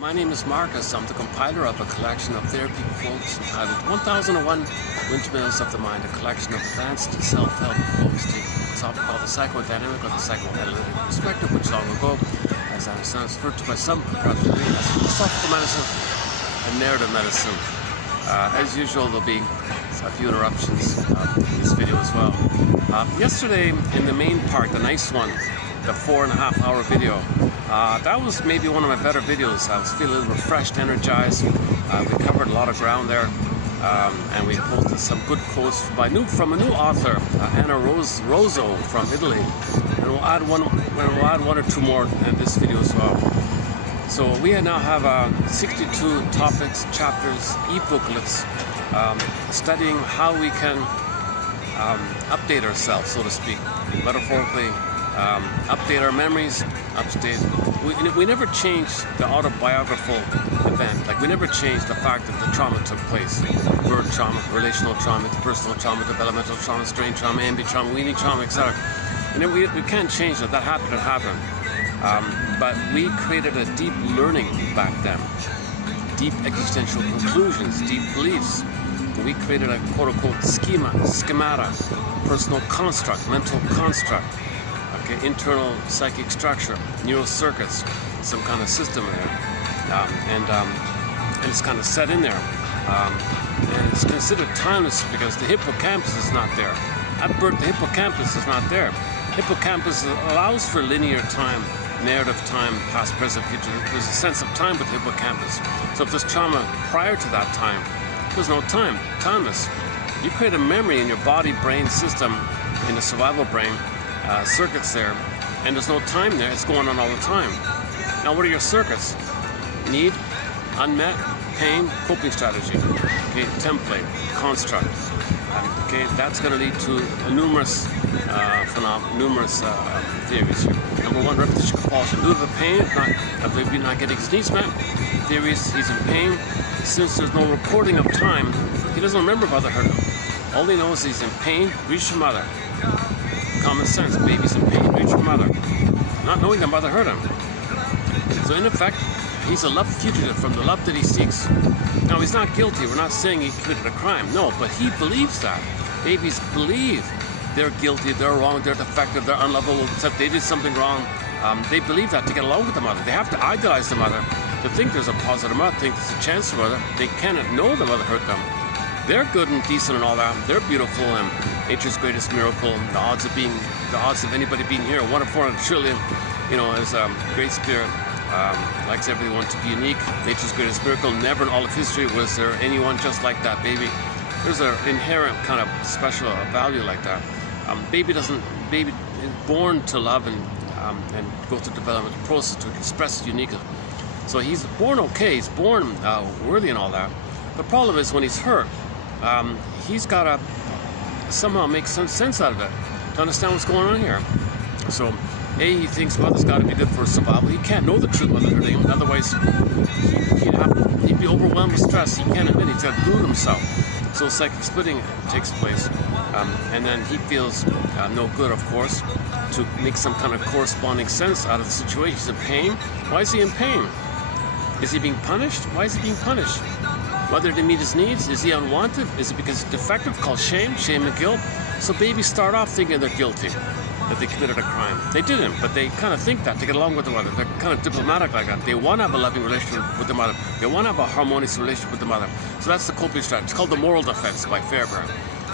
My name is Marcus. I'm the compiler of a collection of therapy quotes entitled 1001 Windmills of the Mind, a collection of advanced self-help quotes taken off called the psychodynamic or the psychoanalytic perspective, which long ago, as I understand, is referred to by some perhaps as philosophical medicine and narrative medicine. As usual, there'll be a few interruptions in this video as well. Yesterday, in the main part, the nice one, the 4.5-hour video, that was maybe one of my better videos. I was feeling a little refreshed, energized. We covered a lot of ground there, and we posted some good quotes from a new author, Anna Rowe from Italy. And we'll add one or two more in this video as well. So we now have 62 topics, chapters, e-booklets, studying how we can update ourselves, so to speak, metaphorically. Update our memories, we never changed the autobiographical event. Like, we never changed the fact that the trauma took place. Word trauma, relational trauma, interpersonal trauma, developmental trauma, strain trauma, ambient trauma, weaning trauma, etc. And then we can't change that. That happened, it happened. But we created a deep learning back then. Deep existential conclusions, deep beliefs. We created a quote-unquote schemata, personal construct, mental construct. Internal psychic structure, neural circuits, some kind of system there, and it's kind of set in there, and it's considered timeless because the hippocampus is not there. At birth, the hippocampus is not there. Hippocampus allows for linear time, narrative time, past, present, future. There's a sense of time with the hippocampus. So if there's trauma prior to that time, there's no time, timeless. You create a memory in your body-brain system, in the survival brain, circuits there, and there's no time there. It's going on all the time. Now, what are your circuits? Need, unmet, pain, coping strategy. Okay, template, construct. Okay, that's going to lead to numerous theories here. Number one, repetition compulsion. Due to the pain, not getting his needs met. Theories: he's in pain. Since there's no recording of time, he doesn't remember mother hurt him. All he knows is he's in pain. Reach for mother. Common sense, baby's in pain, reach for mother. Not knowing that mother hurt him. So in effect, he's a love fugitive from the love that he seeks. Now, he's not guilty. We're not saying he committed a crime. No, but he believes that. Babies believe they're guilty, they're wrong, they're defective, they're unlovable, except they did something wrong. They believe that to get along with the mother. They have to idolize the mother to think there's a positive mother, think there's a chance for mother. They cannot know the mother hurt them. They're good and decent and all that. They're beautiful and nature's greatest miracle. The odds of anybody being here, 1 in 400 trillion, is a great spirit. Likes everyone to be unique. Nature's greatest miracle. Never in all of history was there anyone just like that baby. There's an inherent kind of special value like that. Baby is born to love and go through the developmental process to express uniquely. So he's born okay. He's born worthy and all that. The problem is when he's hurt. He's got to somehow make some sense out of it to understand what's going on here. So, he thinks mother's got to be good for survival. He can't know the truth mother hurting him, otherwise he'd be overwhelmed with stress. He can't admit he's got to prove himself. So psychic splitting takes place, and then he feels no good, of course, to make some kind of corresponding sense out of the situation. He's in pain. Why is he in pain? Is he being punished? Why is he being punished? Whether to meet his needs, is he unwanted? Is it because he's defective, called shame and guilt? So babies start off thinking they're guilty, that they committed a crime. They didn't, but they kind of think that to get along with the mother. They're kind of diplomatic like that. They want to have a loving relationship with the mother. They want to have a harmonious relationship with the mother. So that's the coping strategy. It's called the moral defense by Fairbairn.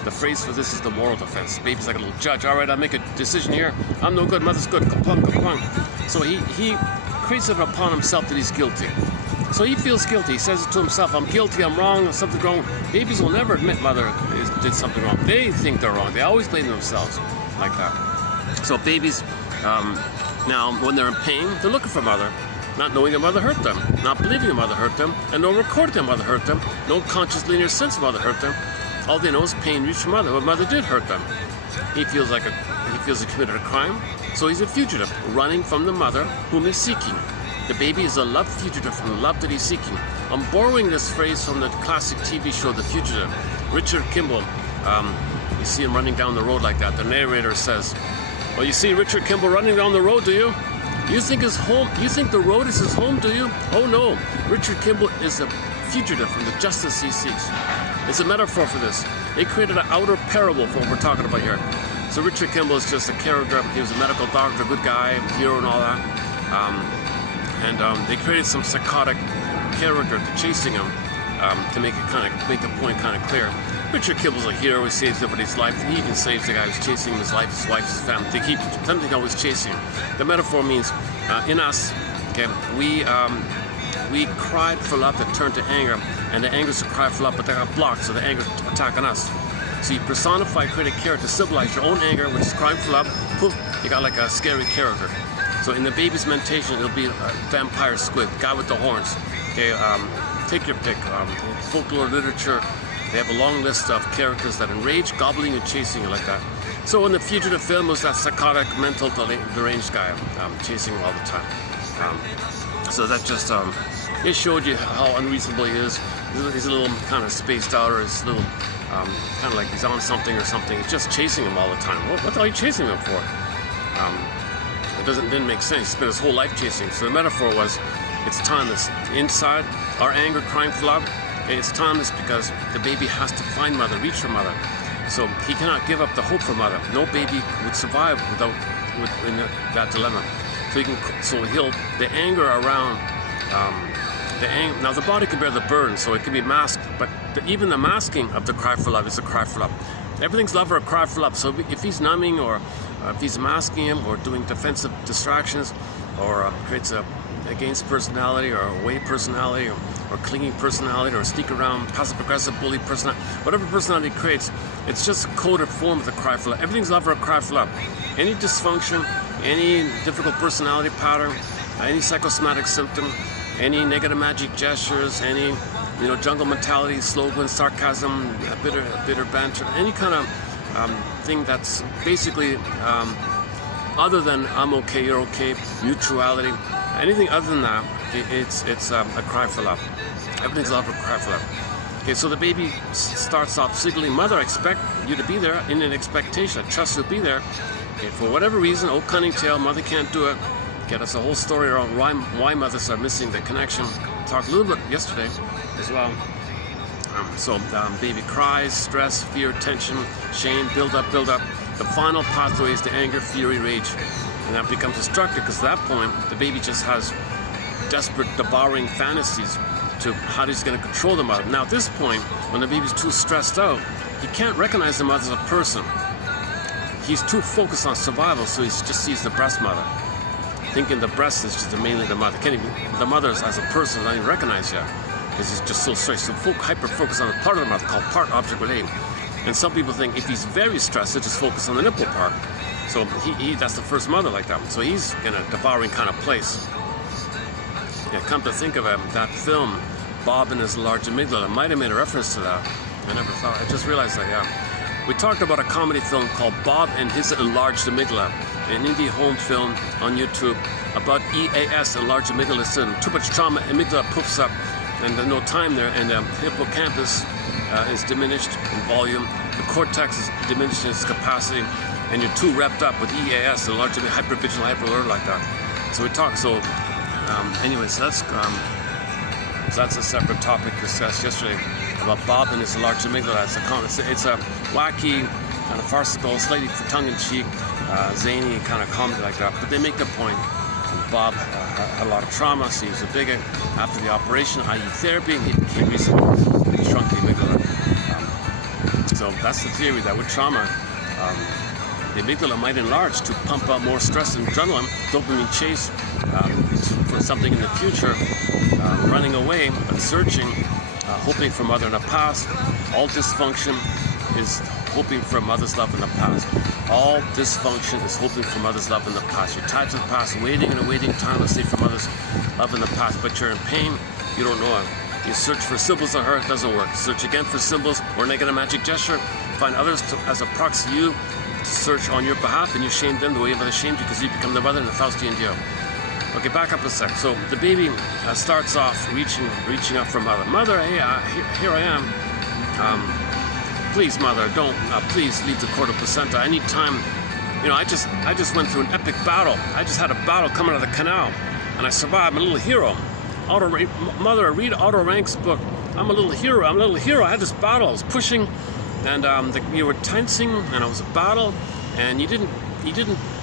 The phrase for this is the moral defense. Baby's like a little judge. All right, I'll make a decision here. I'm no good, mother's good. Kaplunk. So he creates it upon himself that he's guilty. So he feels guilty. He says it to himself, I'm guilty, I'm wrong, there's something wrong. Babies will never admit mother did something wrong. They think they're wrong. They always blame themselves like that. So babies, now when they're in pain, they're looking for mother, not knowing their mother hurt them, not believing their mother hurt them, and no recording their mother hurt them, no conscious linear sense of mother hurt them. All they know is pain reached for mother, but mother did hurt them. He feels he committed a crime, so he's a fugitive, running from the mother whom he's seeking. The baby is a love fugitive from the love that he's seeking. I'm borrowing this phrase from the classic TV show, The Fugitive. Richard Kimball, you see him running down the road like that. The narrator says, well, you see Richard Kimball running down the road, do you? You think his home? You think the road is his home? Do you? Oh no! Richard Kimball is a fugitive from the justice he seeks. It's a metaphor for this. They created an outer parable for what we're talking about here. So Richard Kimball is just a character. He was a medical doctor, good guy, hero, and all that. They created some psychotic character chasing him to make the point kind of clear. Richard Kimball's a hero. He saves everybody's life. He even saves the guy who's chasing him, his life, his wife, his family. They keep something always chasing him. The metaphor means in us, okay, we cried for love that turned to anger, and the anger is a cry for love, but they got blocked, so the anger attacking us. So you personify, create a character, symbolize your own anger, which is crying for love. Poof, you got like a scary character. So in the baby's mentation, it'll be a vampire squid, guy with the horns. Okay, take your pick. Folklore literature, they have a long list of characters that enrage, gobbling and chasing you like that. So in the fugitive film, it was that psychotic, mental deranged guy chasing him all the time. So that just it showed you how unreasonable he is. He's a little kind of spaced out, or he's a little kind of like he's on something or something. He's just chasing him all the time. What the hell are you chasing him for? Didn't make sense. He spent his whole life chasing. So the metaphor was, it's timeless. Inside, our anger, crying for love, it's timeless because the baby has to find mother, reach her mother. So he cannot give up the hope for mother. No baby would survive in that dilemma. So the anger around now the body can bear the burden, so it can be masked, but even the masking of the cry for love is a cry for love. Everything's love or a cry for love. So if he's numbing, or if he's masking him, or doing defensive distractions, or creates a against personality, or a away personality, or clinging personality, or sneak around, passive aggressive bully personality, whatever personality he creates, it's just a coded form of the cry for love. Everything's love or a cry for love. Any dysfunction, any difficult personality pattern, any psychosomatic symptom, any negative magic gestures, any jungle mentality, slogans, sarcasm, bitter banter, any kind of thing that's basically other than I'm okay, you're okay, mutuality, anything other than that, it's a cry for love. Everything's love or cry for love. Okay, so the baby starts off signaling, mother, I expect you to be there, in an expectation, I trust you'll be there. Okay, for whatever reason, old cunning tale, mother can't do it. Get us a whole story around why mothers are missing the connection. Talked a little bit yesterday as well. Baby cries, stress, fear, tension, shame, build up. The final pathway is the anger, fury, rage. And that becomes destructive because at that point, the baby just has desperate, devouring fantasies to how he's going to control the mother. Now at this point, when the baby's too stressed out, he can't recognize the mother as a person. He's too focused on survival, so he just sees the breast mother, thinking the breast is just mainly the mother. Can't even, the mother as a person, not even recognized yet, because he's just so stressed. So hyper-focused on the part of the mother called part object relate. And some people think if he's very stressed, he'll just focus on the nipple part. So that's the first mother like that. So he's in a devouring kind of place. Yeah, come to think of it, that film, Bob and His Large Amygdala, might have made a reference to that. I never thought, I just realized that, yeah. We talked about a comedy film called Bob and His Enlarged Amygdala, an indie home film on YouTube about EAS, enlarged amygdala syndrome. Too much trauma, amygdala poofs up, and there's no time there, and the hippocampus is diminished in volume, the cortex is diminished in its capacity, and you're too wrapped up with EAS, enlarged amygdala, hypervigilant, hyperalert like that. So we talked, anyways, that's a separate topic discussed yesterday about Bob and His Enlarged Amygdala. It's a wacky, kind of farcical, slightly tongue-in-cheek, zany kind of comedy like that. But they make the point. Bob had a lot of trauma, so he was a bigot. After the operation, i.e. therapy, he became reasonable. He shrunk the amygdala. So that's the theory, that with trauma, the amygdala might enlarge to pump out more stress and adrenaline, dopamine chase, for something in the future, running away, but searching, hoping for mother in the past. All dysfunction is hoping for a mother's love in the past. All dysfunction is hoping for mother's love in the past. You're tied to the past, waiting and awaiting tirelessly for mother's love in the past, but you're in pain, you don't know it. You search for symbols of her, it doesn't work. Search again for symbols or negative magic gesture. Find others as a proxy you to search on your behalf, and you shame them the way your mother shamed you because you become the mother in the Faustian deal. Okay, back up a sec. So the baby starts off reaching up for mother. Mother, hey, here I am. Please, mother, don't. Please leave the cord of placenta. I need time You know, I just went through an epic battle. I just had a battle coming out of the canal, and I survived. I'm a little hero. Mother, read Otto Rank's book. I'm a little hero. I'm a little hero. I had this battle. I was pushing, and you were tensing, and it was a battle, and you didn't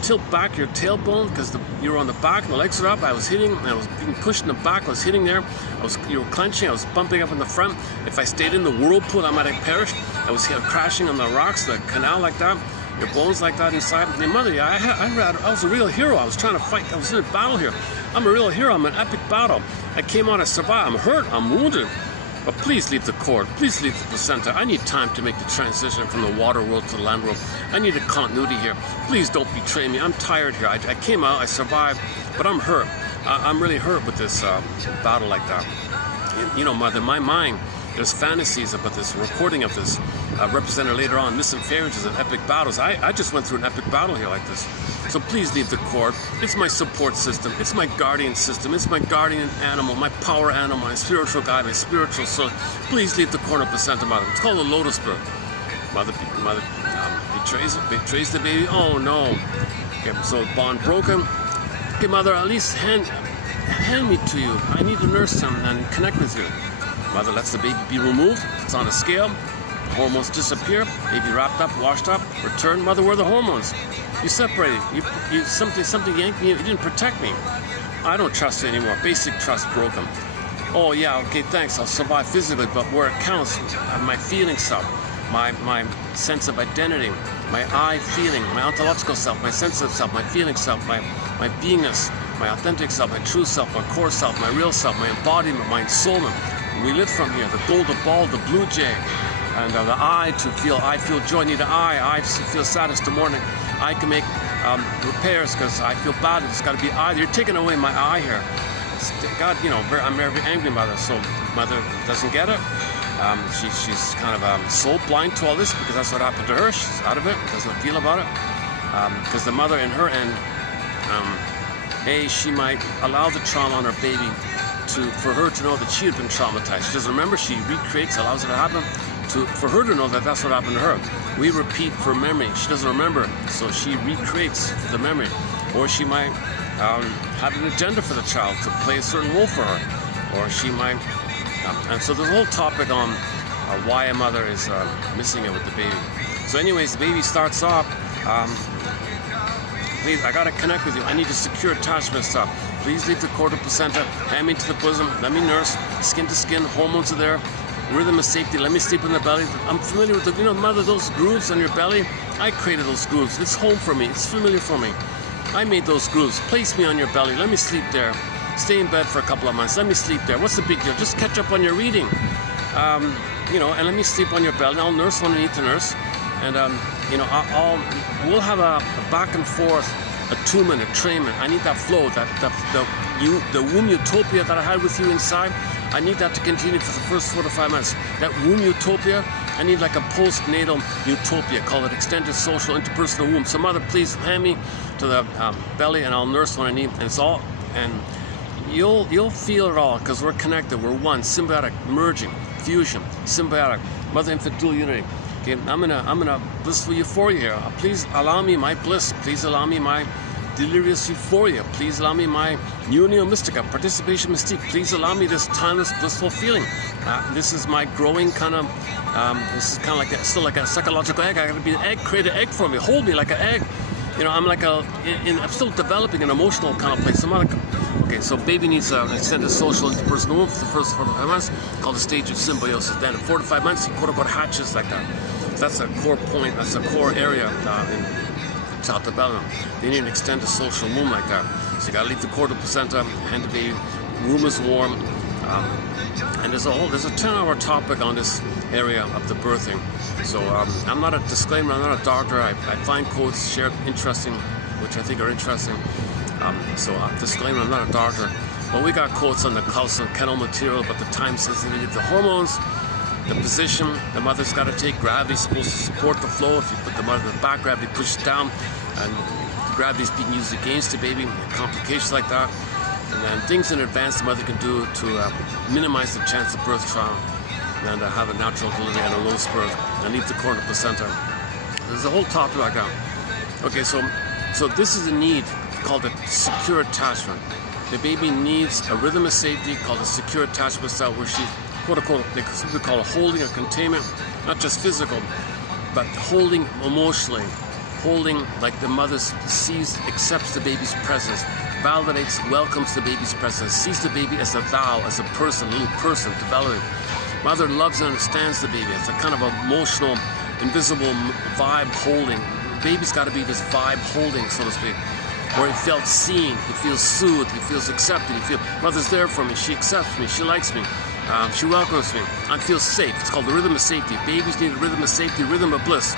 tilt back your tailbone because you were on the back and the legs were up. I was hitting, and I was being pushed in the back. I was hitting there. You were clenching. I was bumping up in the front. If I stayed in the whirlpool, I might have perished. I was crashing on the rocks, the canal like that. Your bones like that inside. And mother, I was a real hero. I was trying to fight. I was in a battle here. I'm a real hero. I'm in an epic battle. I came out. I survived. I'm hurt. I'm wounded. But please leave the cord. Please leave the placenta. I need time to make the transition from the water world to the land world. I need a continuity here. Please don't betray me. I'm tired here. I came out. I survived. But I'm hurt. I'm really hurt with this battle like that. And, you know, mother, my mind, there's fantasies about this recording of this represented later on, myths and fairy tales and epic battles. I just went through an epic battle here like this. So please leave the cord. It's my support system. It's my guardian system. It's my guardian animal, my power animal, my spiritual guide, my spiritual soul. Please leave the corner placenta, mother. It's called the lotus bird. Mother betrays the baby. Oh no. Okay, so bond broken. Okay, mother, at least hand me to you. I need to nurse him and connect with you. Mother lets the baby be removed. It's on a scale. Hormones disappear. Baby wrapped up, washed up, returned. Mother, where are the hormones? You separated. You something yanked me. You didn't protect me. I don't trust you anymore. Basic trust broken. Oh yeah, okay, thanks. I'll survive physically, but where it counts, my feeling self, my sense of identity, my I feeling, my ontological self, my sensitive self, my feeling self, my beingness, my authentic self, my true self, my core self, my real self, my embodiment, my ensoulment. We live from here. The golden ball, the blue jay, and the I to feel. I feel joy. I need an I to feel saddest in the morning. I can make repairs because I feel bad. It's got to be I. You're taking away my I here. God, you know, I'm very angry mother. So mother doesn't get it. She's kind of soul blind to all this because that's what happened to her. She's out of it. Doesn't feel about it because the mother in her end, she might allow the trauma on her baby for her to know that she had been traumatized. She doesn't remember. She recreates, allows it to happen. For her to know that that's what happened to her. We repeat for memory. She doesn't remember, so she recreates the memory. Or she might have an agenda for the child to play a certain role for her. Or she might, and so there's a whole topic on why a mother is missing it with the baby. So anyways, the baby starts off, please, I gotta connect with you. I need to secure attachment stuff. Please leave the cord of placenta, hand me to the bosom, let me nurse, skin to skin, hormones are there. Rhythm of safety, let me sleep in the belly. I'm familiar with mother, those grooves on your belly. I created those grooves. It's home for me. It's familiar for me. I made those grooves. Place me on your belly. Let me sleep there. Stay in bed for a couple of months. Let me sleep there. What's the big deal? Just catch up on your reading. And let me sleep on your belly. I'll nurse when I need to nurse. And, we'll have a back and forth attunement, attrainment. I need that flow, the womb utopia that I had with you inside. I need that to continue for the first 4 to 5 months. That womb utopia, I need like a postnatal utopia, call it extended social interpersonal womb. So mother, please hand me to the belly and I'll nurse when I need. And you'll feel it all because we're connected, we're one, symbiotic, merging, fusion, symbiotic, mother-infant dual unity. Okay, I'm in a blissful euphoria here. Please allow me my bliss. Please allow me my delirious euphoria. Please allow me my unio mystica, participation mystique. Please allow me this timeless blissful feeling. This is my growing kind of, this is kind of like still like a psychological egg. I gotta be an egg, create an egg for me, hold me like an egg. I'm like I'm still developing an emotional kind of place. Okay, so baby needs an extended social interpersonal womb for the first 4 to 5 months, called the stage of symbiosis. Then in 4 to 5 months, he quote unquote hatches like that. So that's a core point, that's a core area in child development. They need an extended social womb like that. So you gotta leave the cord of placenta, hand the baby, womb is warm. And there's a 10-hour topic on this area of the birthing. So I'm not a disclaimer, I'm not a doctor. I find quotes shared which I think are interesting. Disclaimer, I'm not a doctor. But we got quotes on the calcium kennel material about the time sensitivity of the hormones, the position the mother's got to take. Gravity's supposed to support the flow. If you put the mother in the back, gravity pushes down, and gravity's being used against the baby, complications like that. And then things in advance the mother can do to minimize the chance of birth trauma and have a natural delivery and a low birth and leave the cord of placenta. There's a whole topic like that. Okay, so this is a need called a secure attachment. The baby needs a rhythm of safety called a secure attachment style, where she, quote unquote, they simply call it holding or containment, not just physical, but holding emotionally, holding like the mother sees, accepts the baby's presence, validates, welcomes the baby's presence, sees the baby as a thou, as a person, a little person developing. Mother loves and understands the baby. It's a kind of emotional, invisible vibe holding. Baby's got to be this vibe holding, so to speak, where he felt seen, he feels soothed, he feels accepted, he feels mother's there for me, she accepts me, she likes me, she welcomes me, I feel safe. It's called the rhythm of safety. Babies need a rhythm of safety, rhythm of bliss.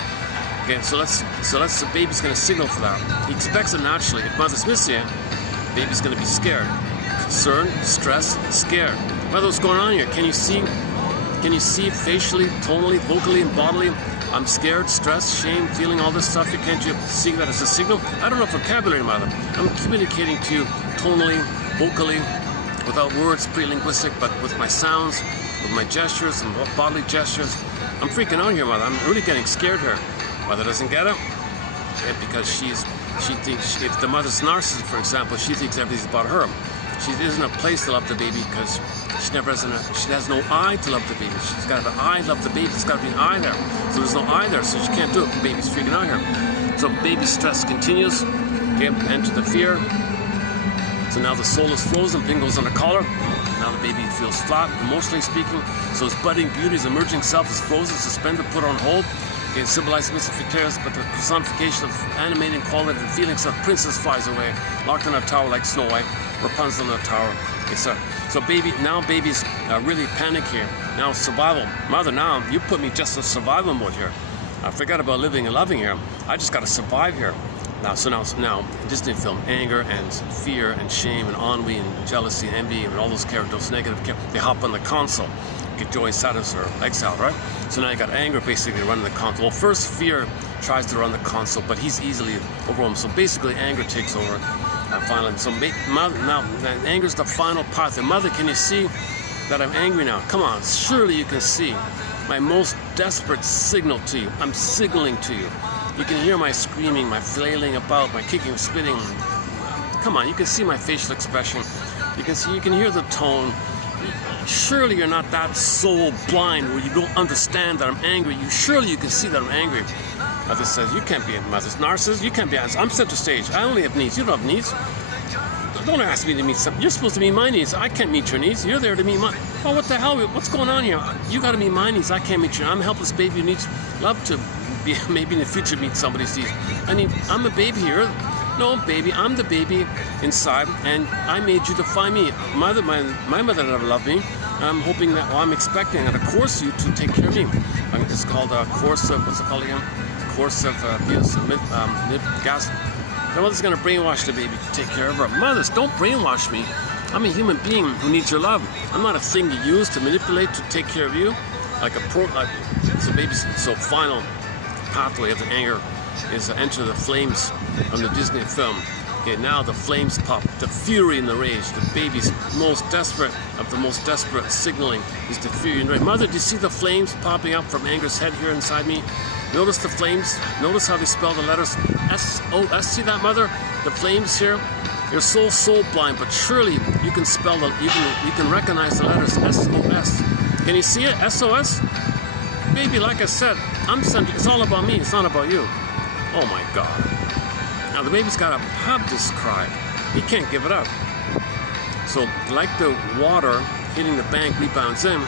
Okay, so the baby's going to signal for that. He expects it naturally. If mother's missing it, baby's going to be scared, concerned, stressed, scared. Mother, what's going on here? Can you see? Can you see facially, tonally, vocally, and bodily? I'm scared, stressed, shame, feeling all this stuff. Can't you see that as a signal? I don't know vocabulary, mother. I'm communicating to you tonally, vocally, without words, pre-linguistic, but with my sounds, with my gestures and bodily gestures. I'm freaking out here, mother. I'm really getting scared here. Mother doesn't get it, because she thinks, if the mother's narcissist, for example, she thinks everything's about her. She isn't a place to love the baby because she has no eye to love the baby. She's got to have an eye to love the baby. There's got to be an eye there. So there's no eye there, so she can't do it. The baby's freaking out here. So baby stress continues. Okay, enter the fear. So now the soul is frozen, pin goes on the collar. Now the baby feels flat, emotionally speaking. So his budding beauty, his emerging self is frozen, suspended, put on hold. It symbolizes Epictetus, but the personification of animating quality and feelings of princess flies away, locked in a tower like Snow White, Rapunzel in a tower. Okay, so baby's really panic here. Now survival. Mother, now you put me just in survival mode here. I forgot about living and loving here. I just got to survive here. Now, Disney film, anger and fear and shame and ennui and jealousy and envy and all those characters, negative characters, they hop on the console. Get joy, sadness, or exile, right? So now you got anger basically running the console. Well, first fear tries to run the console, but he's easily overwhelmed. So basically anger takes over finally. So now anger is the final part. The mother, can you see that I'm angry now? Come on, surely you can see my most desperate signal to you. I'm signaling to you. You can hear my screaming, my flailing about, my kicking, spitting. Come on, you can see my facial expression. You can hear the tone. Surely you're not that soul blind where you don't understand that I'm angry. Surely you can see that I'm angry. Mother says, you can't be a mother's narcissist. You can't be honest. I'm center stage. I only have needs. You don't have needs. Don't ask me to meet something. You're supposed to meet my needs. I can't meet your needs. You're there to meet mine. Oh, what the hell? What's going on here? You got to meet my needs. I can't meet you. I'm a helpless baby who needs love to be, maybe in the future meet somebody's needs. I mean, I'm a baby here. No, baby, I'm the baby inside, and I made you to find me. My mother never loved me. I'm hoping that, I'm expecting and of course you to take care of me. It's called a course of, what's it called again? Course of gas. The mother's going to brainwash the baby to take care of her. Mothers, don't brainwash me. I'm a human being who needs your love. I'm not a thing you use to manipulate to take care of you. So final pathway of the anger is to enter the flames from the Disney film. Okay, now the flames pop, the fury and the rage. The baby's most desperate of the most desperate signaling is the fury and rage. Mother, do you see the flames popping up from anger's head here inside me? Notice the flames. Notice how they spell the letters S-O-S. See that, mother? The flames here. You're so blind, but surely you can spell the. You can recognize the letters S-O-S. Can you see it? S-O-S. Baby, like I said, it's all about me. It's not about you. Oh my God. Now the baby's got to have this cry. He can't give it up. So like the water hitting the bank rebounds in,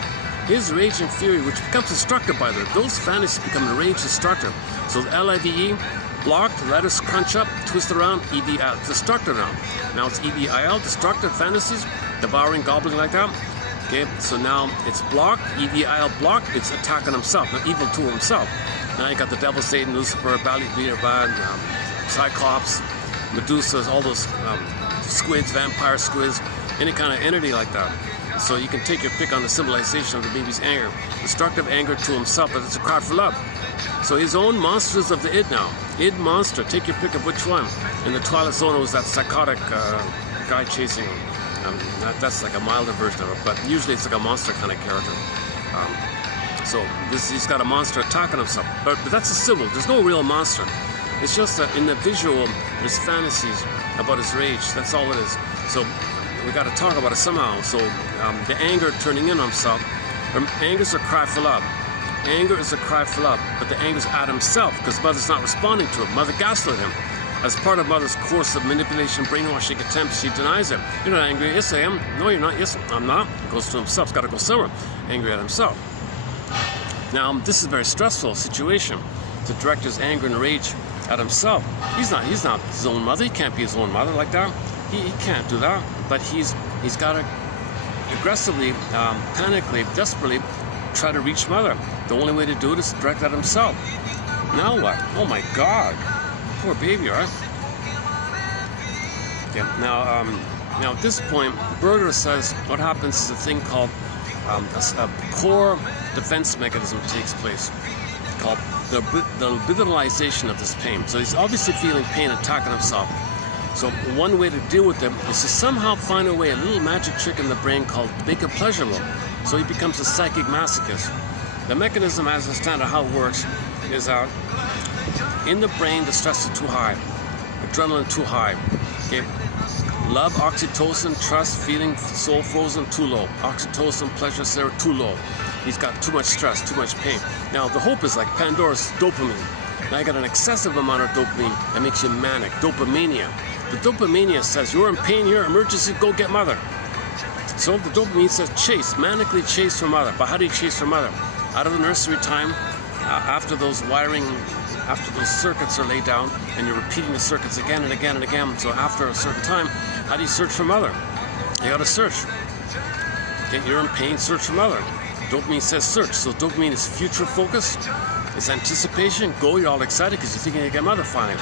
his rage and fury, which becomes destructive by the way, those fantasies become the rage destructive. So the L-I-V-E, blocked, letters crunch up, twist around, E-D-L, destructive now. Now it's E-D-I-L, destructive fantasies, devouring, gobbling like that. Okay, so now it's blocked, E-D-I-L blocked, it's attacking himself, not evil to himself. Now you got the devil, Satan, Lucifer, Beelzebub, Cyclops, Medusas, all those squids, vampire squids, any kind of entity like that. So you can take your pick on the symbolization of the baby's anger. Destructive anger to himself, but it's a cry for love. So his own monsters of the id now. Id monster, take your pick of which one. In the Twilight Zone, it was that psychotic guy chasing him. That's like a milder version of it, but usually it's like a monster kind of character. So he's got a monster attacking himself, but that's a symbol. There's no real monster. It's just that in the visual, there's fantasies about his rage. That's all it is. So we got to talk about it somehow. So the anger turning in on himself. Anger is a cry for love. Anger is a cry for love, but the anger is at himself because mother's not responding to him. Mother gaslit him. As part of mother's course of manipulation, brainwashing attempts, she denies him. You're not angry. Yes, I am. No, you're not. Yes, I'm not. Goes to himself. It's got to go somewhere. Angry at himself. Now, this is a very stressful situation to direct his anger and rage at himself. He's not his own mother. He can't be his own mother like that. He can't do that. But he's got to aggressively, panically, desperately try to reach mother. The only way to do it is to direct at himself. Now what? Oh my God. Poor baby, right? Okay, now at this point, Berger says what happens is a thing called a core defense mechanism takes place called the libidinalization of this pain. So he's obviously feeling pain, attacking himself. So one way to deal with it is to somehow find a way, a little magic trick in the brain called make it pleasurable. So he becomes a psychic masochist. The mechanism, as I understand how it works, is in the brain the stress is too high, adrenaline too high. Okay, love, oxytocin, trust, feeling, soul frozen, too low. Oxytocin, pleasure, serotonin, too low. He's got too much stress, too much pain. Now the hope is like Pandora's dopamine. Now you got an excessive amount of dopamine that makes you manic, dopamania. The dopamania says you're in pain here, emergency, go get mother. So the dopamine says chase, manically chase for mother. But how do you chase for mother? Out of the nursery time, after those circuits are laid down, and you're repeating the circuits again and again and again. So after a certain time, how do you search for mother? You gotta search. Okay, you're in pain, search for mother. Dopamine says search. So dopamine is future focus, it's anticipation. Go, you're all excited because you're thinking you get mother finally.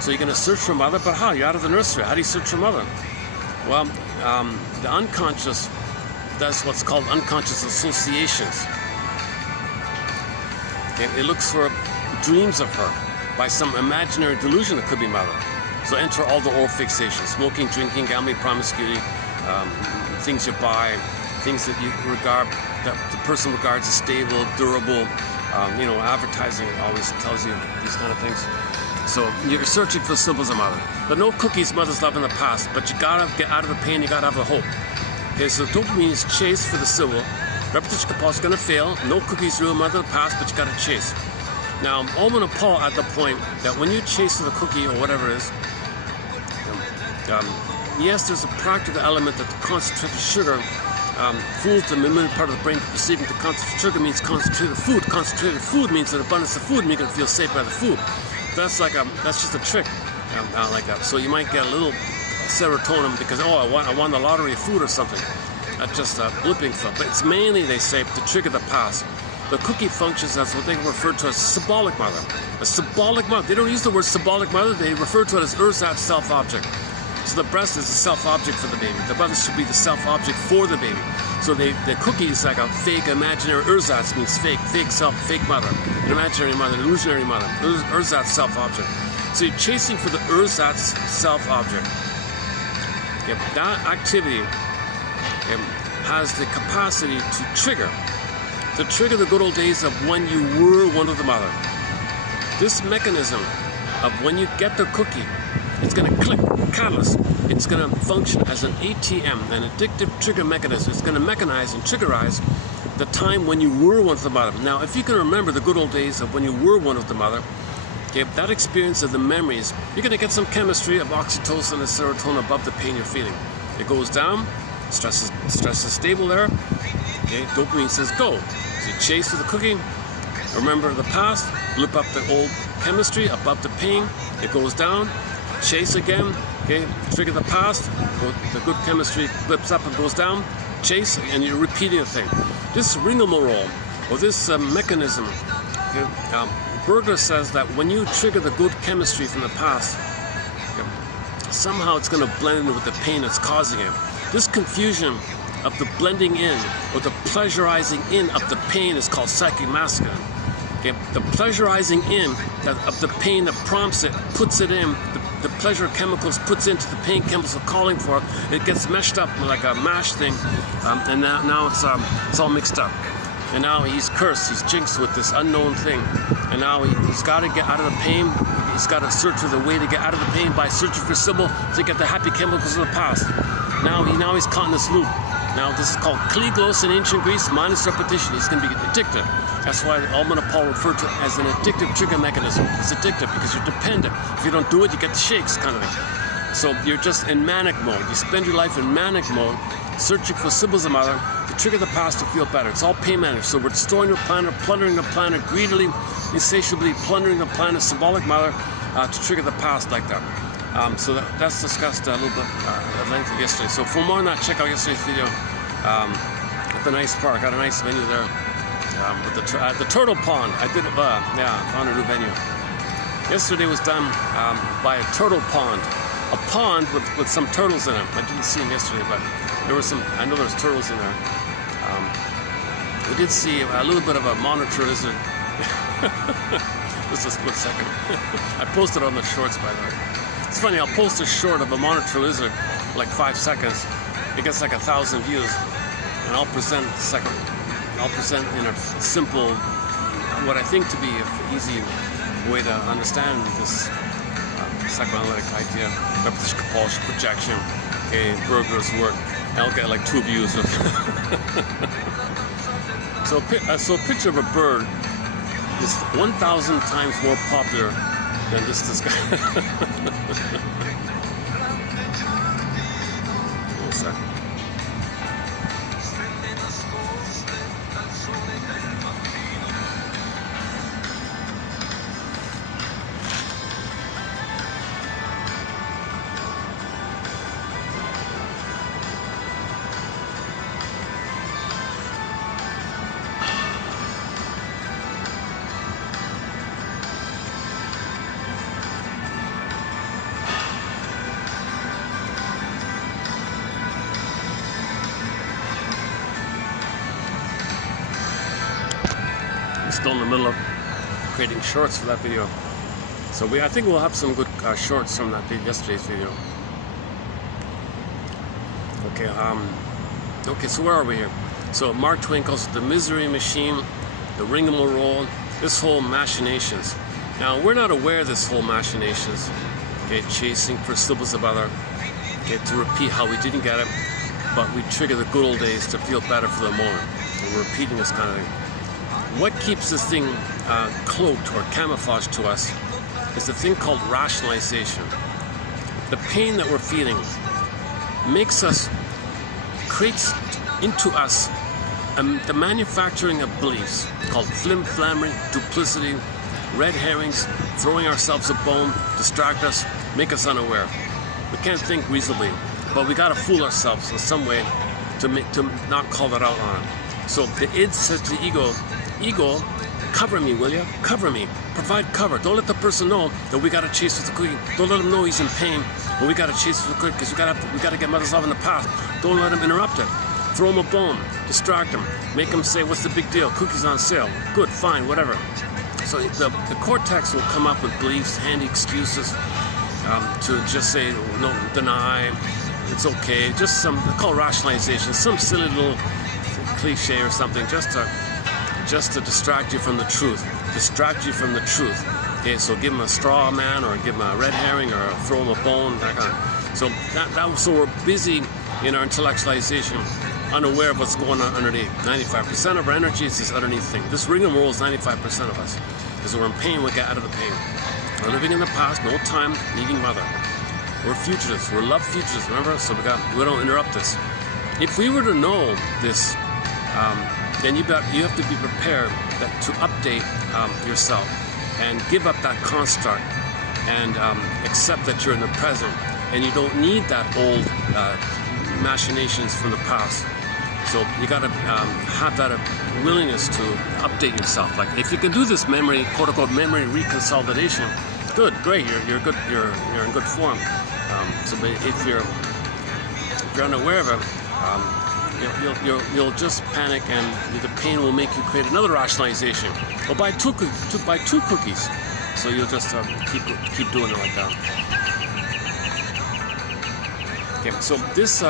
So you're gonna search for mother, but how? You're out of the nursery. How do you search for mother? Well, the unconscious does what's called unconscious associations. Okay, it looks for dreams of her by some imaginary delusion that could be mother. So enter all the oral fixations: smoking, drinking, gambling, promiscuity, things you buy, things that you regard, that the person regards as stable, durable. Advertising always tells you these kind of things. So you're searching for symbols of mother. But no cookies, mother's love in the past. But you gotta get out of the pain, you gotta have the hope. Okay, so dopamine is chase for the symbol. Repetition compulsion is gonna fail. No cookies, real mother in the past, but you gotta chase. Now, Ullman and Paul at the point that when you chase for the cookie or whatever it is, yes, there's a practical element that the concentrated sugar fools the mammalian part of the brain perceiving the concentrated sugar means concentrated food. Concentrated food means an abundance of food, and you're gonna feel safe by the food. That's just a trick, like that. So you might get a little serotonin because I won the lottery of food or something. That's just a blipping thought. But it's mainly, they say, to trigger the past. The cookie functions as what they refer to as symbolic mother. A symbolic mother. They don't use the word symbolic mother. They refer to it as ersatz self-object. So the breast is a self-object for the baby. The mother should be the self-object for the baby. So the cookie is like a fake, imaginary ersatz means fake self, fake mother, an imaginary mother, an illusionary mother, ersatz self-object. So you're chasing for the ersatz self-object. Okay, that activity has the capacity to trigger the good old days of when you were one of the mother. This mechanism of when you get the cookie, it's going to click, catalyst. It's going to function as an ATM, an addictive trigger mechanism. It's going to mechanize and triggerize the time when you were one of the mother. Now, if you can remember the good old days of when you were one of the mother, okay, that experience of the memories, you're going to get some chemistry of oxytocin and serotonin above the pain you're feeling. It goes down, stress is stable there. Okay, dopamine says go. So you chase for the cookie, remember the past, blip up the old chemistry above the pain, it goes down, chase again, okay, trigger the past, the good chemistry blips up and goes down, chase, and you're repeating the thing. This rigmarole, or this mechanism, okay, Berger says that when you trigger the good chemistry from the past, okay, somehow it's going to blend in with the pain that's causing it. This confusion of the blending in or the pleasurizing in of the pain is called psychic masculine. Okay, the pleasurizing in of the pain that prompts it, puts it in, the pleasure chemicals puts into the pain chemicals are calling for it. It gets meshed up like a mash thing, and now it's all mixed up. And now he's cursed, he's jinxed with this unknown thing. And now he's got to get out of the pain. He's got to search for the way to get out of the pain by searching for symbol to get the happy chemicals of the past. Now he's caught in this loop. Now this is called kliglos in ancient Greece, minus repetition. He's going to be addicted. That's why Almond Paul referred to it as an addictive trigger mechanism. It's addictive because you're dependent. If you don't do it, you get the shakes kind of thing. So you're just in manic mode. You spend your life in manic mode, searching for symbols of matter to trigger the past to feel better. It's all pain managed. So we're destroying the planet, plundering the planet, greedily, insatiably plundering the planet, symbolic matter, to trigger the past like that. So that's discussed a little bit at length yesterday. So for more on that, check out yesterday's video at the nice park. Got a nice venue there with the turtle pond. I did it, found a new venue. Yesterday was done by a turtle pond. A pond with some turtles in it. I didn't see them yesterday, but there were some. I know there's turtles in there. We did see a little bit of a monitor lizard. Just a split second. I posted on the shorts, by the way. It's funny. I'll post a short of a monitor lizard, like 5 seconds. It gets like 1,000 views, and I'll present in a simple, what I think to be an easy way to understand this psychoanalytic idea, repetition, compulsion, projection, okay, Berger's work. I'll get like 2 views. So a picture of a bird is 1,000 times more popular than this guy. One second. Still in the middle of creating shorts for that video, so I think we'll have some good shorts from that yesterday's video. Okay, so where are we here? So Mark Twain calls it the misery machine, the rigmarole, this whole machinations. Now we're not aware of this whole machinations, okay, chasing for symbols of other, okay, to repeat how we didn't get it, but we trigger the good old days to feel better for the moment, and we're repeating this kind of thing. What keeps this thing cloaked or camouflaged to us is the thing called rationalization. The pain that we're feeling creates into us the manufacturing of beliefs called flim-flammery, duplicity, red herrings, throwing ourselves a bone, distract us, make us unaware. We can't think reasonably, but we gotta fool ourselves in some way to not call that out on it. So the id says to the ego, cover me, will you? Cover me. Provide cover. Don't let the person know that we got to chase with the cookie. Don't let him know he's in pain, but we got to chase with the cookie because we got to get mother's love in the past. Don't let him interrupt it. Throw him a bone. Distract him. Make him say, what's the big deal? Cookie's on sale. Good, fine, whatever. So the cortex will come up with beliefs, handy excuses to just say, no, deny, it's okay. Just they call rationalization, some silly little cliche or something, just to distract you from the truth. Distract you from the truth. Okay, so give him a straw man, or give him a red herring, or throw him a bone, that kind of. So we're busy in our intellectualization, unaware of what's going on underneath. 95% of our energy is this underneath thing. This rigmarole is 95% of us. Because we're in pain, we get out of the pain. We're living in the past, no time, needing mother. We're fugitives. We're love fugitives, remember? So we don't interrupt this. If we were to know this, then you have to be prepared to update yourself and give up that construct and accept that you're in the present and you don't need that old machinations from the past. So you got to have that willingness to update yourself. Like if you can do this memory, quote unquote, memory reconsolidation, good, great, you're good, you're in good form. So if you're unaware of it, you'll just panic, and the pain will make you create another rationalization. Well, buy two cookies. So you'll just keep doing it like that. Okay, so this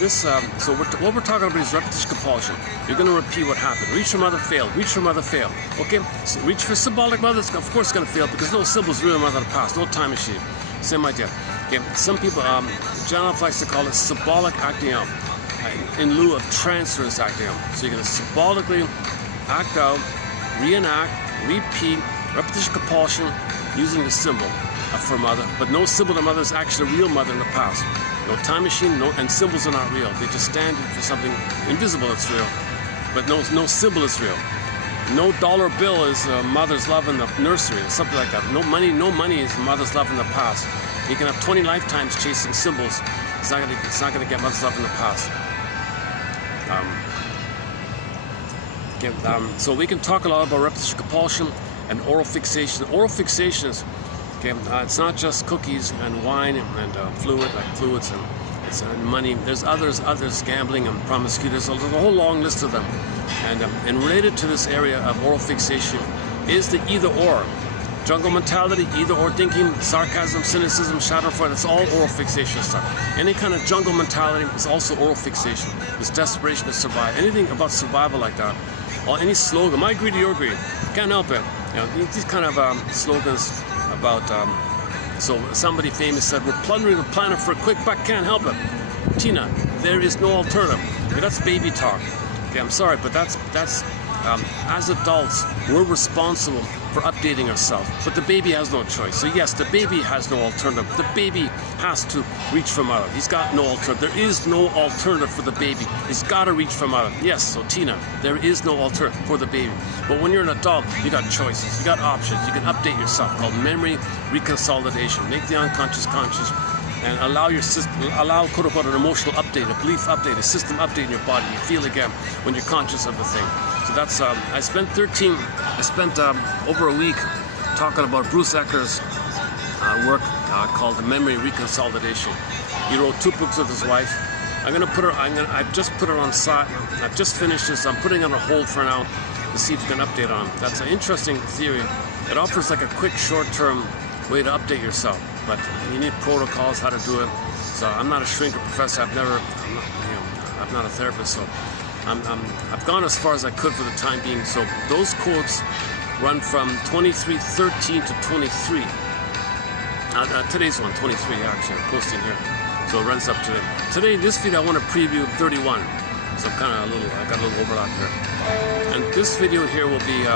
what we're talking about is repetition compulsion. You're going to repeat what happened. Reach for mother, failed. Reach for mother, failed. Okay, so reach for symbolic mother, of course it's going to fail because no symbol's real mother of the past, no time machine. Same idea. Okay, some people, John likes to call it symbolic acting out in lieu of transference acting out. So you're going to symbolically act out, reenact, repeat, repetition compulsion using the symbol for mother, but no symbol of mother is actually a real mother in the past. No time machine, and symbols are not real. They just stand for something invisible that's real, but no symbol is real. No dollar bill is mother's love in the nursery, something like that. No money is mother's love in the past. You can have 20 lifetimes chasing symbols. It's not gonna get mother's love in the past. So we can talk a lot about repetition compulsion and oral fixation. Oral fixations. Okay, it's not just cookies and wine and fluids and money. There's others, gambling and promiscuity. There's a whole long list of them. And related to this area of oral fixation is the either-or. Jungle mentality, either-or thinking, sarcasm, cynicism, schadenfreude, it's all oral fixation stuff. Any kind of jungle mentality is also oral fixation. It's desperation to survive. Anything about survival like that. Or any slogan, my greed, your greed. Can't help it. You know, these kind of slogans about, so somebody famous said, we're plundering the planet for a quick buck, can't help it. Tina, there is no alternative. Okay, that's baby talk. Okay, I'm sorry, but that's as adults, we're responsible for updating ourselves. But the baby has no choice. So yes, the baby has no alternative. The baby has to reach for mother. He's got no alternative. There is no alternative for the baby. He's got to reach for mother. Yes, so Tina, there is no alternative for the baby. But when you're an adult, you got choices. You got options. You can update yourself, called memory reconsolidation. Make the unconscious conscious. And allow your system, quote unquote an emotional update, a belief update, a system update in your body. You feel again when you're conscious of the thing. So that's I spent over a week talking about Bruce Ecker's work called the Memory Reconsolidation. He wrote 2 books with his wife. I've just put it on site. I've just finished this. I'm putting it on hold for now to see if you can update on it. That's an interesting theory. It offers like a quick, short-term way to update yourself. But you need protocols, how to do it. So I'm not a shrinker professor. I'm not a therapist. So I've gone as far as I could for the time being. So those quotes run from 23:13 to 23. Today's one, 23 actually. I'm posting here. So it runs up to today. This video I want to preview 31. So I'm kind of I got a little overlap here. And this video here will be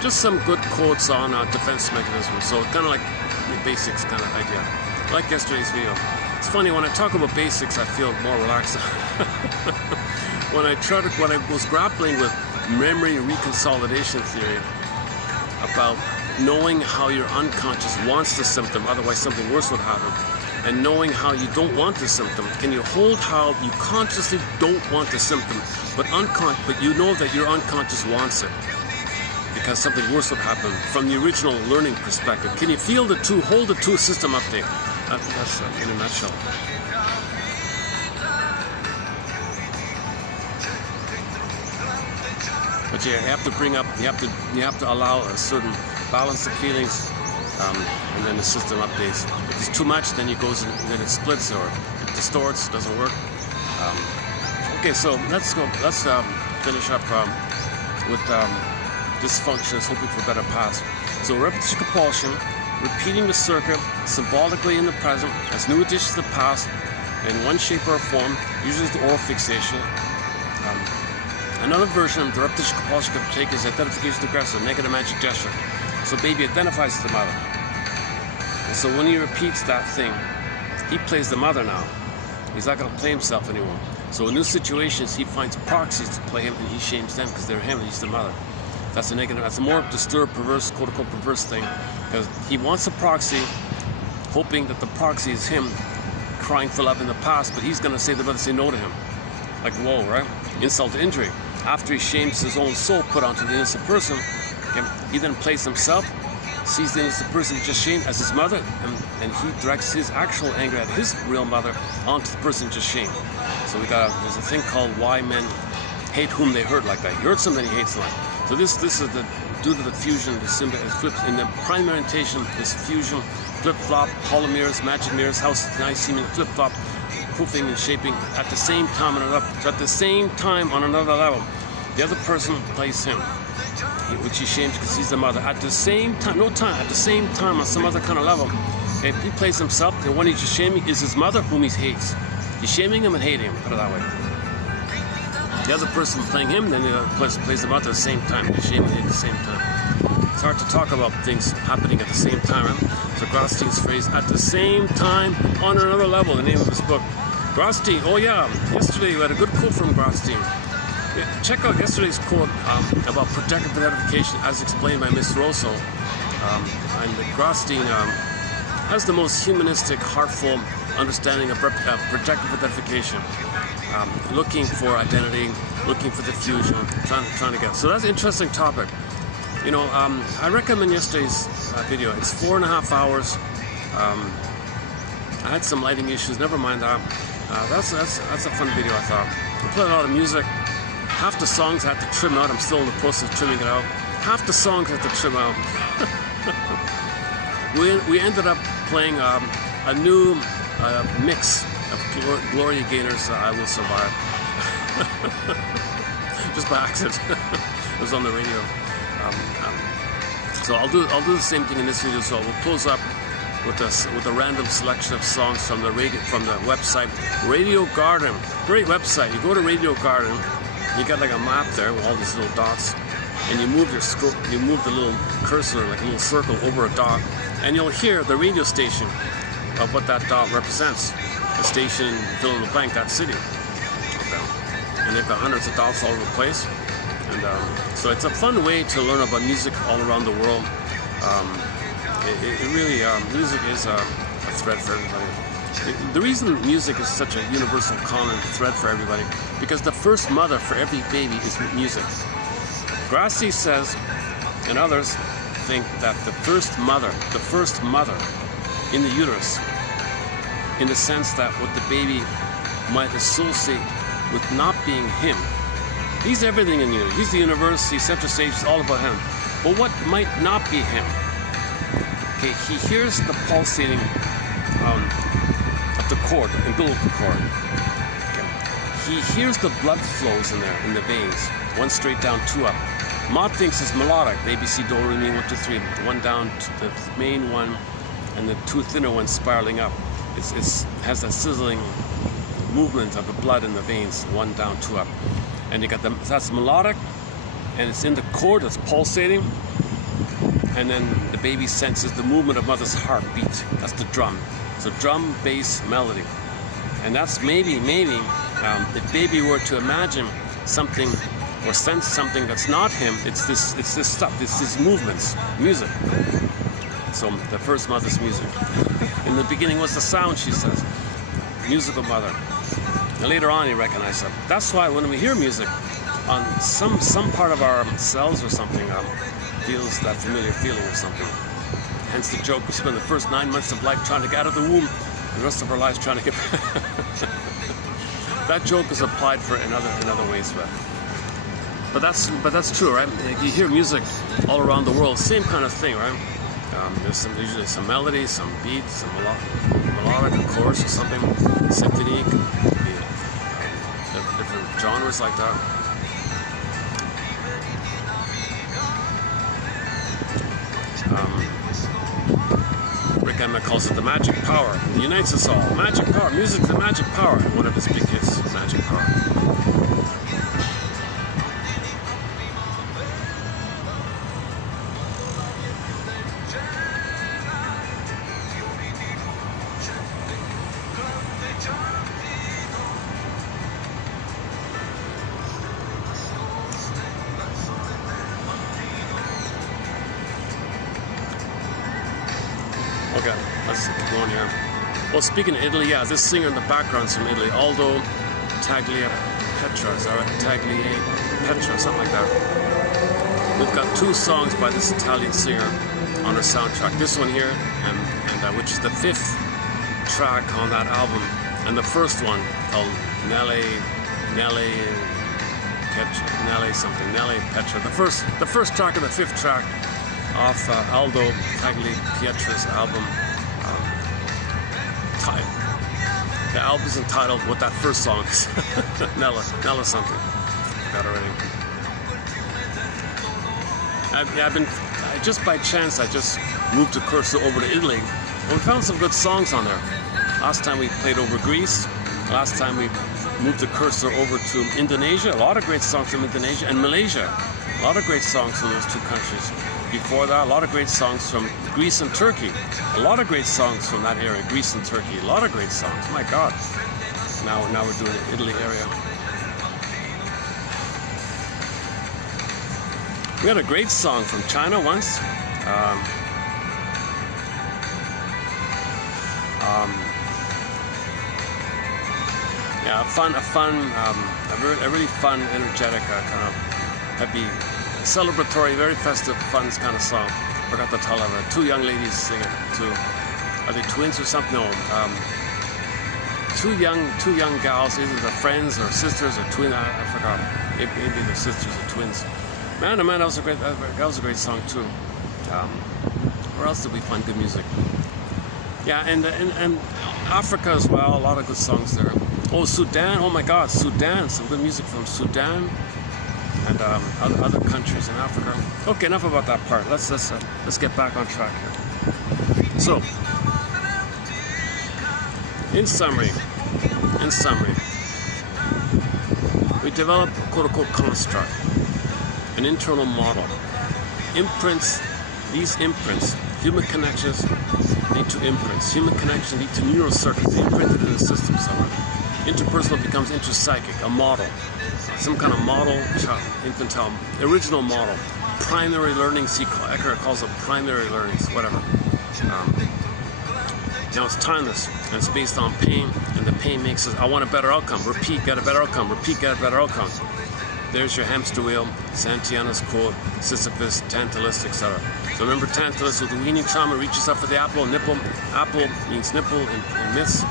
just some good quotes on defense mechanisms. So kind of like the basics kind of idea. Like yesterday's video. It's funny, when I talk about basics, I feel more relaxed. when I was grappling with memory reconsolidation theory about knowing how your unconscious wants the symptom, otherwise something worse would happen, and knowing how you don't want the symptom, can you hold how you consciously don't want the symptom, but you know that your unconscious wants it? Because something worse would happen from the original learning perspective. Can you feel the two, hold the two system update? That's in a nutshell. But you have to bring up, you have to allow a certain balance of feelings, and then the system updates. If it's too much, then then it splits or it distorts, doesn't work. Okay, so let's finish up with dysfunctions, hoping for better paths. So repetition compulsion, repeating the circuit symbolically in the present as new additions to the past in one shape or form, usually the oral fixation. Another version of the repetition compulsion can take is identification of aggressor, negative magic gesture. So baby identifies the mother. And so when he repeats that thing, he plays the mother now. He's not going to play himself anymore. So in new situations, he finds proxies to play him, and he shames them because they're him and he's the mother. That's a negative. That's a more disturbed, perverse, quote-unquote perverse thing, because he wants a proxy, hoping that the proxy is him crying for love in the past, but he's going to say the mother say no to him, like Rowe, right? Insult to injury. After he shames his own soul put onto the innocent person, he then plays himself, sees the innocent person he just shamed as his mother, and he directs his actual anger at his real mother onto the person just shamed. So there's a thing called why men hate whom they hurt like that. He hurts them, then he hates them. So this is due to the fusion, the symbol flips in the primary orientation. This fusion, flip-flop, hollow mirrors, magic mirrors, house nice seeming flip-flop, proofing and shaping at the same time on another. So at the same time on another level, the other person plays him, which he shames because he's the mother. At the same time, at the same time on some other kind of level, if he plays himself, the one he's just shaming is his mother, whom he hates. He's shaming him and hating him, put it that way. The other person playing him, then the other person plays the mother at the same time. He's shaming him at the same time. It's hard to talk about things happening at the same time, right? So Grostein's phrase, at the same time on another level, the name of his book. Grostein, oh yeah, yesterday we had a good quote from Grostein. Yeah, check out yesterday's quote about projective identification as explained by Miss Rosso. And Grostein has the most humanistic, heartful understanding of projective identification. Looking for identity, looking for the fusion, trying to get. So that's an interesting topic. You know, I recommend yesterday's video. It's 4.5 hours. I had some lighting issues. Never mind that. That's a fun video, I thought. I played a lot of music. Half the songs I had to trim out. I'm still in the process of trimming it out. Half the songs I had to trim out. we ended up playing a new mix of Gloria Gaynor's I Will Survive. Just by accident. It was on the radio. So I'll do the same thing in this video. So we'll close up with a random selection of songs from the website Radio Garden. Great website. You go to Radio Garden. You got like a map there with all these little dots, and you move the little cursor, like a little circle, over a dot, and you'll hear the radio station of what that dot represents. The station, fill in the blank, that city. Okay. And they've got hundreds of dots all over the place. And so it's a fun way to learn about music all around the world. It really, music is a thread for everybody. The reason music is such a universal common thread for everybody, because the first mother for every baby is music. Grassi says, and others think that the first mother in the uterus, in the sense that what the baby might associate with not being him. He's everything in you. He's the universe, he's center stage, it's all about him. But what might not be him? Okay, he hears the pulsating of the cord, the umbilical cord. Okay. He hears the blood flows in there, in the veins. One straight down, two up. Maud thinks it's melodic. The ABC, do, re, mi, 1, 2, 3. One down to the main one, and the two thinner ones spiraling up. It has that sizzling movement of the blood in the veins. One down, two up. And you got that's melodic, and it's in the cord that's pulsating, and then the baby senses the movement of mother's heartbeat. That's the drum. So drum, bass, melody, and that's maybe if baby were to imagine something or sense something that's not him, it's this stuff, it's these movements, music. So the first mother's music. In the beginning was the sound, she says, musical mother. And later on, he recognized that. That's why when we hear music, on some part of our cells or something feels that familiar feeling or something. Hence the joke: we spend the first 9 months of life trying to get out of the womb, and the rest of our lives trying to get. That joke is applied for in other ways, but that's true, right? Like you hear music all around the world, same kind of thing, right? There's usually some melody, some beat, some melodic, of course, or something, symphony. Different genres like that. Rick Emmett calls it the magic power. It unites us all. Magic power. Music's the magic power. One of his big hits, Magic Power. Okay, let's keep going here. Well, speaking of Italy, yeah, this singer in the background's from Italy, Aldo Tagliapetra, is that right? Tagliapetra, something like that. We've got 2 songs by this Italian singer on our soundtrack. This one here, and which is the 5th track on that album, and the first one called Nelle Petra. The first track of the 5th track off Aldo Tagliapietra's album The album is entitled what that first song is. Nella something. Got already. Just by chance, I just moved the cursor over to Italy, and we found some good songs on there. Last time we played over Greece. Last time we moved the cursor over to Indonesia. A lot of great songs from Indonesia and Malaysia. A lot of great songs from those two countries. Before that, a lot of great songs from Greece and Turkey. A lot of great songs from that area, Greece and Turkey. A lot of great songs. My God. Now we're doing the Italy area. We had a great song from China once. Yeah, a really fun, energetic, kind of happy, celebratory, very festive, fun kind of song. Forgot the title of it. Two young ladies singing. Are they twins or something? No. Two young gals. Either they're friends or sisters or twins. I forgot. Maybe they're sisters or twins. Man, oh man, that was a great song too. Where else did we find good music? Yeah, and Africa as well. A lot of good songs there. Oh, Sudan. Oh my God, Sudan. Some good music from Sudan and other countries in Africa. Okay, enough about that part. Let's get back on track here. So, in summary, we develop a quote-unquote construct, an internal model. Imprints. These imprints, human connections lead to imprints. Human connections lead to neural circuits imprinted in the system somewhere. Interpersonal becomes interpsychic, a model. Some kind of model, infantile, original model. Primary learning, Eckhart calls it primary learnings, whatever. Now it's timeless, and it's based on pain, and the pain makes us, I want a better outcome. Repeat, get a better outcome. Repeat, get a better outcome. There's your hamster wheel, Santayana's quote, Sisyphus, Tantalus, etc. So remember Tantalus with the weaning trauma reaches up for the apple, nipple. Apple means nipple in myths,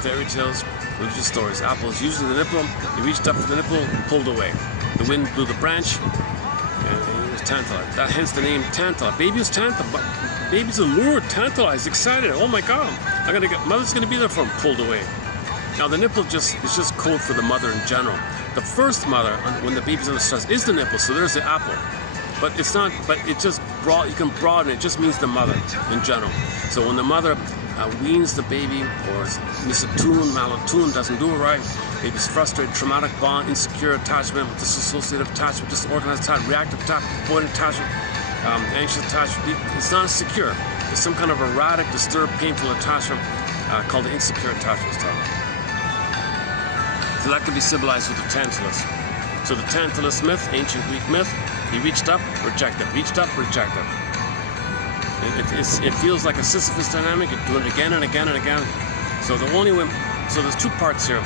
fairy tales, religious stories. Apple is usually the nipple. He reached up for the nipple, pulled away. The wind blew the branch, and it was tantalized. That hence the name Tantala. Baby was tantalized. Baby's allured, tantalized, excited. Oh my God, mother's gonna be there for him. Pulled away. Now the nipple is just code for the mother in general. The first mother, when the baby's under stress, is the nipple. So there's the apple. But it's not. But it just broad. You can broaden it. It just means the mother in general. So when the mother weans the baby, or is misattuned, malattuned, doesn't do it right, baby's frustrated, traumatic bond, insecure attachment, dissociative attachment, disorganized attachment, reactive attachment, avoidant attachment, anxious attachment. It's not secure. It's some kind of erratic, disturbed, painful attachment called the insecure attachment style. So that can be symbolized with the Tantalus. So the Tantalus myth, ancient Greek myth, he reached up, rejected, reached up, rejected. It feels like a Sisyphus dynamic. You do it again and again and again. So so there's two parts here.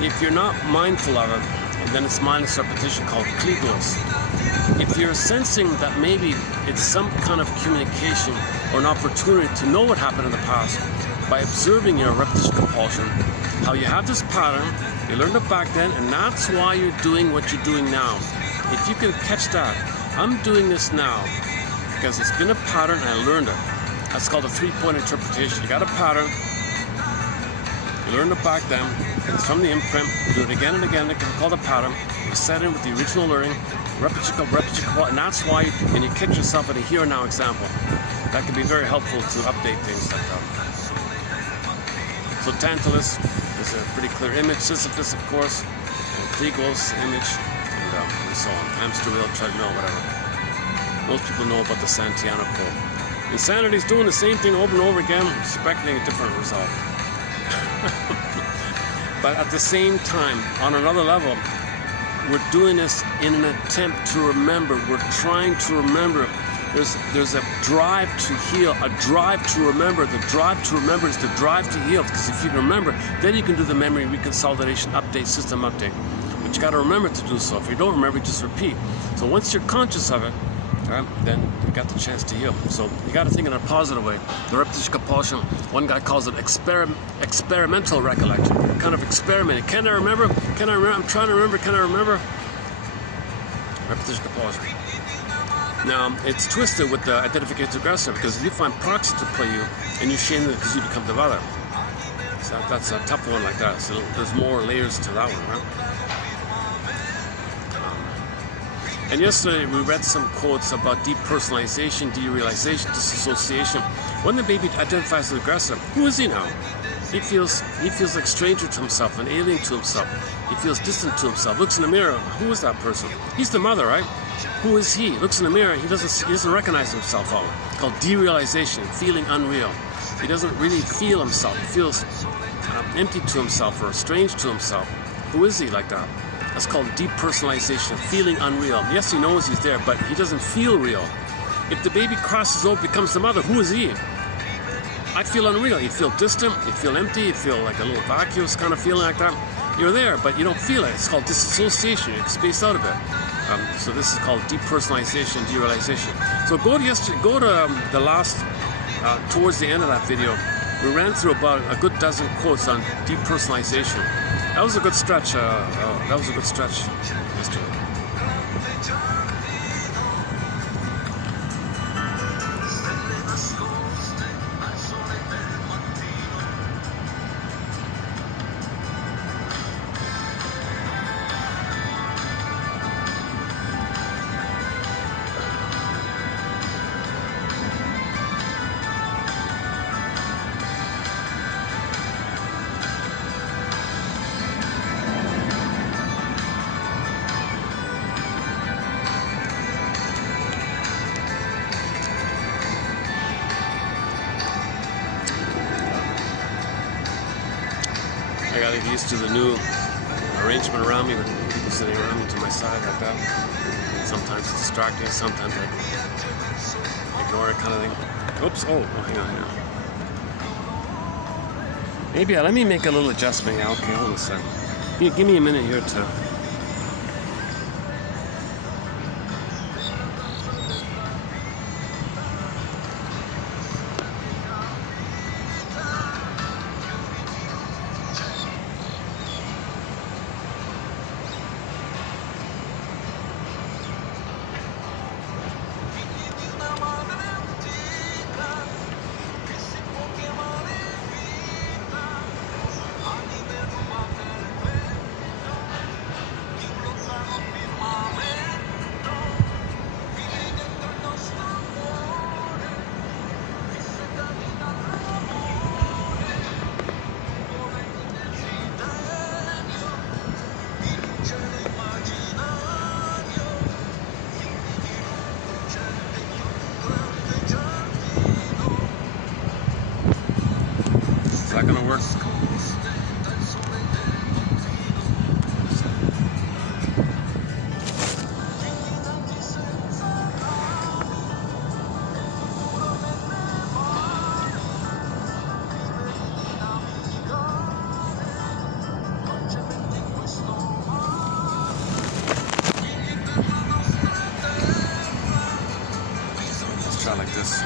If you're not mindful of it, then it's mindless repetition called kligos. If you're sensing that maybe it's some kind of communication or an opportunity to know what happened in the past by observing your repetition compulsion, how you have this pattern, you learned it back then, and that's why you're doing what you're doing now. If you can catch that, I'm doing this now because it's been a pattern and I learned it. That's called a three-point interpretation. You got a pattern, you learned it back then, it's from the imprint, you do it again and again, it's called a pattern, you set in with the original learning, repetition, and that's why, and you catch yourself at a here and now example. That can be very helpful to update things like that. So Tantalus is a pretty clear image, Sisyphus of course, and Kligos image, and so on, hamster wheel, treadmill, whatever. Most people know about the Santayana quote. Insanity is doing the same thing over and over again, expecting a different result. But at the same time, on another level, we're doing this in an attempt to remember. We're trying to remember. There's a drive to heal, a drive to remember. The drive to remember is the drive to heal. Because if you can remember, then you can do the memory reconsolidation update, system update. But you got to remember to do so. If you don't remember, just repeat. So once you're conscious of it, right, then you got the chance to heal. So you got to think in a positive way. The repetition compulsion, one guy calls it experimental recollection. You're kind of experimenting. Can I remember? Can I remember? I'm trying to remember. Can I remember? Repetition compulsion. Now, it's twisted with the identification aggressor because if you find proxy to play you and you shame them because you become the other. So that's a tough one like that. So there's more layers to that one, right? And yesterday we read some quotes about depersonalization, derealization, disassociation. When the baby identifies as an aggressor, who is he now? He feels like a stranger to himself, an alien to himself. He feels distant to himself. Looks in the mirror. Who is that person? He's the mother, right? Who is he? Looks in the mirror. He doesn't recognize himself. It's called derealization, feeling unreal. He doesn't really feel himself. He feels empty to himself or strange to himself. Who is he like that? That's called depersonalization, feeling unreal. Yes, he knows he's there, but he doesn't feel real. If the baby crosses over, becomes the mother, who is he? I feel unreal. You feel distant, you feel empty, you feel like a little vacuous kind of feeling like that. You're there, but you don't feel it. It's called disassociation. You space out a bit. So this is called depersonalization, derealization. So go to the last, towards the end of that video, we ran through about a good dozen quotes on depersonalization. That was a good stretch. Yesterday. I gotta get used to the new arrangement around me with people sitting around me to my side like that. Sometimes it's distracting, sometimes I ignore it kind of thing. Oops, oh, hang on. Maybe, let me make a little adjustment. Yeah, okay, hold on a second. Give me a minute here to... Is that gonna work? Let's try like this.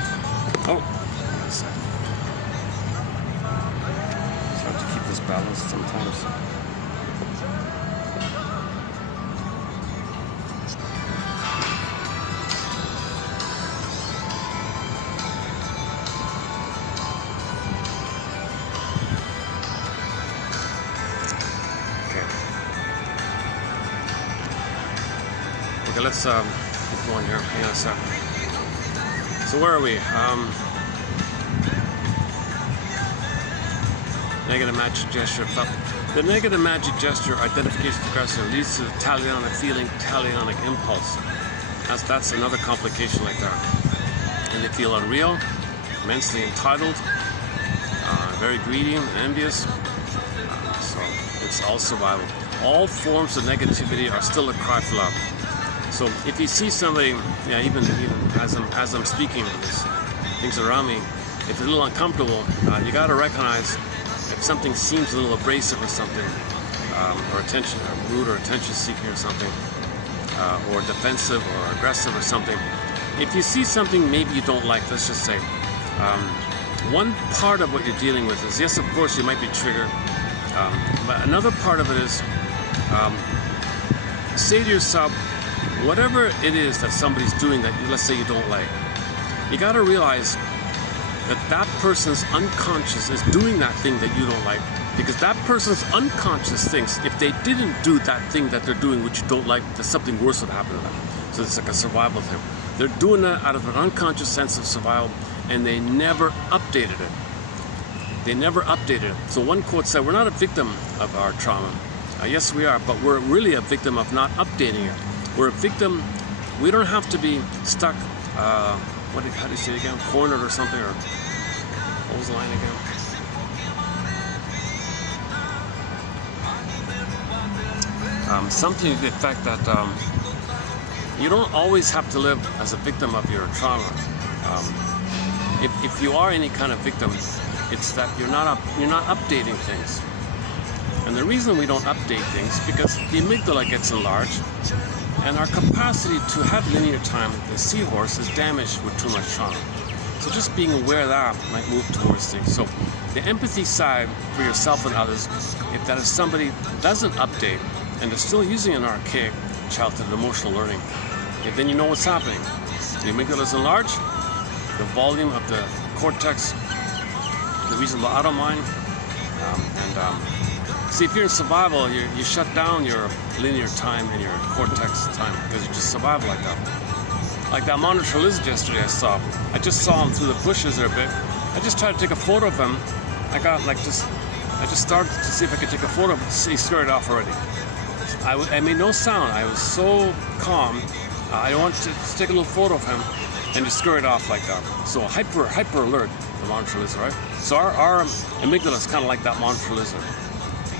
Oh, wait a second. Balance sometimes. Okay, let's keep going here. Hang on a sec. So where are we? Negative magic gesture. The negative magic gesture identification of aggressor leads to the talionic feeling, talionic impulse. That's another complication like that. And they feel unreal, immensely entitled, very greedy and envious. So it's all survival. All forms of negativity are still a cry for love. So if you see somebody, yeah, even as I'm speaking, there's things around me, if it's a little uncomfortable, you got to recognize if something seems a little abrasive or something, or attention, or rude or attention-seeking or something, or defensive or aggressive or something. If you see something maybe you don't like, let's just say, one part of what you're dealing with is, yes, of course, you might be triggered, but another part of it is, say to yourself, whatever it is that somebody's doing that, let's say, you don't like, you got to realize that person's unconscious is doing that thing that you don't like, because that person's unconscious thinks if they didn't do that thing that they're doing which you don't like, that something worse would happen to them. So it's like a survival thing. They're doing that out of an unconscious sense of survival, and they never updated it. They never updated it. So one quote said, we're not a victim of our trauma. Yes, we are, but we're really a victim of not updating it. We're a victim. We don't have to be stuck, how do you say it again? Cornered or something, or what was the line again? Something to the effect that you don't always have to live as a victim of your trauma. If you are any kind of victim, it's that you're not updating things. And the reason we don't update things is because the amygdala gets enlarged, and our capacity to have linear time, the seahorse, is damaged with too much trauma. So just being aware of that might move towards things. So the empathy side for yourself and others, if somebody doesn't update and they're still using an archaic childhood emotional learning, then you know what's happening. The amygdala is enlarged, the volume of the cortex, the reasonable auto mind, see, if you're in survival, you shut down your linear time and your cortex time because you just survive like that. Like that monitor lizard yesterday I just saw him through the bushes there a bit. I just tried to take a photo of him. I just started to see if I could take a photo of him. He scurried off already. I made no sound. I was so calm. I wanted to take a little photo of him, and just scurried off like that. So hyper alert, the monitor lizard, right? So our amygdala is kind of like that monitor lizard.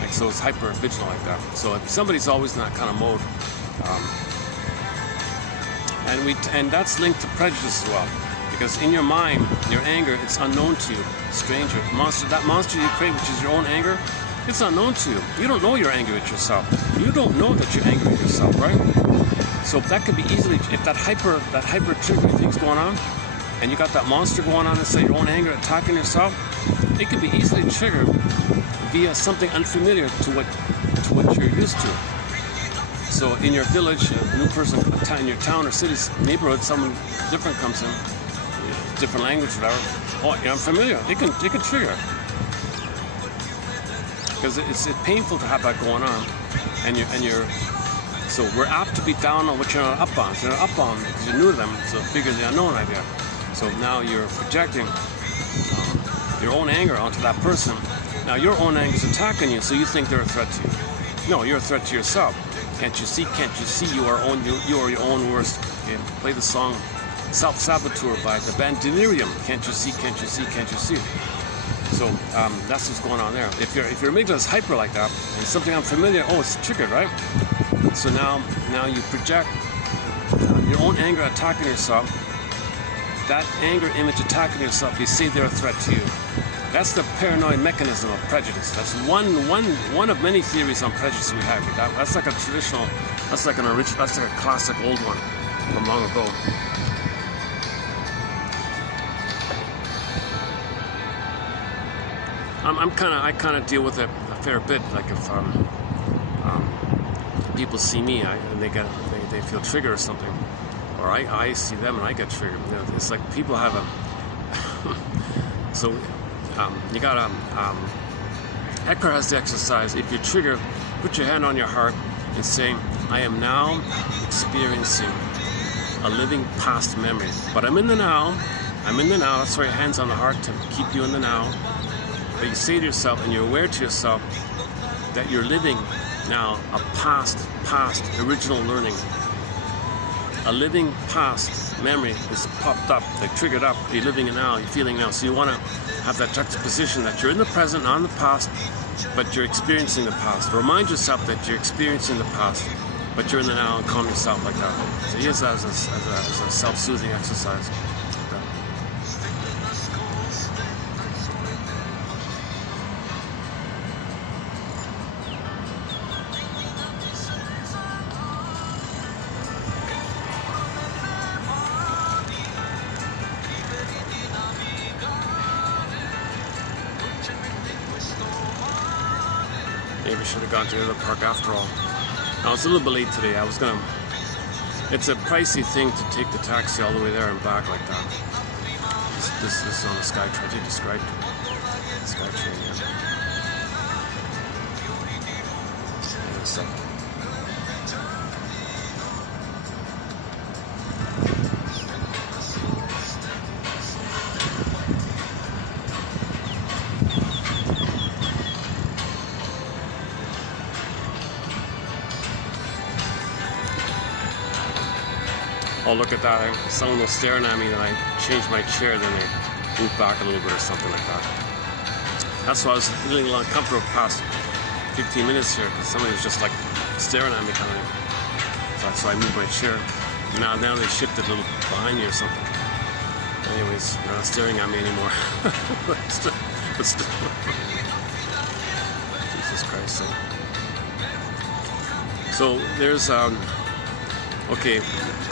Like, so it's hyper vigilant like that. So if somebody's always in that kind of mode, and that's linked to prejudice as well, because in your mind, your anger, it's unknown to you, stranger. That monster you create, which is your own anger, it's unknown to you. You don't know you're angry at yourself. You don't know that you're angry at yourself, right? So that could be easily, if that hyper triggering thing's going on, and you got that monster going on, and say your own anger attacking yourself, it could be easily triggered via something unfamiliar to what you're used to. So in your village, a new person, in your town or city's neighborhood, someone different comes in, different language, whatever. Oh, you're unfamiliar. It can trigger. Because it's painful to have that going on, and you're. So we're apt to be down on what you're not up on. So you're not up on because you're new to them. So figure the unknown idea. So now you're projecting your own anger onto that person. Now your own anger is attacking you, so you think they're a threat to you. No, you're a threat to yourself. Can't you see? Can't you see? You are your own worst. Okay? Play the song "Self-Saboteur" by the band Delirium. Can't you see? Can't you see? Can't you see? So that's what's going on there. If your amygdala is hyper like that, and something unfamiliar, oh, it's triggered, right? So now you project your own anger attacking yourself. That anger image attacking yourself, you say they're a threat to you. That's the paranoid mechanism of prejudice. That's one of many theories on prejudice we have. That's like a traditional, that's like a classic old one from long ago. I kind of deal with it a fair bit. Like if people see me and they feel triggered or something, or I see them and I get triggered. You know, it's like people have a so you gotta Eckhart has the exercise. If you're triggered, put your hand on your heart and say, I am now experiencing a living past memory, but I'm in the now. I'm in the now. That's why your hand's on the heart, to keep you in the now. But you say to yourself, and you're aware to yourself, that you're living now a past original learning. A living past memory is popped up, like triggered up. You're living it now, you're feeling now. So you want to have that juxtaposition that you're in the present, not in the past, but you're experiencing the past. Remind yourself that you're experiencing the past, but you're in the now, and calm yourself like that. So use that as a self-soothing exercise. Maybe I should have gone to the other park after all. I was a little bit late today. It's a pricey thing to take the taxi all the way there and back like that. This is on the SkyTrain. I think the SkyTrain. Yeah. So. Oh, look at that. Someone was staring at me, and I changed my chair, then they moved back a little bit or something like that. That's why I was feeling a little uncomfortable past 15 minutes here, because somebody was just like staring at me kind of. So I moved my chair. Now they shifted a little behind me or something. Anyways, they're not staring at me anymore. but still. Jesus Christ. So there's okay,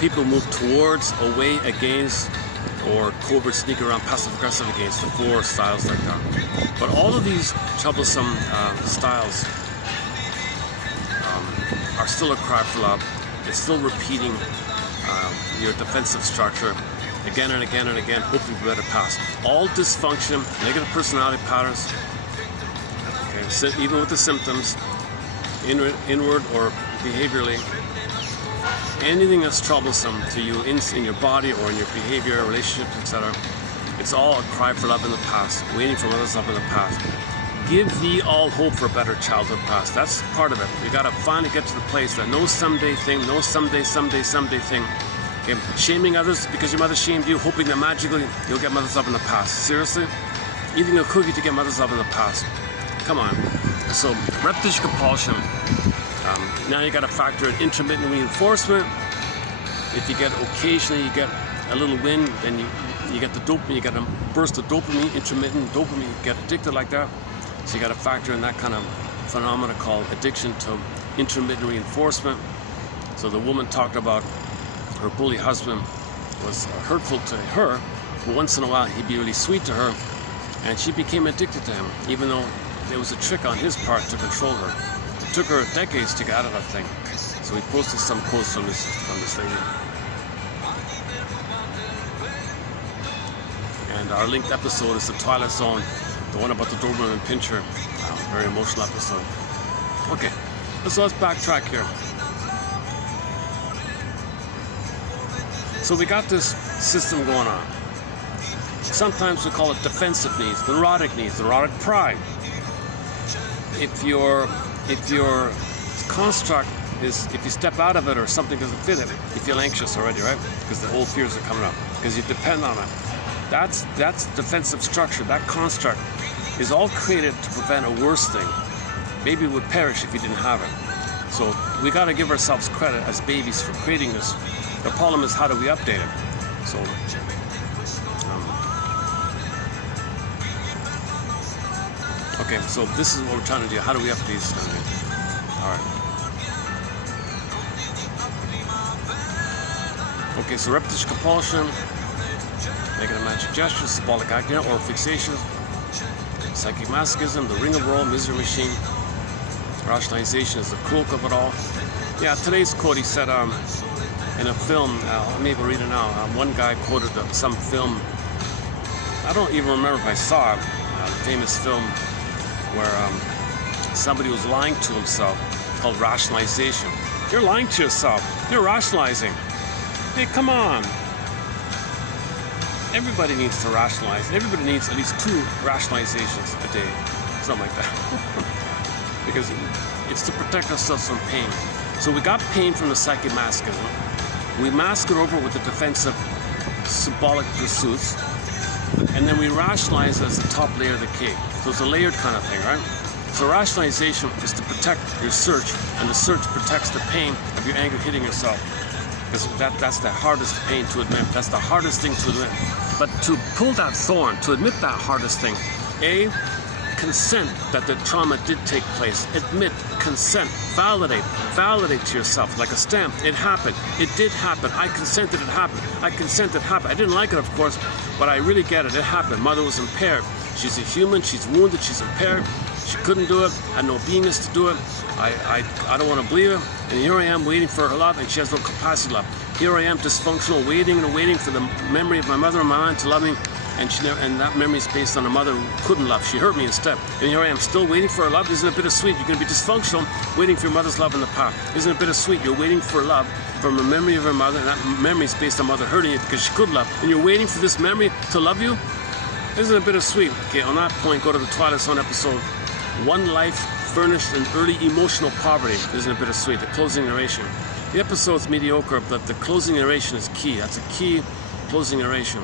people move towards, away, against, or covert, sneak around, passive aggressive against, the 4 styles like that. But all of these troublesome styles are still a cry for love. It's still repeating your defensive structure again and again and again, hoping for better past. All dysfunction, negative personality patterns, okay, so even with the symptoms, inward or behaviorally, anything that's troublesome to you in your body or in your behavior, relationships, etc., it's all a cry for love in the past, waiting for others love in the past. Give thee all hope for a better childhood past. That's part of it. You got to finally get to the place that no someday thing, no someday thing. Okay? Shaming others because your mother shamed you, hoping that magically you'll get mother's love in the past. Seriously? Eating a cookie to get mother's love in the past. Come on. So, repetition compulsion. Now you got to factor in intermittent reinforcement. If you get occasionally, you get a little win, then you get the dopamine, you get a burst of dopamine, intermittent dopamine, you get addicted like that. So you got to factor in that kind of phenomena called addiction to intermittent reinforcement. So the woman talked about her bully husband was hurtful to her, but once in a while he'd be really sweet to her, and she became addicted to him, even though there was a trick on his part to control her. It took her decades to get out of that thing. So we posted some quotes from this lady. And our linked episode is the Twilight Zone, the one about the Doberman and Pinscher. Very emotional episode. Okay, so let's backtrack here. So we got this system going on. Sometimes we call it defensive needs, neurotic pride. If your construct is, if you step out of it or something doesn't fit it, you feel anxious already, right? Because the old fears are coming up, because you depend on it. That's defensive structure. That construct is all created to prevent a worse thing. Baby would perish if you didn't have it. So we got to give ourselves credit as babies for creating this. The problem is, how do we update it? So okay, so this is what we're trying to do. How do we update these? All right. Okay, so repetition compulsion, negative magic gestures, symbolic acting or fixation, psychic masochism, the ring of Rowe, misery machine, rationalization is the cloak of it all. Yeah, today's quote, he said in a film, maybe read it now, one guy quoted some film, I don't even remember if I saw it, a famous film where somebody was lying to himself, called rationalization. You're lying to yourself, you're rationalizing. Hey, come on. Everybody needs to rationalize. Everybody needs at least 2 rationalizations a day, something like that. Because it's to protect ourselves from pain. So we got pain from the psychic masochism. We mask it over with the defensive symbolic pursuits, and then we rationalize it as the top layer of the cake. So it's a layered kind of thing, right? So rationalization is to protect your search, and the search protects the pain of your anger hitting yourself. Because that's the hardest pain to admit. That's the hardest thing to admit. But to pull that thorn, to admit that hardest thing, A, consent that the trauma did take place. Admit, consent, validate to yourself like a stamp. It happened. It did happen. I consented it happened. I consent it happened. I didn't like it, of course, but I really get it. It happened. Mother was impaired. She's a human. She's wounded. She's impaired. She couldn't do it. I had no beingness to do it. I don't want to believe it. And here I am waiting for her love, and she has no capacity love. Here I am dysfunctional, waiting and waiting for the memory of my mother and my aunt to love me. and that memory is based on a mother who couldn't love. She hurt me instead. And here I am still waiting for her love. Isn't it bittersweet? You're going to be dysfunctional waiting for your mother's love in the past. Isn't it bittersweet? You're waiting for love from a memory of her mother, and that memory is based on mother hurting you because she could love. And you're waiting for this memory to love you? Isn't it bittersweet? Okay, on that point, go to the Twilight Zone episode, One Life Furnished in Early Emotional Poverty. Isn't it bittersweet? The closing narration. The episode's mediocre, but the closing narration is key. That's a key closing narration.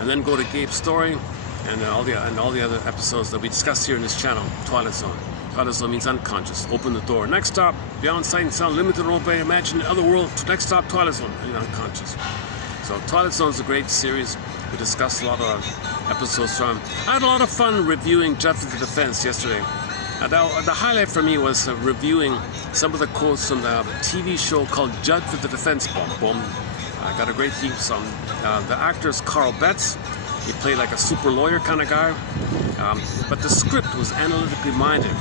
And then go to Gabe's story and all the other episodes that we discussed here in this channel, Twilight Zone. Twilight Zone means unconscious. Open the door. Next stop, beyond sight and sound, limited role by imagine the other world. Next stop, Twilight Zone, and unconscious. So Twilight Zone is a great series. We discussed a lot of episodes from. I had a lot of fun reviewing Judge for the Defense yesterday. The highlight for me was reviewing some of the quotes from the TV show called Judge for the Defense. Boom. I got a great theme song. The actor is Carl Betts. He played like a super lawyer kind of guy. But the script was analytically minded.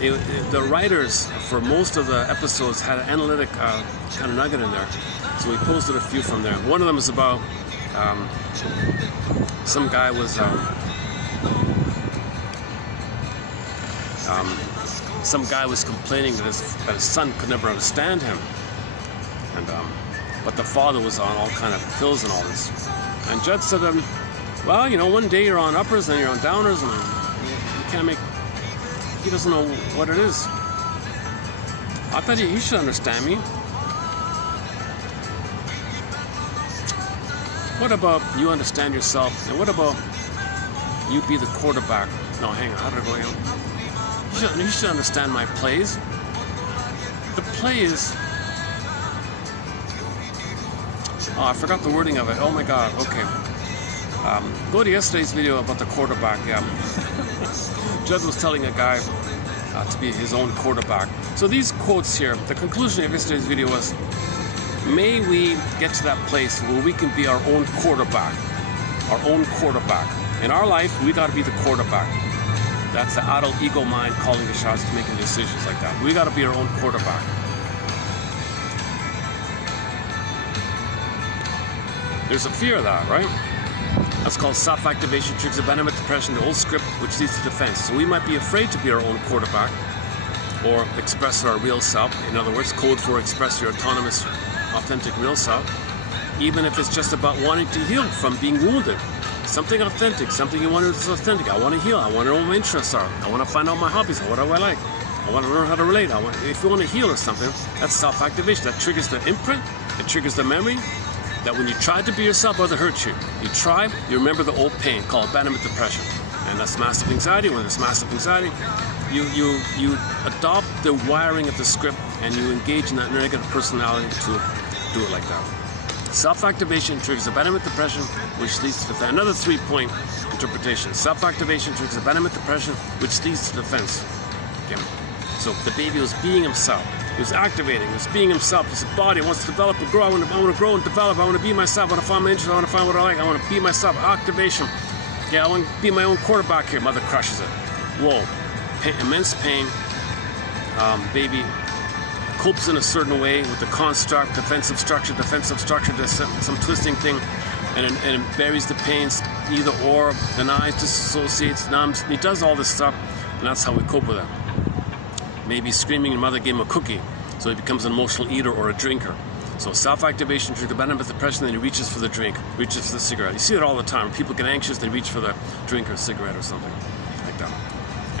The writers for most of the episodes had an analytic kind of nugget in there. So we posted a few from there. One of them is about some guy was complaining that his son could never understand him, and but the father was on all kind of pills and all this. And Judd said, well, you know, one day you're on uppers, then you're on downers, and you can't make. He doesn't know what it is. I thought he should understand me. What about you understand yourself? And what about you be the quarterback? No, hang on, how did I go again? You should understand my plays. The play is... Oh, I forgot the wording of it. Oh my God, okay. Go to yesterday's video about the quarterback, yeah. Judd was telling a guy to be his own quarterback. So these quotes here, the conclusion of yesterday's video was, may we get to that place where we can be our own quarterback. Our own quarterback. In our life, we got to be the quarterback. That's the adult ego mind calling the shots, making decisions like that. We got to be our own quarterback. There's a fear of that, right? That's called self-activation, triggers abandonment, depression, the old script, which leads to defense. So we might be afraid to be our own quarterback or express our real self. In other words, code for express your autonomous authentic real self, even if it's just about wanting to heal from being wounded. Something authentic, something you want to is authentic. I want to heal. I want to know what my interests are. I want to find out my hobbies. What do I like? I want to learn how to relate. If you want to heal or something, that's self-activation. That triggers the imprint. It triggers the memory that when you try to be yourself, others hurt you. You try, you remember the old pain called abandonment depression, and that's massive anxiety. When there's massive anxiety, you adopt the wiring of the script and you engage in that negative personality to do it like that. Self-activation triggers abandonment depression, which leads to defense. Another 3-point interpretation. Self-activation triggers abandonment depression, which leads to defense. Okay. So the baby was being himself. He was activating. He was being himself. His body wants to develop and grow. I want to grow and develop. I want to be myself. I want to find my interest. I want to find what I like. I want to be myself. Activation. Yeah, I want to be my own quarterback here. Mother crushes it. Whoa. Immense pain. Baby copes in a certain way with the construct, defensive structure, does some twisting thing, and it buries the pains, either or, denies, disassociates, numbs. He does all this stuff, and that's how we cope with it. Maybe screaming, your mother gave him a cookie, so he becomes an emotional eater or a drinker. So self-activation through the abandonment depression, then he reaches for the drink, reaches for the cigarette. You see it all the time. When people get anxious, they reach for the drink or a cigarette or something like that.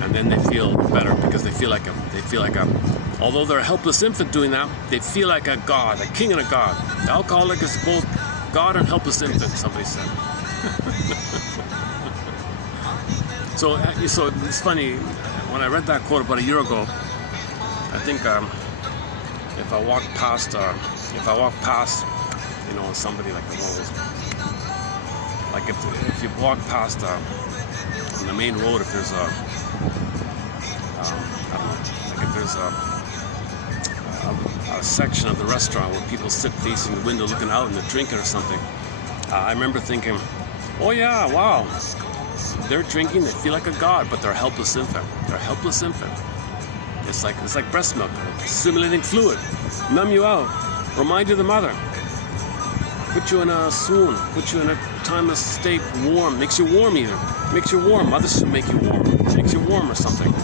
And then they feel better because they feel like although they're a helpless infant doing that, they feel like a god, a king and a god. The alcoholic is both god and helpless infant, somebody said. So it's funny, when I read that quote about a year ago, I think if I walk past, you know, somebody like one of those, like if you walk past on the main road, if there's I don't know, like if there's a section of the restaurant where people sit facing the window looking out and they're drinking or something, I remember thinking, oh yeah, wow, they're drinking, they feel like a god, but they're a helpless infant. They're a helpless infant. It's like breast milk, stimulating fluid, numb you out, remind you of the mother. put you in a swoon, put you in a timeless state, warm, makes you warm even. Makes you warm. Others should make you warm. Makes you warm or something.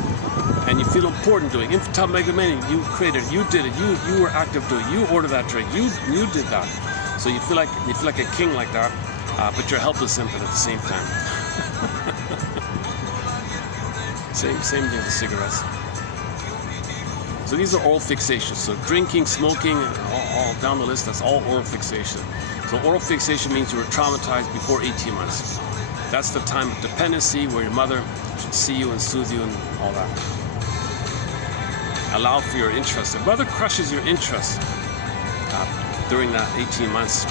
And you feel important doing it. Infantile megalomania, you created it, you did it, you were active doing it, you ordered that drink, you did that. So you feel like a king like that, but you're a helpless infant at the same time. Same thing with cigarettes. So these are oral fixations. So drinking, smoking, all down the list, that's all oral fixation. So oral fixation means you were traumatized before 18 months. That's the time of dependency where your mother should see you and soothe you and all that. Allow for your interest. If mother crushes your interest during that 18 months,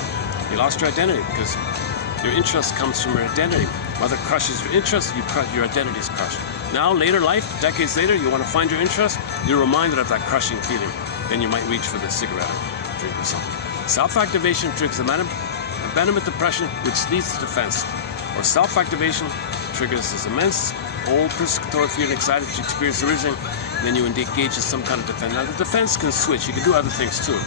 you lost your identity because your interest comes from your identity. Mother crushes your interest, your identity is crushed. Now, later life, decades later, you want to find your interest, you're reminded of that crushing feeling. Then you might reach for the cigarette or drink or something. Self-activation triggers abandonment depression, which leads to defense. Or self-activation triggers this immense, old persecutory fear and anxiety that you experienced originally, and then you engage in some kind of defense. Now, the defense can switch. You can do other things too.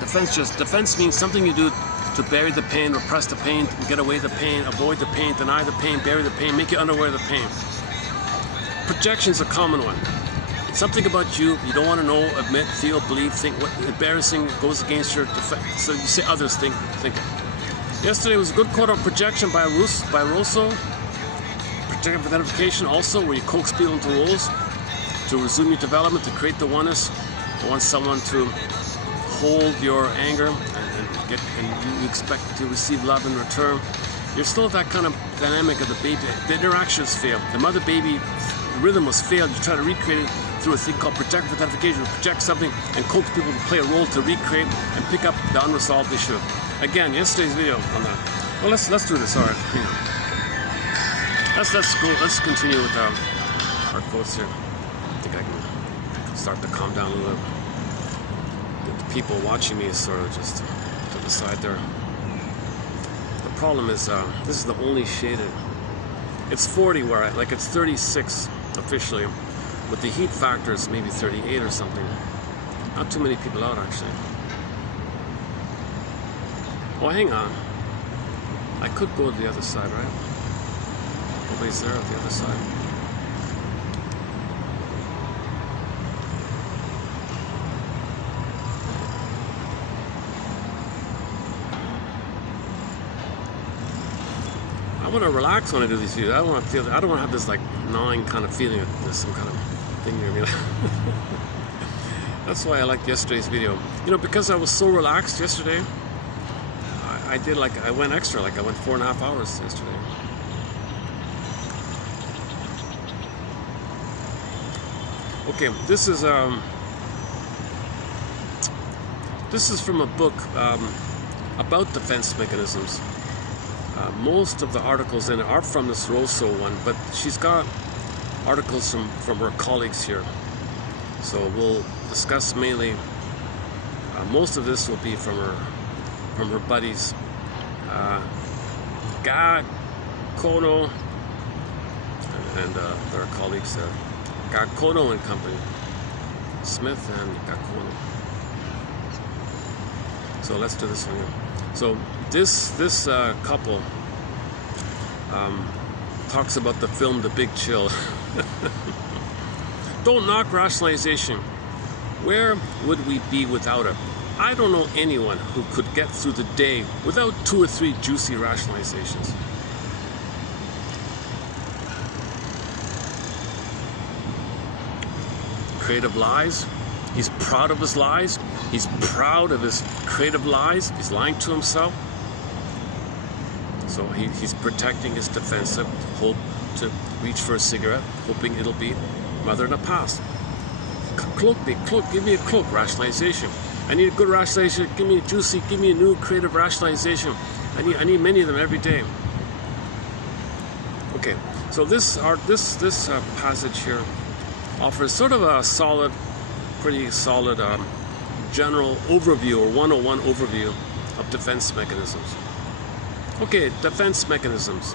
Defense means something you do to bury the pain, repress the pain, get away the pain, avoid the pain, deny the pain, bury the pain, make you unaware of the pain. Projection's a common one. It's something about you don't want to know, admit, feel, believe, think what embarrassing goes against your defense. So you say others think it. Yesterday was a good quote on projection by Rowe. Projective identification also, where you coax people into roles to resume your development, to create the oneness. You want someone to hold your anger and you expect to receive love in return. You're still that kind of dynamic of the baby. The interactions fail. The mother-baby rhythm was failed. You try to recreate it through a thing called projective identification. You project something and coax people to play a role to recreate and pick up the unresolved issue. Again, yesterday's video on that. Well, let's do this. All right. Let's continue with our quotes here. I think I can start to calm down a little. The people watching me is sort of just to the side there. The problem is this is the only shaded. It's 40 where it's 36 officially, but the heat factor is maybe 38 or something. Not too many people out actually. Oh, hang on. I could go to the other side, right? Nobody's there at the other side. I want to relax when I do these videos. I don't want to have this like gnawing kind of feeling of there's some kind of thing near me. That's why I liked yesterday's video. Because I was so relaxed yesterday, I went extra, I went 4.5 hours yesterday. Okay, this is from a book about defense mechanisms. Most of the articles in it are from this Rowe one, but she's got articles from her colleagues here. So we'll discuss mainly. Most of this will be from her buddies, Ga, Kono, and their colleagues there. Gakono and Company, Smith and Gakono. So let's do this one here. So this couple talks about the film The Big Chill. Don't knock rationalization. Where would we be without it? I don't know anyone who could get through the day without 2 or 3 juicy rationalizations. Creative lies. He's proud of his lies. He's proud of his creative lies. He's lying to himself. So he's protecting his defensive hope to reach for a cigarette, hoping it'll be mother in the past. Cloak, give me a cloak rationalization. I need a good rationalization. Give me a juicy, give me a new creative rationalization. I need many of them every day. Okay, so this passage here offers sort of a solid, pretty solid general overview or 101 overview of defense mechanisms. Okay, defense mechanisms,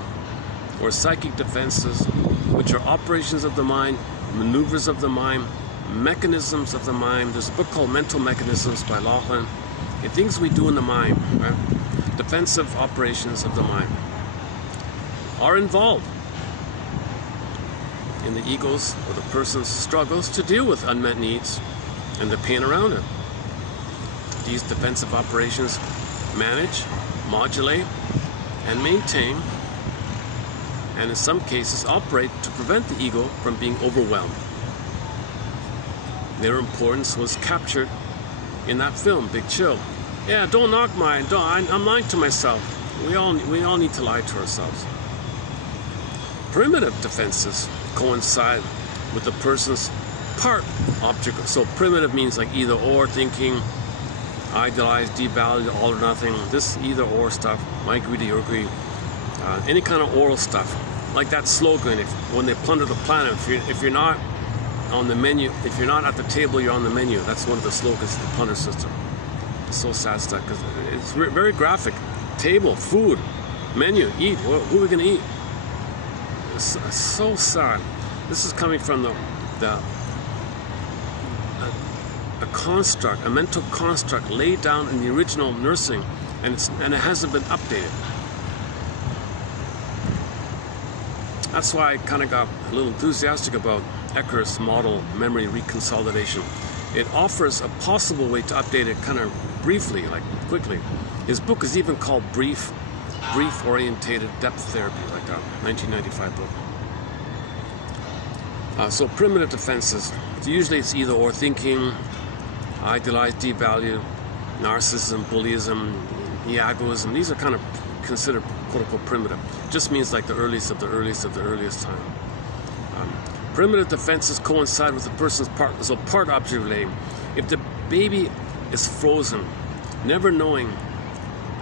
or psychic defenses, which are operations of the mind, maneuvers of the mind, mechanisms of the mind. There's a book called Mental Mechanisms by Laughlin. in things we do in the mind, right? Defensive operations of the mind are involved in the ego's or the person's struggles to deal with unmet needs and the pain around it. These defensive operations manage, modulate, and maintain, and in some cases operate to prevent the ego from being overwhelmed. Their importance was captured in that film, Big Chill. Yeah, don't knock mine. I'm lying to myself. We all need to lie to ourselves. Primitive defenses coincide with the person's part object. So primitive means like either or thinking, idealize, devalue, all or nothing. This either or stuff, my agree to your agree. Any kind of oral stuff, like that slogan. When they plunder the planet, if you're not on the menu, if you're not at the table, you're on the menu. That's one of the slogans of the plunder system. It's so sad stuff because it's very graphic. Table, food, menu, eat. Who are we gonna eat? It's so sad. This is coming from a construct, a mental construct laid down in the original nursing, and it hasn't been updated. That's why I kind of got a little enthusiastic about Ecker's model memory reconsolidation. It offers a possible way to update it kind of briefly, like quickly. His book is even called Brief Orientated Depth Therapy, like that 1995 book. So primitive defenses, usually it's either or thinking, idealize, devalue, narcissism, bullyism, egoism. These are kind of considered quote-unquote primitive. Just means like the earliest of the earliest of the earliest time. Primitive defenses coincide with the person's part. So part object relating. If the baby is frozen, never knowing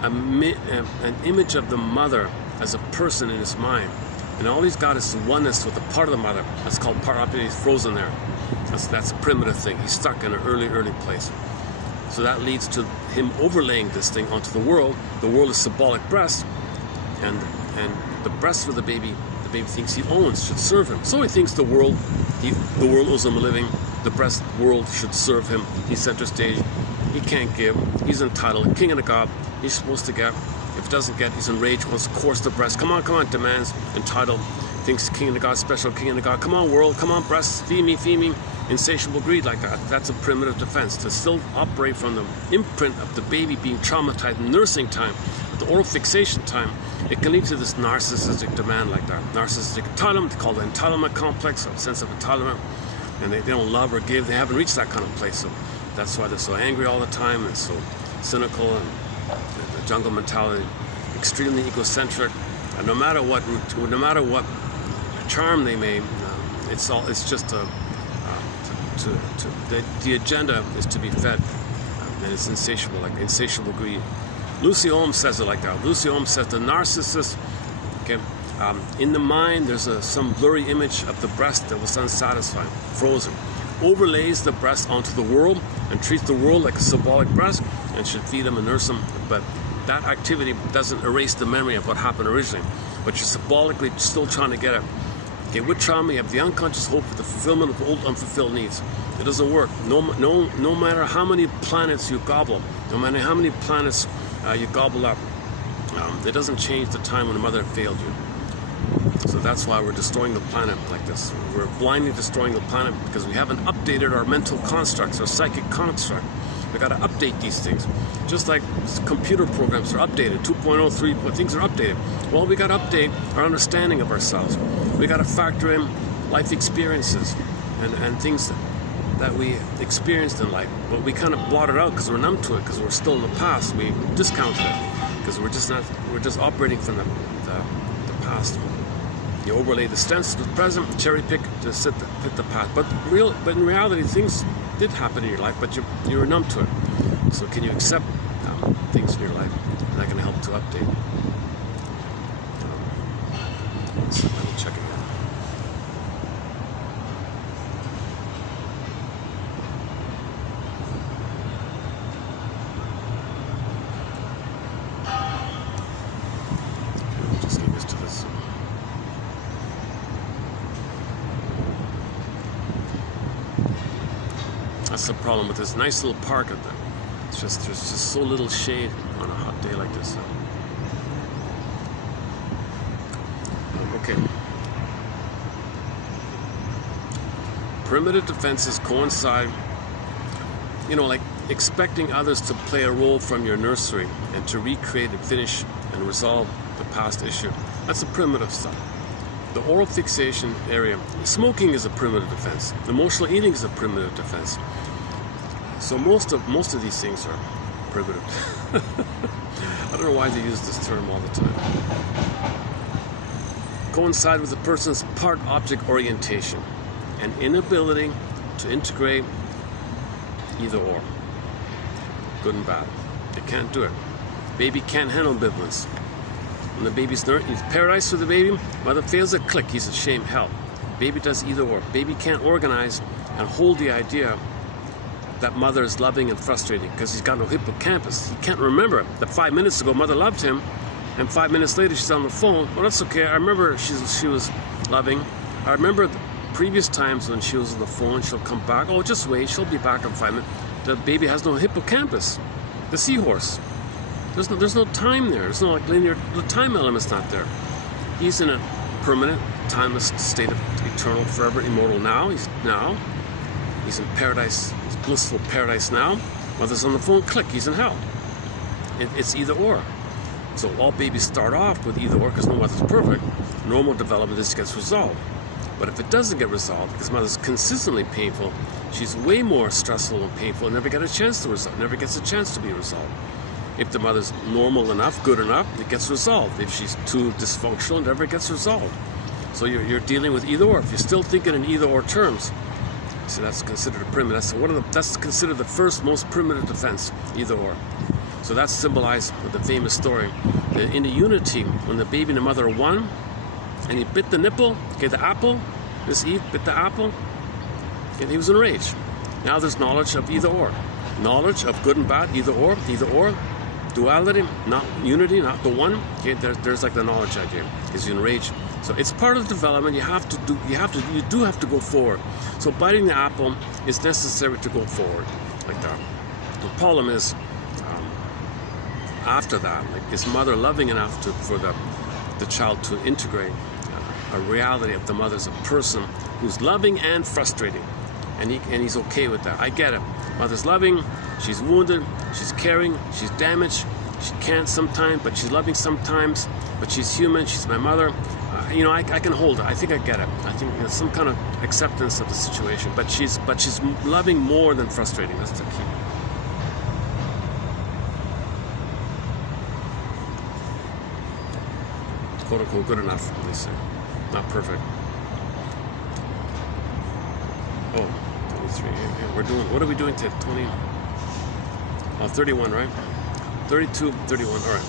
an image of the mother as a person in his mind, and all he's got is oneness with the part of the mother, that's called part object. He's frozen there. That's a primitive thing. He's stuck in an early place. So that leads to him overlaying this thing onto the world. The world is symbolic breast, and the breast for the baby thinks he owns, should serve him. So he thinks the world owes him a living. The breast world should serve him. He's center stage. He can't give. He's entitled. King of the god. He's supposed to get. If he doesn't get, he's enraged. Wants to coerce the breast. Come on. Demands. Entitled. Thinks king of the god, special king of the god. Come on, world. Come on, breast. Feed me. Insatiable greed like that. That's a primitive defense. To still operate from the imprint of the baby being traumatized in nursing time, with the oral fixation time, it can lead to this narcissistic demand like that. Narcissistic entitlement, they call it the entitlement complex, a sense of entitlement, and they don't love or give. They haven't reached that kind of place, so that's why they're so angry all the time and so cynical, and the jungle mentality, extremely egocentric. And no matter what charm they may, it's just the agenda is to be fed, and it's insatiable, like insatiable greed. Lucy Holmes says it like that. Lucy Holmes says the narcissist, okay, in the mind there's some blurry image of the breast that was unsatisfied, frozen, overlays the breast onto the world and treats the world like a symbolic breast and should feed them and nurse them, but that activity doesn't erase the memory of what happened originally, but you're symbolically still trying to get it. Okay, with trauma, you have the unconscious hope for the fulfillment of old unfulfilled needs. It doesn't work. No matter how many planets you gobble, no matter how many planets you gobble up, it doesn't change the time when the mother failed you. So that's why we're destroying the planet like this. We're blindly destroying the planet because we haven't updated our mental constructs, our psychic construct. We got to update these things. Just like computer programs are updated, 2.0, 3, things are updated. Well, we got to update our understanding of ourselves. We got to factor in life experiences and things that we experienced in life, but we kind of blotted out because we're numb to it, because we're still in the past. We discounted it because we're just operating from the past. You overlay the stencil with the present, cherry pick to pick the past. But in reality, things did happen in your life, but you're numb to it. So can you accept things in your life? And that can help to update. So let me check again. Just get used to this. That's the problem with this nice little park at the there's just so little shade on a hot day like this. Okay. Primitive defenses coincide, you know, like expecting others to play a role from your nursery and to recreate and finish and resolve the past issue. That's the primitive stuff. The oral fixation area, smoking is a primitive defense. Emotional eating is a primitive defense. So most of these things are primitive. I don't know why they use this term all the time. Coincide with a person's part-object orientation, an inability to integrate either or, good and bad. They can't do it. Baby can't handle ambivalence. When the baby's it's paradise for the baby, mother fails at click, he's ashamed, help. Baby does either or. Baby can't organize and hold the idea that mother is loving and frustrating because he's got no hippocampus. He can't remember that 5 minutes ago mother loved him, and 5 minutes later she's on the phone. Well, that's okay. I remember she was loving. I remember the previous times when she was on the phone, she'll come back. Oh, just wait, she'll be back in 5 minutes. The baby has no hippocampus. The seahorse. There's no time there. There's no like linear. The time element's not there. He's in a permanent, timeless state of eternal, forever, immortal now. He's in paradise. He's blissful paradise now. Mother's on the phone. Click. He's in hell. It's either or. So all babies start off with either or because no mother's perfect. Normal development, this gets resolved. But if it doesn't get resolved because mother's consistently painful, she's way more stressful and painful and never gets a chance to resolve. Never gets a chance to be resolved. If the mother's normal enough, good enough, it gets resolved. If she's too dysfunctional, it never gets resolved. So you're dealing with either or. If you're still thinking in either or terms, so that's considered a primitive. That's considered the first most primitive defense, either or. So that's symbolized with the famous story. In the unity, when the baby and the mother are one, and he bit the nipple, okay, the apple, Miss Eve bit the apple, and he was enraged. Now there's knowledge of either or. Knowledge of good and bad, either or. Duality, not unity, not the one. Okay, there's like the knowledge idea. Is you enraged. So it's part of development. You do have to go forward. So biting the apple is necessary to go forward, like that. The problem is, after that, like, is mother loving enough for the child to integrate a reality of the mother as a person who's loving and frustrating, and he's okay with that. I get it. Mother's loving, she's wounded, she's caring, she's damaged, she can't sometimes, but she's loving sometimes, but she's human, she's my mother. I can hold it. I think I get it. I think there's some kind of acceptance of the situation, but she's loving more than frustrating. That's the key. Quote unquote good enough, they say. Not perfect. Oh, 23. Yeah, what are we doing today? 31, right? 32, 31, all right.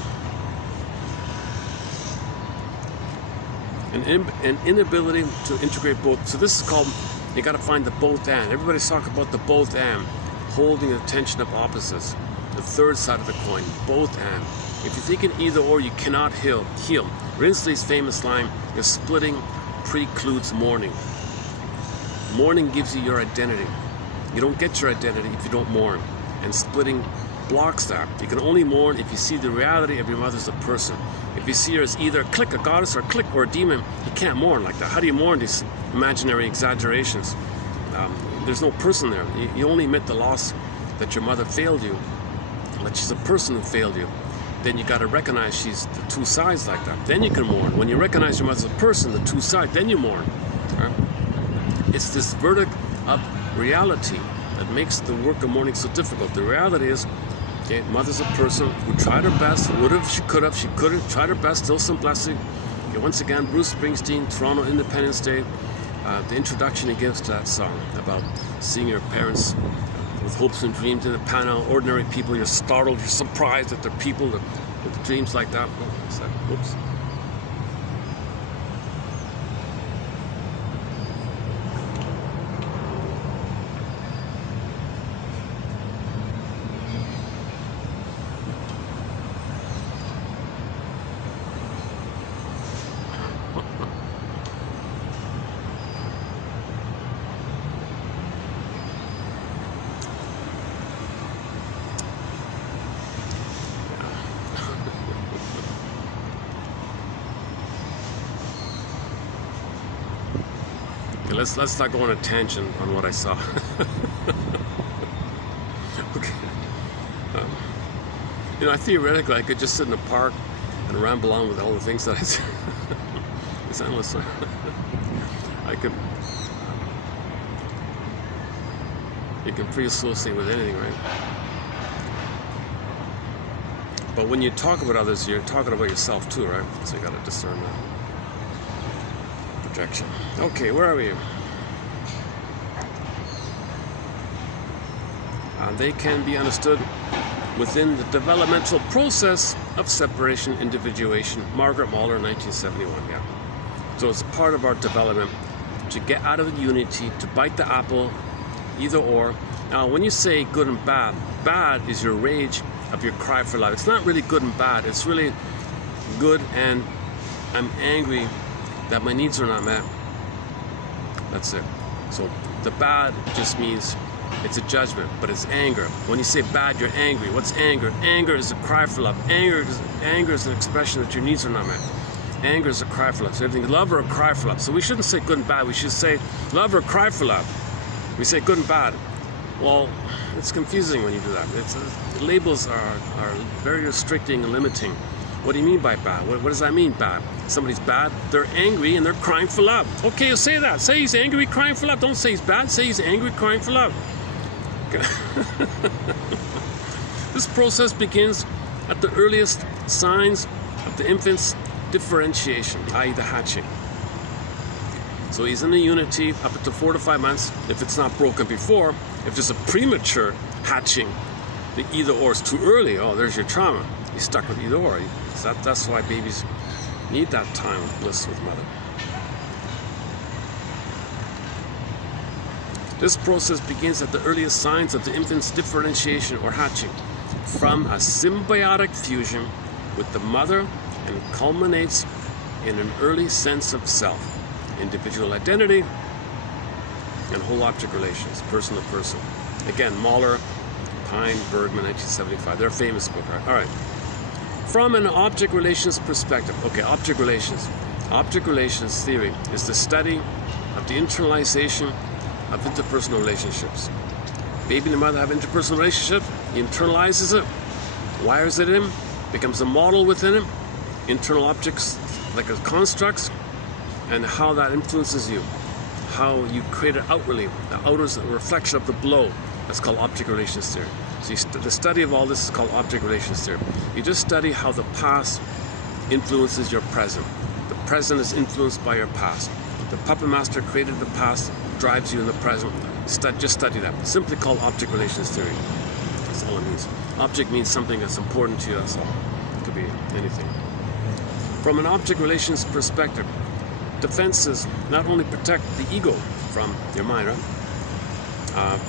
An inability to integrate both. So this is called, you got to find the both and. Everybody's talking about the both and, holding the tension of opposites. The third side of the coin, both and. If you're thinking either or, you cannot heal. Rinsley's famous line is splitting precludes mourning. Mourning gives you your identity. You don't get your identity if you don't mourn. And splitting blocks that. You can only mourn if you see the reality of your mother as a person. If you see her as either a goddess, or a click, or a demon, you can't mourn like that. How do you mourn these imaginary exaggerations? There's no person there. You only admit the loss that your mother failed you, but she's a person who failed you. Then you got to recognize she's the two sides like that. Then you can mourn. When you recognize your mother as a person, the two sides, then you mourn. Right? It's this verdict of reality that makes the work of mourning so difficult. The reality is, okay, mother's a person who tried her best, would have, she couldn't, tried her best, still some blessing. Okay, once again, Bruce Springsteen, Toronto Independence Day, the introduction he gives to that song about seeing your parents with hopes and dreams in the panel, ordinary people, you're startled, you're surprised that they're people with dreams like that. Whoops. let's not go on a tangent on what I saw. Okay. You know, theoretically, I could just sit in the park and ramble on with all the things that I see. It's endless. I could. You can pre-associate with anything, right? But when you talk about others, you're talking about yourself too, right? So you got to discern that. Projection. Okay, where are we? They can be understood within the developmental process of separation, individuation. Margaret Mahler, 1971, yeah. So it's part of our development to get out of the unity, to bite the apple, either or. Now, when you say good and bad, bad is your rage of your cry for love. It's not really good and bad. It's really good and I'm angry that my needs are not met. That's it. So the bad just means it's a judgment, but it's anger. When you say bad, you're angry. What's anger? Anger is a cry for love. Anger is an expression that your needs are not met. Anger is a cry for love. So everything, love or a cry for love. So we shouldn't say good and bad. We should say love or cry for love. We say good and bad. Well, it's confusing when you do that. Labels are very restricting and limiting. What do you mean by bad? What does that mean, bad? Somebody's bad, they're angry and they're crying for love. Okay, you say that. Say he's angry, crying for love. Don't say he's bad. Say he's angry, crying for love. Okay. This process begins at the earliest signs of the infant's differentiation, i.e. the hatching. So he's in the unity up to 4 to 5 months. If it's not broken before, if there's a premature hatching, the either or is too early. Oh, there's your trauma. You're stuck with either or. That's why babies need that time of bliss with mother. This process begins at the earliest signs of the infant's differentiation or hatching from a symbiotic fusion with the mother and culminates in an early sense of self, individual identity, and whole object relations, person to person. Again, Mahler, Pine, Bergman, 1975. They're a famous book, right? All right. From an object relations perspective, okay, object relations. Object relations theory is the study of the internalization of interpersonal relationships. Baby and the mother have interpersonal relationship, he internalizes it, wires it in, becomes a model within him, internal objects like as constructs, and how that influences you, how you create it outwardly. The outer is a reflection of the below. That's called object relations theory. So the study of all this is called object relations theory. You just study how the past influences your present. The present is influenced by your past. The puppet master created the past, drives you in the present. Just study that. It's simply called object relations theory. That's all it means. Object means something that's important to you, that's all. It could be anything. From an object relations perspective, defenses not only protect the ego from your mind, right?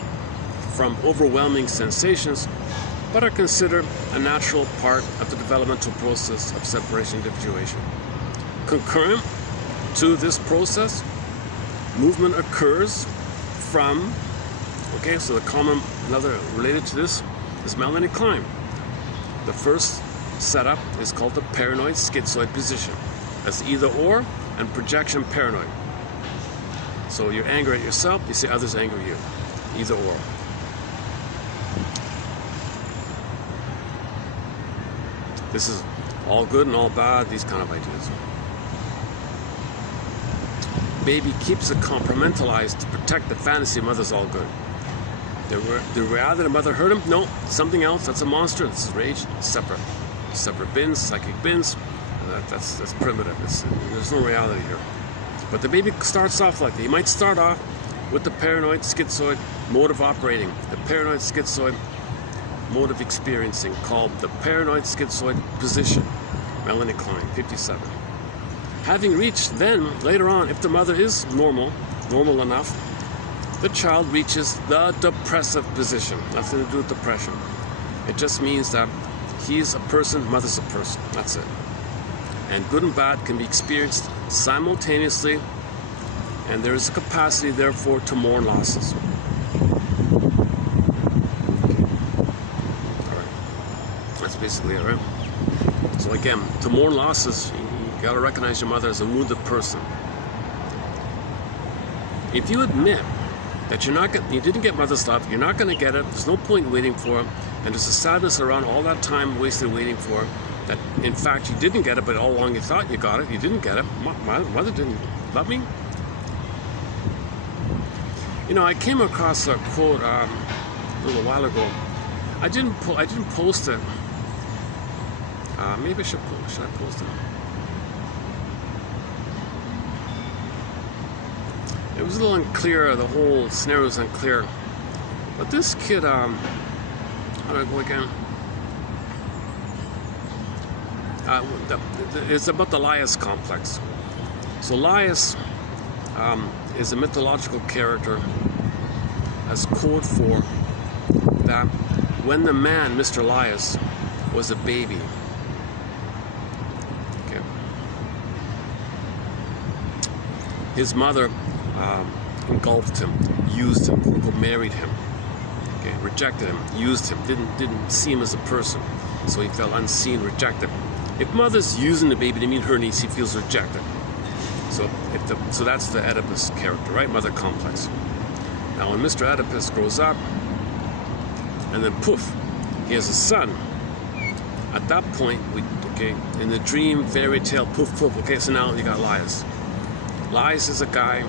From overwhelming sensations, but are considered a natural part of the developmental process of separation individuation. Concurrent to this process, movement occurs from, okay, so the common, another related to this is Melanie Klein. The first setup is called the paranoid schizoid position. That's either or and projection paranoid. So you're angry at yourself, you see others anger you. Either or. This is all good and all bad, these kind of ideas. Baby keeps it compartmentalized to protect the fantasy of mother's all good. The reality that mother hurt him? No, something else. That's a monster. This is rage. It's separate. Separate bins, psychic bins. That's primitive. There's no reality here. But the baby starts off like that. He might start off with the paranoid schizoid mode of operating. The paranoid schizoid mode of experiencing, called the paranoid schizoid position. Melanie Klein, 57. Having reached then, later on, if the mother is normal enough, the child reaches the depressive position. Nothing to do with depression. It just means that he's a person, mother's a person. That's it. And good and bad can be experienced simultaneously, and there is a capacity, therefore, to mourn losses. That's basically it, right? So again, to mourn losses, you gotta recognize your mother as a wounded person. If you admit that you didn't get mother's love, you're not going to get it, there's no point in waiting for it, and there's a sadness around all that time wasted waiting for it, that in fact you didn't get it, but all along you thought you got it, you didn't get it, my mother didn't love me. You know, I came across a quote a little while ago. I didn't post it. Maybe should I post it? It was a little unclear. The whole scenario was unclear. But this kid, how do I go again? It's about the Laius complex. So Laius is a mythological character as code for that when the man, Mr. Laius, was a baby. Okay. His mother engulfed him, used him, married him, okay, rejected him, used him, didn't see him as a person, so he felt unseen, rejected. If mother's using the baby to meet her needs, he feels rejected. So that's the Oedipus character, right? Mother complex. Now when Mr. Oedipus grows up, and then poof, he has a son. At that point, in the dream, fairy tale, poof, poof, okay, so now you got Laius. Laius is a guy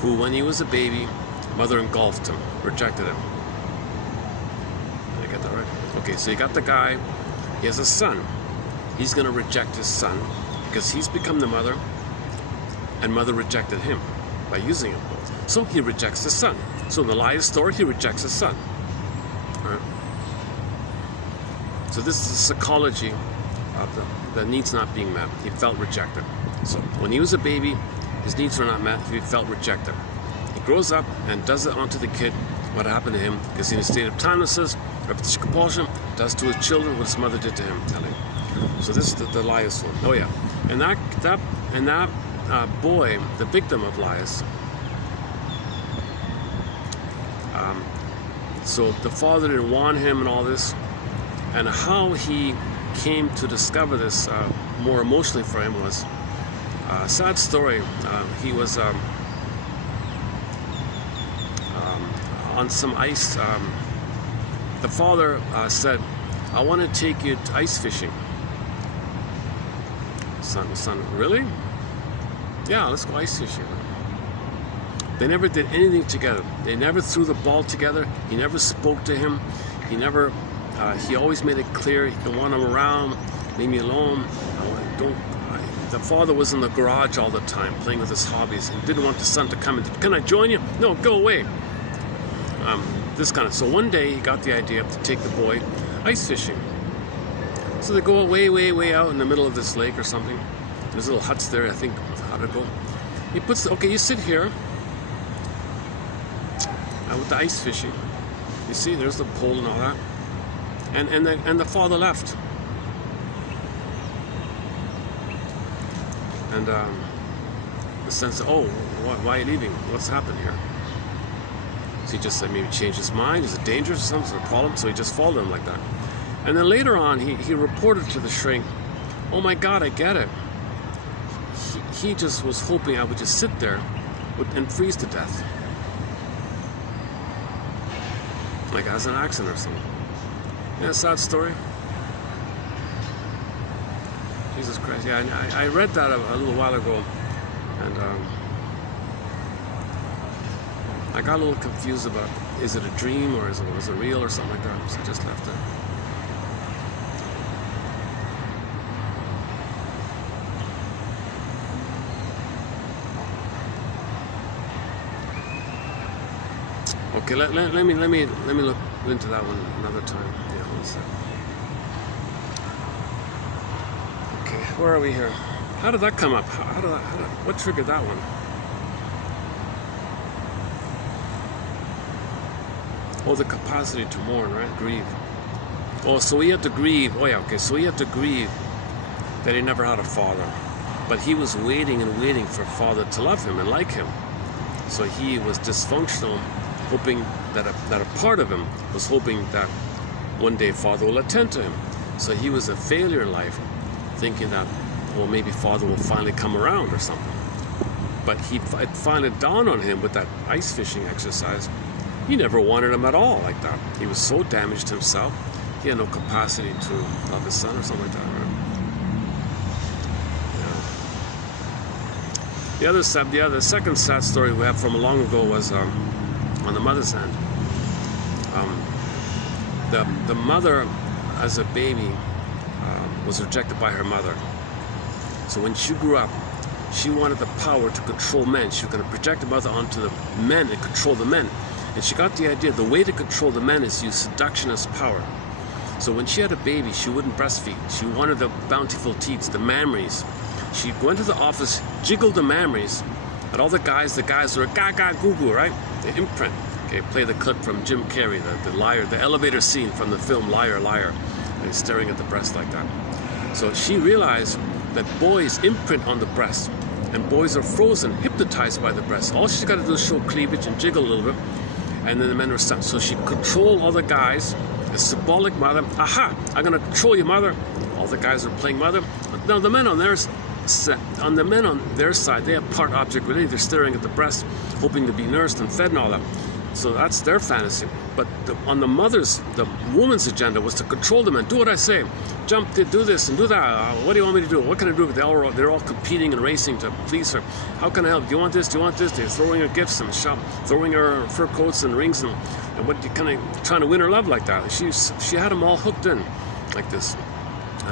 who, when he was a baby, mother engulfed him, rejected him. Did I get that right? Okay, so you got the guy, he has a son. He's going to reject his son because he's become the mother, and mother rejected him by using him. So he rejects his son. So in the Laius story, he rejects his son. All right? So this is the psychology of the needs not being met. He felt rejected. So when he was a baby, his needs were not met. He felt rejected. He grows up and does it onto the kid what happened to him, because in a state of timelessness, repetition compulsion, does to his children what his mother did to him. So this is the Laius one. Oh yeah, and that boy, the victim of Laius. So the father didn't want him and all this, and how he came to discover this more emotionally for him was a sad story. He was on some ice. The father said, "I want to take you ice fishing." Son, really? Yeah, let's go ice fishing. They never did anything together. They never threw the ball together. He never spoke to him. He always made it clear he didn't want him around, leave me alone. The father was in the garage all the time playing with his hobbies and didn't want the son to come and, "Can I join you?" "No, go away." So one day he got the idea to take the boy ice fishing. So they go way out in the middle of this lake or something. There's little huts there, I think. How to go? He puts, you sit here with the ice fishing. You see, there's the pole and all that. And the father left. And the son said, "Oh, why are you leaving? What's happened here?" So he just said maybe changed his mind. Is it dangerous or something? Is there a problem? So he just followed him like that. And then later on, he reported to the shrink, "Oh my God, I get it. He just was hoping I would just sit there and freeze to death. Like as an accident or something." Yeah, sad story. Jesus Christ. Yeah, I read that a little while ago, and I got a little confused about, is it a dream or was it real or something like that, so I just left it. Okay, let me look into that one another time. Yeah, one second. Okay, where are we here? How did that come up? What triggered that one? Oh, the capacity to mourn, right? Grieve. Oh, so he had to grieve. Oh yeah, okay. So he had to grieve that he never had a father, but he was waiting and waiting for a father to love him and like him. So he was dysfunctional, hoping that a part of him was hoping that one day father will attend to him. So he was a failure in life, thinking that, well, maybe father will finally come around or something. But it finally dawned on him with that ice fishing exercise. He never wanted him at all like that. He was so damaged himself. He had no capacity to love his son or something like that. Right? Yeah. The second sad story we have from long ago was on the mother's end. The mother, as a baby, was rejected by her mother. So when she grew up, she wanted the power to control men. She was going to project the mother onto the men and control the men. And she got the idea the way to control the men is to use seduction as power. So when she had a baby, she wouldn't breastfeed. She wanted the bountiful teats, the mammaries. She went to the office, jiggled the mammaries, and all the guys were gaga goo goo, right? The imprint. Okay, play the clip from Jim Carrey, the liar, the elevator scene from the film Liar, Liar. And he's staring at the breast like that. So she realized that boys imprint on the breast, and boys are frozen, hypnotized by the breast. All she's got to do is show cleavage and jiggle a little bit, and then the men are stuck. So she controlled all the guys, a symbolic mother. Aha! I'm gonna control your mother. All the guys are playing mother. But now the men on their side, they have part object related. They're staring at the breast, hoping to be nursed and fed and all that. So that's their fantasy. But on the woman's agenda was to control the men. Do what I say. Jump, do this and do that. What do you want me to do? What can I do? They're all competing and racing to please her. How can I help? Do you want this? Do you want this? They're throwing her gifts and throwing her fur coats and rings and what kind of trying to win her love like that. She had them all hooked in like this.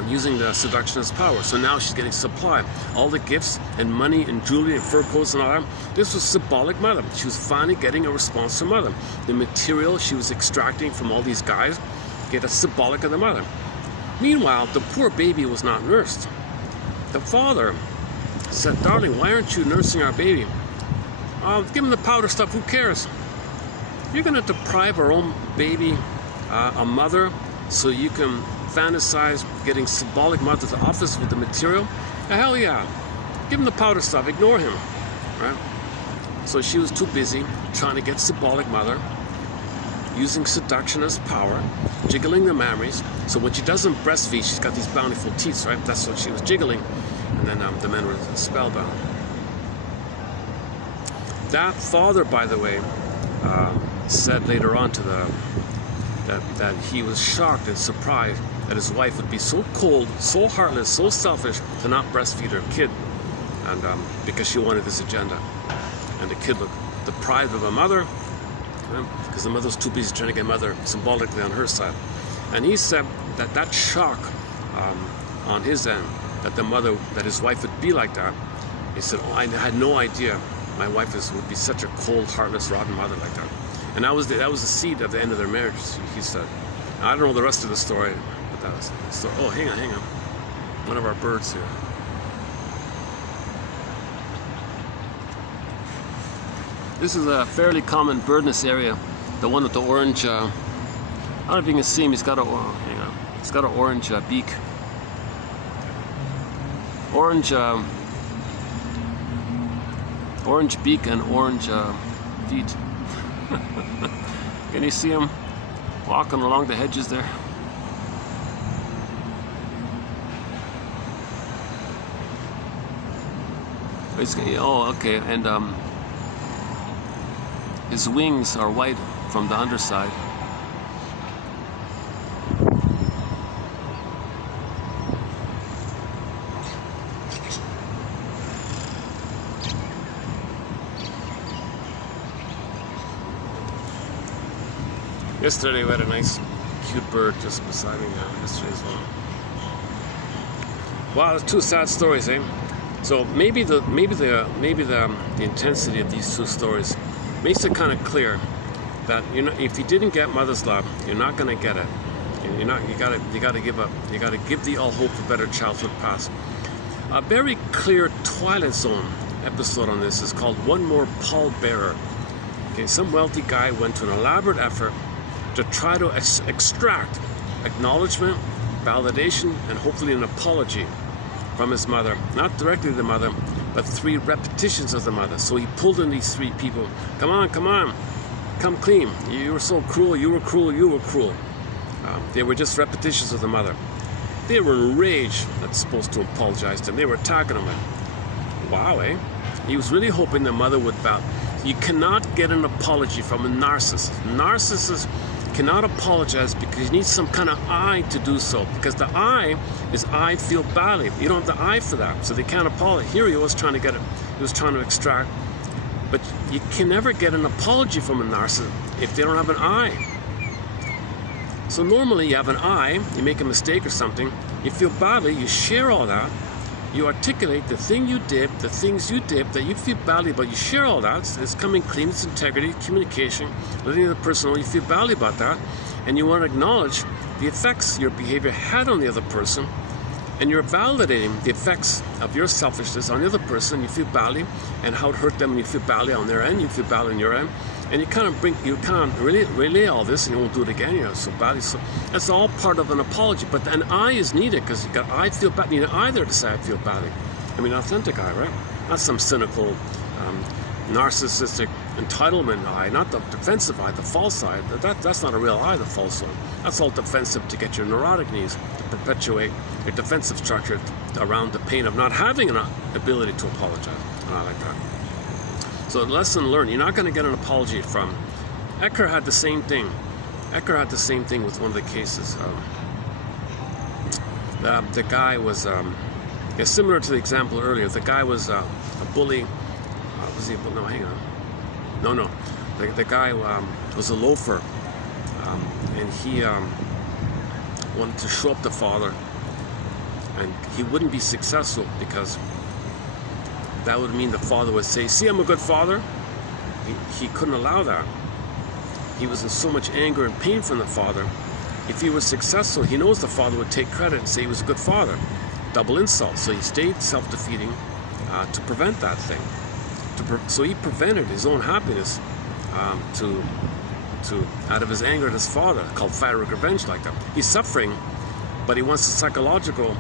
Using the seduction as power. So now she's getting supply. All the gifts and money and jewelry and fur coats and all that. This was symbolic mother. She was finally getting a response from mother. The material she was extracting from all these guys get a symbolic of the mother. Meanwhile, the poor baby was not nursed. The father said, "Darling, why aren't you nursing our baby?" Give him the powder stuff, who cares? You're going to deprive our own baby a mother so you can fantasize getting symbolic mother to the office with the material? Hell yeah. Give him the powder stuff, ignore him. Right? So she was too busy trying to get symbolic mother, using seduction as power, jiggling the mammaries. So when she doesn't breastfeed, she's got these bountiful teats, right? That's what she was jiggling. And then the men were spellbound. That father, by the way, said later on to that he was shocked and surprised that his wife would be so cold, so heartless, so selfish to not breastfeed her kid, and because she wanted this agenda. And the kid looked deprived of a mother, because the mother was too busy trying to get mother symbolically on her side. And he said that shock on his end, that his wife would be like that. He said, I had no idea my wife would be such a cold, heartless, rotten mother like that. And that was the seed of the end of their marriage, he said. I don't know the rest of the story, but that was the story. Oh, hang on. One of our birds here. This is a fairly common bird in this area. The one with the orange, I don't know if you can see him, he's got an orange beak. Orange beak and orange feet. Can you see him walking along the hedges there? Oh, okay, and his wings are white from the underside. Yesterday we had a nice, cute bird just beside me yesterday as well. Wow, there's two sad stories, eh? So maybe the intensity of these two stories makes it kind of clear that if you didn't get mother's love, you're not going to get it. And you gotta give up. You gotta give the all hope for better childhood past. A very clear Twilight Zone episode on this is called One More Pallbearer. Okay, some wealthy guy went to an elaborate effort to try to extract acknowledgement, validation, and hopefully an apology from his mother. Not directly to the mother, but 3 repetitions of the mother. So he pulled in these 3 people. Come on, come clean. You were so cruel, you were cruel. They were just repetitions of the mother. They were enraged that's supposed to apologize to him. They were attacking him. Wow, eh? He was really hoping the mother would bow. You cannot get an apology from a narcissist. Narcissists cannot apologize because you need some kind of I to do so. Because the I is I feel badly. You don't have the I for that, so they can't apologize. Here he was trying to get it. He was trying to extract. But you can never get an apology from a narcissist if they don't have an I. So normally you have an I, you make a mistake or something, you feel badly, you share all that, you articulate the thing you did, the things you did that you feel badly about, you share all that, it's coming clean, it's integrity, communication, letting the other person know you feel badly about that, and you want to acknowledge the effects your behavior had on the other person, and you're validating the effects of your selfishness on the other person, you feel badly, and how it hurt them, and you feel badly on their end, you feel badly on your end. And you kind of relay all this, and you won't do it again. You know, so badly. So that's all part of an apology. But an I is needed because you got I feel bad. You need an I there to say I feel badly. I mean, authentic I, right? Not some cynical, narcissistic entitlement I, not the defensive I, the false I. That's not a real I, the false one. That's all defensive to get your neurotic needs to perpetuate your defensive structure around the pain of not having an ability to apologize. I like that. So lesson learned, you're not going to get an apology from. Eckhart had the same thing. Eckhart had the same thing with one of the cases. The guy was, similar to the example earlier, the guy was a bully. Was he? No, hang on. No. The guy was a loafer. And he wanted to show up the father. And he wouldn't be successful because that would mean the father would say, see, I'm a good father. He couldn't allow that. He was in so much anger and pain from the father. If he was successful, he knows the father would take credit and say he was a good father. Double insult. So he stayed self-defeating to prevent that thing. So he prevented his own happiness to out of his anger at his father, called fiery revenge like that. He's suffering, but he wants a psychological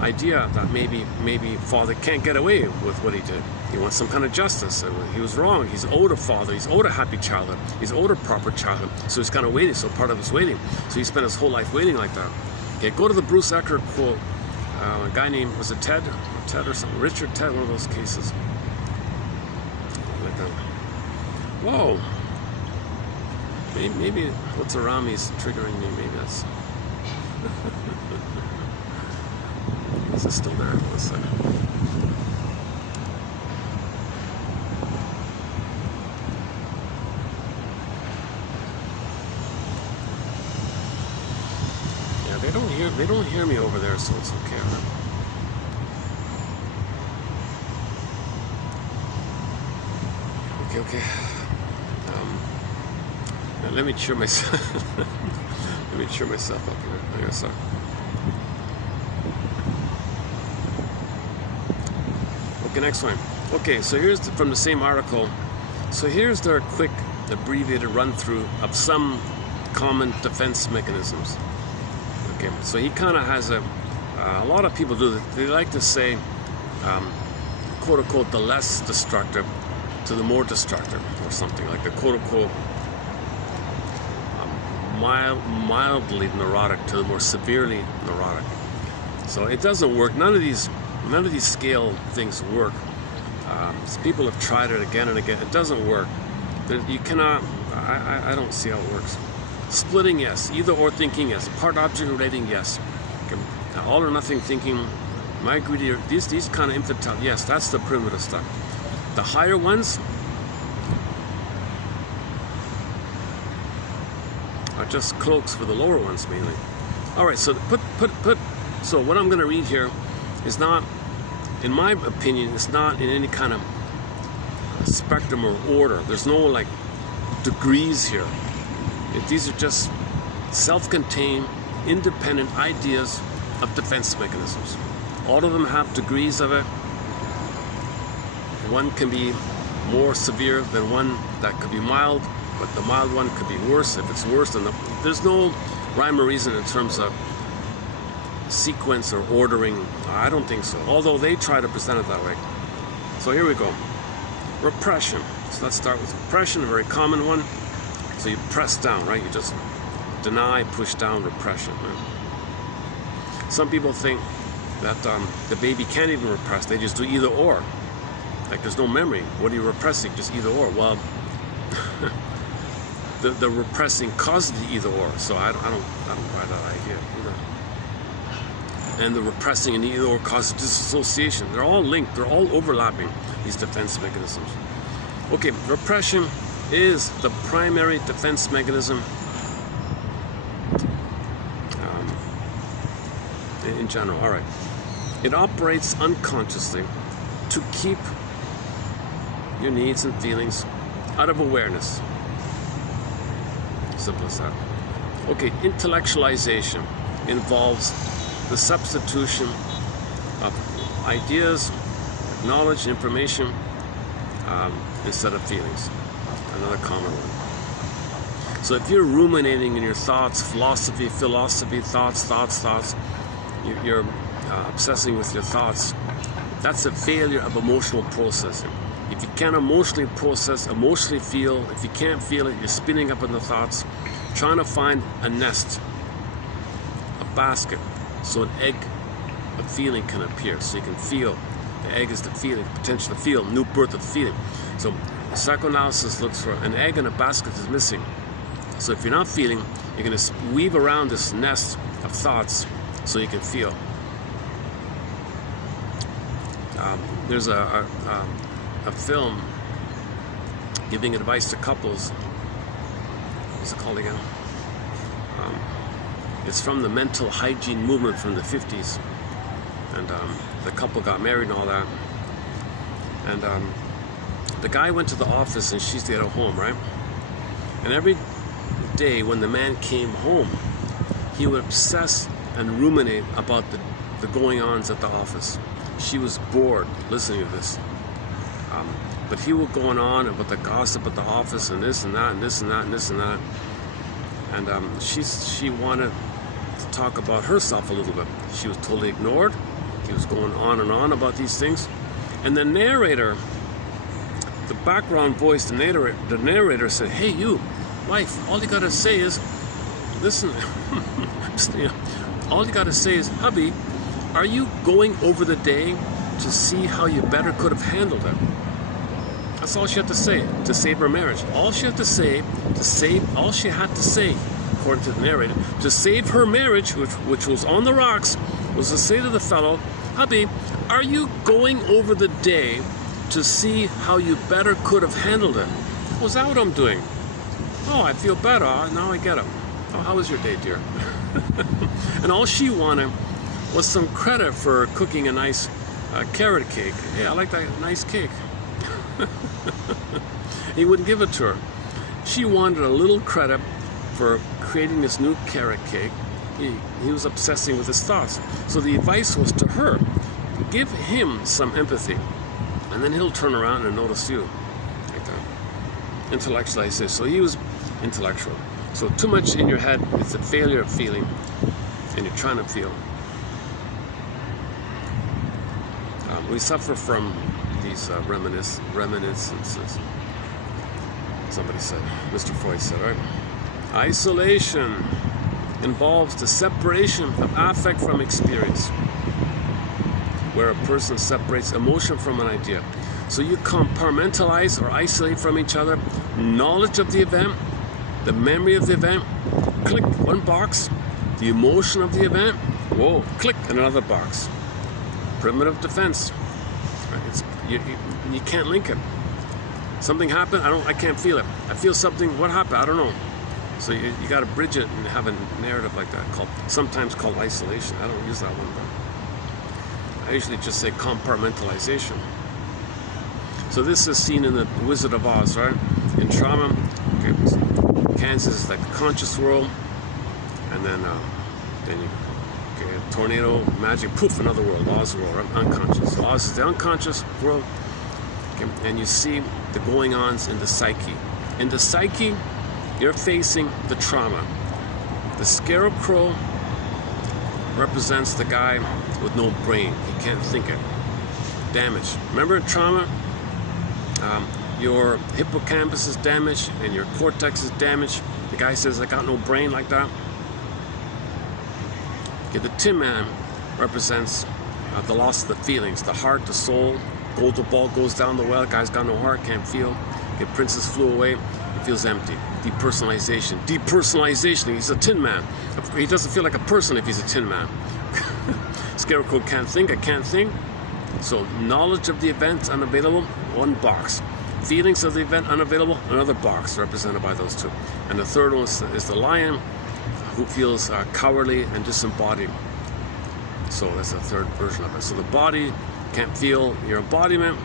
idea that maybe father can't get away with what he did. He wants some kind of justice. He was wrong. He's owed a father. He's owed a happy childhood. He's owed a proper childhood. So he's kind of waiting. So part of his waiting. So he spent his whole life waiting like that. Okay, go to the Bruce Eckhart quote. A guy named, was it Ted or something? Richard Ted, one of those cases. Like that. Whoa. Maybe what's around me is triggering me. Maybe that's. Is it still there? One second. Yeah, they don't hear me over there, so it's okay. Okay. Now let me cheer myself. Let me cheer myself up here. There, sorry. Okay, next one. Okay, so here's from the same article. So here's their quick, abbreviated run-through of some common defense mechanisms. Okay, so he kind of has a lot of people do that. They like to say, quote-unquote, the less destructive to the more destructive, or something like the quote-unquote mildly neurotic to the more severely neurotic. So it doesn't work. None of these scale things work. So people have tried it again and again. It doesn't work. You cannot. I don't see how it works. Splitting, yes. Either or thinking, yes. Part object relating, yes. Okay. All or nothing thinking. My greedy. These kind of infantile. Yes, that's the primitive stuff. The higher ones are just cloaks for the lower ones mainly. All right. So So what I'm going to read here is not, in my opinion, it's not in any kind of spectrum or order. There's no like degrees here. These are just self-contained, independent ideas of defense mechanisms. All of them have degrees of it. One can be more severe than one that could be mild, but the mild one could be worse. If it's worse, then there's no rhyme or reason in terms of sequence or ordering. I don't think so, although they try to present it that way. So here we go. Repression. So let's start with repression, a very common one. So you press down, right? You just deny, push down, repression. Right? Some people think that the baby can't even repress. They just do either or. Like there's no memory. What are you repressing? Just either or. Well, the repressing causes the either or. So I don't buy that idea either. And the repressing and the either or causes dissociation. They're all linked. They're all overlapping, these defense mechanisms. Okay, repression is the primary defense mechanism in general. All right. It operates unconsciously to keep your needs and feelings out of awareness. Simple as that. Okay, intellectualization involves the substitution of ideas, knowledge, information, instead of feelings. Another common one. So if you're ruminating in your thoughts, philosophy, thoughts, you're obsessing with your thoughts, that's a failure of emotional processing. If you can't emotionally process, emotionally feel, if you can't feel it, you're spinning up in the thoughts, trying to find a nest, a basket, so an egg of feeling can appear, so you can feel. The egg is the feeling, the potential to feel, new birth of feeling. So psychoanalysis looks for an egg and a basket is missing. So if you're not feeling, you're going to weave around this nest of thoughts so you can feel. There's a film giving advice to couples. What's it called again? It's from the mental hygiene movement from the 50s. And the couple got married and all that. And the guy went to the office and she stayed at home, right? And every day when the man came home, he would obsess and ruminate about the going-ons at the office. She was bored listening to this. But he would go on about the gossip at the office and this and that and this and that and this and that. And she wanted to talk about herself a little bit. She was totally ignored. He was going on and on about these things. And the narrator, the background voice, the narrator said, "Hey, you, wife, all you gotta say is, listen, all you gotta say is, hubby, are you going over the day to see how you better could have handled it?" That's all she had to say to save her marriage. All she had to say, according to the narrator, to save her marriage, which was on the rocks, was to say to the fellow, "Hubby, are you going over the day to see how you better could have handled it?" "Oh, is that what I'm doing?" "Oh, I feel better. Now I get it." "Oh, how was your day, dear?" And all she wanted was some credit for cooking a nice carrot cake. "Hey, I like that nice cake." He wouldn't give it to her. She wanted a little credit for creating this new carrot cake. He was obsessing with his thoughts. So the advice was to her, give him some empathy, and then he'll turn around and notice you. Like that. Intellectualize this. So he was intellectual. So too much in your head, it's a failure of feeling, and you're trying to feel. We suffer from these reminiscences. Somebody said, Mr. Freud said, right? Isolation involves the separation of affect from experience, where a person separates emotion from an idea. So you compartmentalize or isolate from each other knowledge of the event, the memory of the event, click, one box, the emotion of the event, whoa, click, another box. Primitive defense. Right? You can't link it. Something happened, I can't feel it. I feel something, what happened? I don't know. So you got to bridge it and have a narrative like that, sometimes called isolation. I don't use that one, but I usually just say compartmentalization. So this is seen in the Wizard of Oz, right? In trauma, okay, Kansas is like the conscious world, and then tornado, magic, poof, another world, Oz world, right? Unconscious. Oz is the unconscious world, okay? And you see the going-ons in the psyche. In the psyche, you're facing the trauma. The scarecrow represents the guy with no brain. He can't think it. Damage. Remember in trauma? Your hippocampus is damaged and your cortex is damaged. The guy says, I got no brain, like that. Okay, the Tin Man represents the loss of the feelings, the heart, the soul, ball goes down the well, guy's got no heart, can't feel. Okay, princess flew away, he feels empty. Depersonalization. Depersonalization. He's a tin man. He doesn't feel like a person if he's a tin man. Scarecrow can't think, I can't think. So knowledge of the event unavailable, one box. Feelings of the event unavailable, another box represented by those two. And the third one is the lion, who feels cowardly and disembodied. So that's the third version of it. So the body can't feel your embodiment,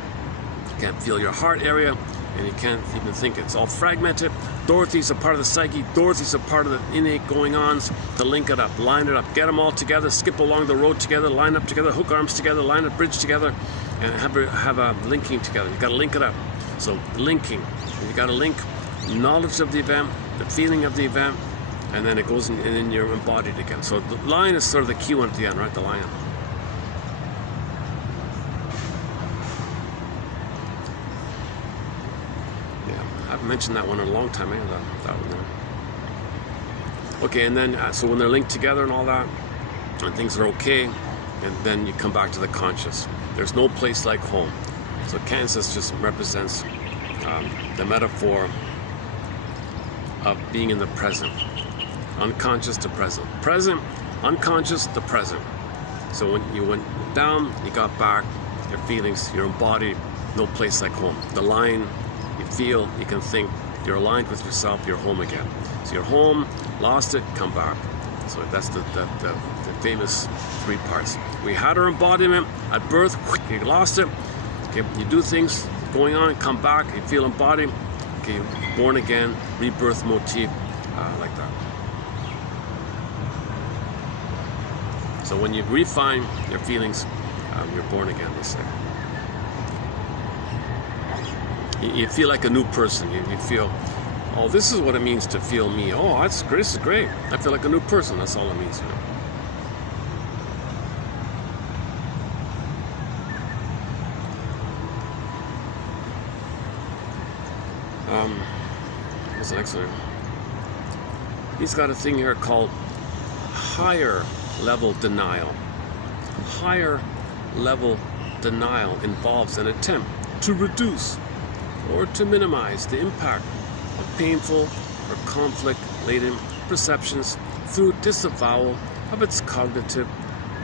can't feel your heart area, and you can't even think. It's all fragmented. Dorothy's a part of the psyche. Dorothy's a part of the innate going-ons. To link it up, line it up, get them all together, skip along the road together, line up together, hook arms together, line a bridge together, and have a linking together. You got to link it up. So linking, you got to link knowledge of the event, the feeling of the event, and then it goes in, and then you're embodied again. So the lion is sort of the key one at the end, right? The lion. I haven't mentioned that one in a long time. I have that one there. Okay, and then so when they're linked together and all that, and things are okay, and then you come back to the conscious. There's no place like home. So Kansas just represents the metaphor of being in the present, unconscious to present, present, unconscious to present. So when you went down, you got back. Your feelings, you're embodied. No place like home. The line. You feel, you can think, you're aligned with yourself, you're home again. So you're home, lost it, come back. So that's the famous three parts. We had our embodiment at birth, you lost it. Okay, you do things going on, come back, you feel embodied. Okay, born again, rebirth motif, like that. So when you refine your feelings, you're born again, they say. You feel like a new person. You feel, oh, this is what it means to feel me. Oh, that's great. This is great. I feel like a new person. That's all it means. You know? What's the next one? He's got a thing here called higher level denial. Higher level denial involves an attempt to reduce or to minimize the impact of painful or conflict-laden perceptions through disavowal of its cognitive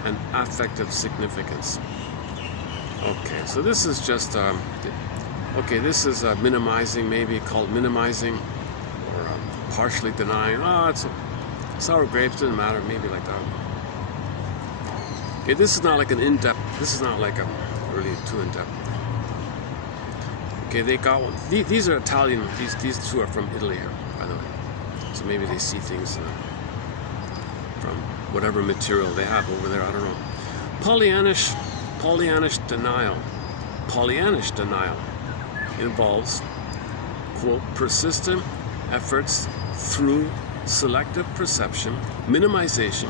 and affective significance. Okay, so this is just, this is minimizing, maybe called minimizing, or partially denying. Oh, it's sour grapes, didn't matter, maybe like that. Okay, this is not like an in-depth, this is not like a really too in-depth. Okay, they got one. These are Italian. These two are from Italy here, by the way. So maybe they see things from whatever material they have over there. I don't know. Pollyannish denial. Pollyannish denial involves, quote, persistent efforts through selective perception, minimization,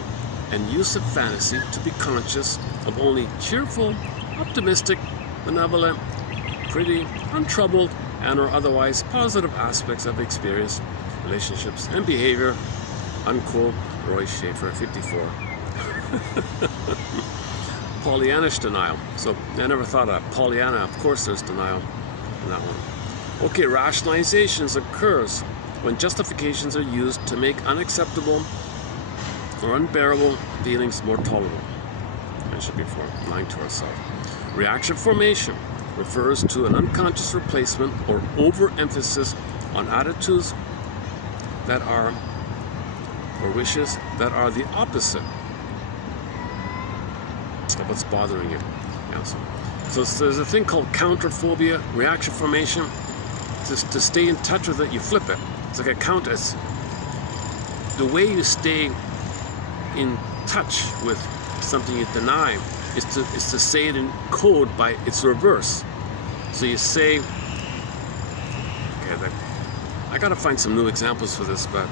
and use of fantasy to be conscious of only cheerful, optimistic, benevolent, pretty, untroubled, and or otherwise positive aspects of experience, relationships, and behavior, unquote, Roy Schaefer, 54. Pollyannish denial. So I never thought of that. Pollyanna, of course there's denial in that one. Okay, rationalizations occurs when justifications are used to make unacceptable or unbearable feelings more tolerable. I mentioned before, lying to ourselves. Reaction formation refers to an unconscious replacement or overemphasis on attitudes that are, or wishes that are the opposite of what's bothering you. Yeah, so there's a thing called counterphobia, reaction formation. Just to stay in touch with it, you flip it. It's like a counter. It's the way you stay in touch with something you deny is to say it in code by its reverse. So you say, okay, I gotta find some new examples for this, but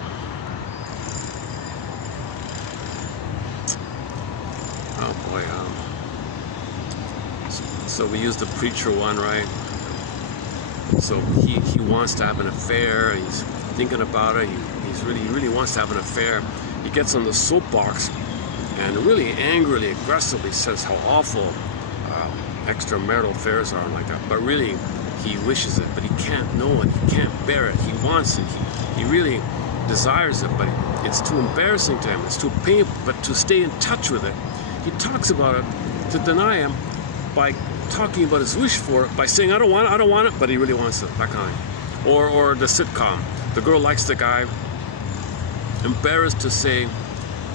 oh boy, so we used the preacher one, right? So he wants to have an affair. He's thinking about it. He really wants to have an affair. He gets on the soapbox and really angrily, aggressively says how awful extramarital affairs are like that. But really, he wishes it, but he can't know it. He can't bear it. He wants it. He really desires it, but it's too embarrassing to him. It's too painful. But to stay in touch with it, he talks about it to deny him by talking about his wish for it, by saying, I don't want it, but he really wants it, that kind. Or the sitcom. The girl likes the guy, embarrassed to say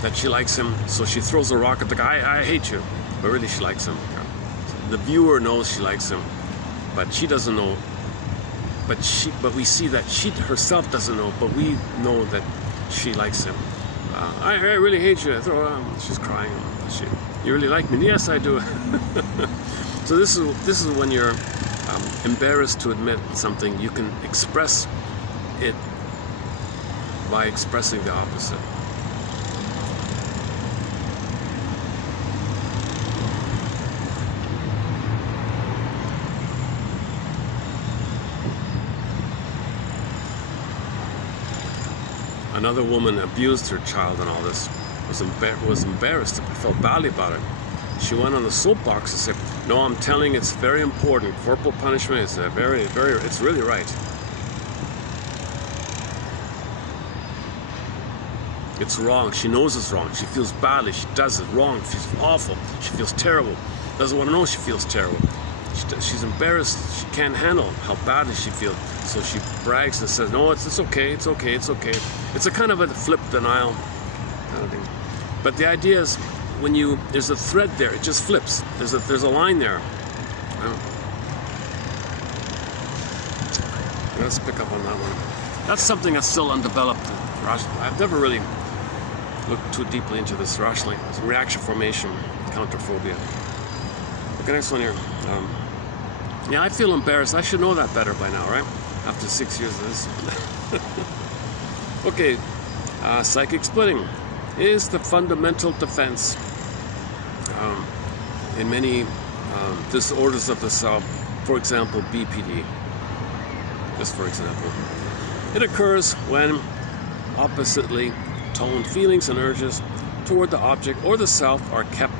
that she likes him, so she throws a rock at the guy. I hate you, but really she likes him. The viewer knows she likes him, but she doesn't know. But we see that she herself doesn't know, but we know that she likes him. I really hate you. She's crying. You really like me? Yes, I do. So this is when you're embarrassed to admit something. You can express it by expressing the opposite. Another woman abused her child and all this, was embarrassed, felt badly about it. She went on the soapbox and said, no, I'm telling, it's very important. Corporal punishment is it's really right. It's wrong. She knows it's wrong. She feels badly. She does it wrong. She feels awful. She feels terrible. Doesn't want to know she feels terrible. She's embarrassed. She can't handle how badly she feels. So she brags and says, no, it's okay, it's okay, it's okay. It's a kind of a flip denial kind of thing. But the idea is, when there's a thread there, it just flips. There's a line there. Let's pick up on that one. That's something that's still undeveloped. I've never really looked too deeply into this rationally. It's reaction formation, counterphobia. Okay, next one here. Yeah, I feel embarrassed. I should know that better by now, right? After 6 years of this. Okay, psychic splitting is the fundamental defense in many disorders of the self. For example, BPD. Just for example. It occurs when oppositely toned feelings and urges toward the object or the self are kept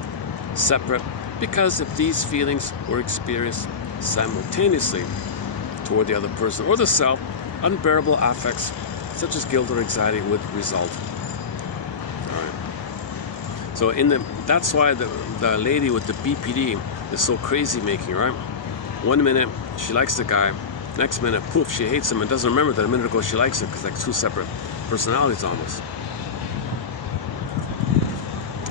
separate, because if these feelings were experienced simultaneously toward the other person or the self, unbearable affects such as guilt or anxiety would result. All right. So that's why the lady with the BPD is so crazy making, right? 1 minute she likes the guy, next minute, poof, she hates him and doesn't remember that a minute ago she likes him, because like two separate personalities almost.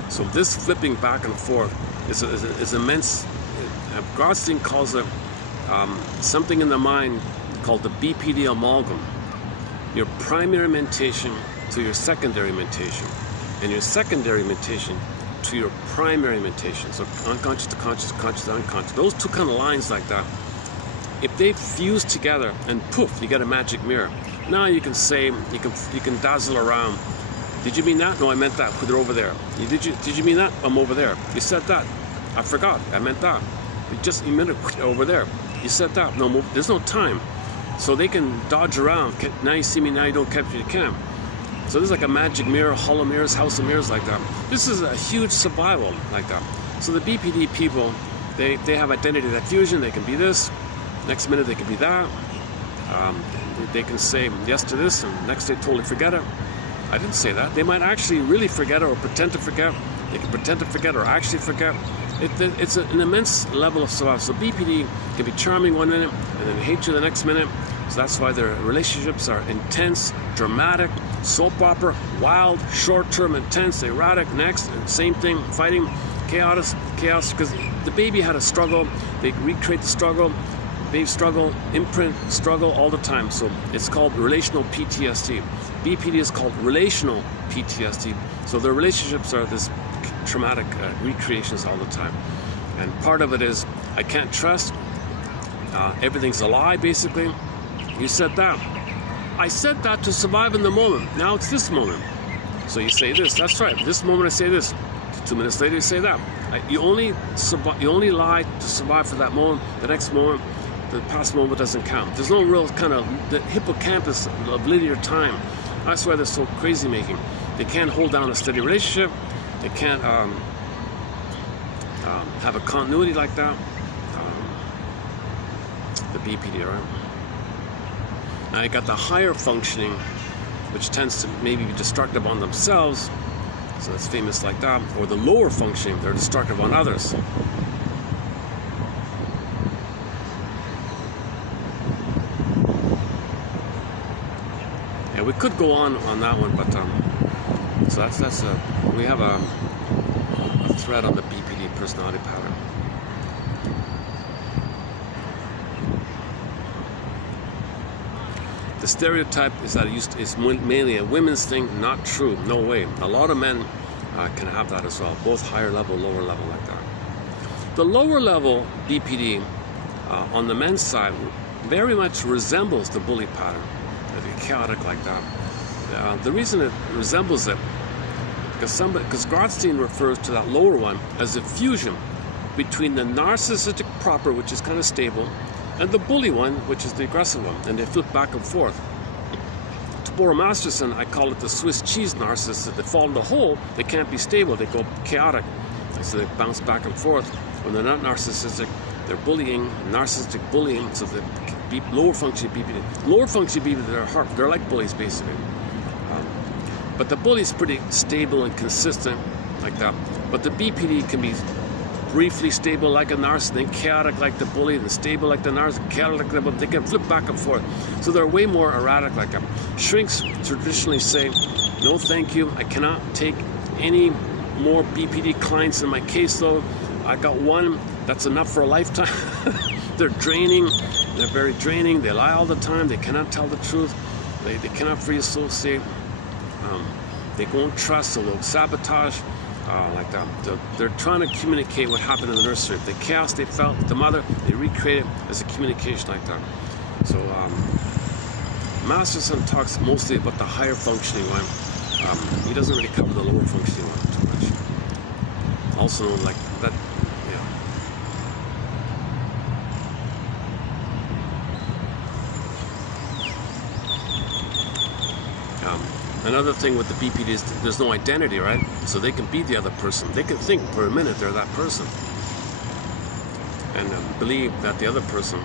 So this flipping back and forth is immense. Goldstein calls it something in the mind called the BPD amalgam. Your primary mentation to your secondary mentation, and your secondary mentation to your primary mentation. So unconscious to conscious, conscious to unconscious. Those two kind of lines like that, if they fuse together and poof, you get a magic mirror. Now you can say, you can dazzle around. Did you mean that? No, I meant that. They're over there. Did you mean that? I'm over there. You said that. I forgot. I meant that. You meant it over there. You said that. No, there's no time. So they can dodge around. Now you see me, now you don't capture, you can. So there's like a magic mirror, hollow mirrors, house of mirrors like that. This is a huge survival like that. So the BPD people, they have identity diffusion. They can be this. Next minute they can be that. They can say yes to this, and next they totally forget it. I didn't say that. They might actually really forget it or pretend to forget. They can pretend to forget or actually forget. It's an immense level of survival. So BPD can be charming 1 minute and then hate you the next minute. So that's why their relationships are intense, dramatic, soap opera, wild, short-term, intense, erratic, next, and same thing, fighting, chaos, because the baby had a struggle. They recreate the struggle. They struggle, imprint, struggle all the time. So it's called relational PTSD. BPD is called relational PTSD. So their relationships are this traumatic recreations all the time. And part of it is, I can't trust. Everything's a lie, basically. You said that. I said that to survive in the moment. Now it's this moment. So you say this. That's right. This moment I say this. 2 minutes later you say that. You only lie to survive for that moment. The next moment, the past moment doesn't count. There's no real kind of the hippocampus of linear time. That's why they're so crazy making. They can't hold down a steady relationship. They can't have a continuity like that. BPD, right? Now you got the higher functioning, which tends to maybe be destructive on themselves, so it's famous like that, or the lower functioning, they're destructive on others. Yeah, we could go on that one, but so we have a thread on the BPD personality pattern. The stereotype is that it's mainly a women's thing. Not true. No way. A lot of men can have that as well, both higher level, lower level like that. The lower level BPD on the men's side very much resembles the bully pattern, chaotic like that. The reason it resembles it because Grotstein refers to that lower one as a fusion between the narcissistic proper, which is kind of stable, and the bully one, which is the aggressive one, and they flip back and forth. To borrow Masterson, I call it the Swiss cheese narcissist. They fall in the hole, they can't be stable, they go chaotic. So they bounce back and forth. When they're not narcissistic, they're bullying, narcissistic bullying, so the lower function BPD. Lower function BPD, they're like bullies basically. But the bully is pretty stable and consistent like that. But the BPD can be briefly stable like a narcissist, then chaotic like the bully, then stable like the narcissist, chaotic like the bully. They can flip back and forth. So they're way more erratic like that. Shrinks traditionally say, no thank you, I cannot take any more BPD clients in my caseload. I got one, that's enough for a lifetime. They're draining, they're very draining, they lie all the time, they cannot tell the truth, they cannot free associate, they won't trust, so they'll sabotage. Like that. They're trying to communicate what happened in the nursery. The chaos they felt with the mother, they recreate it as a communication like that. So Masterson talks mostly about the higher functioning one. He doesn't really cover the lower functioning one too much. Also like that, another thing with the BPD is there's no identity, right? So they can be the other person. They can think for a minute they're that person and believe that the other person,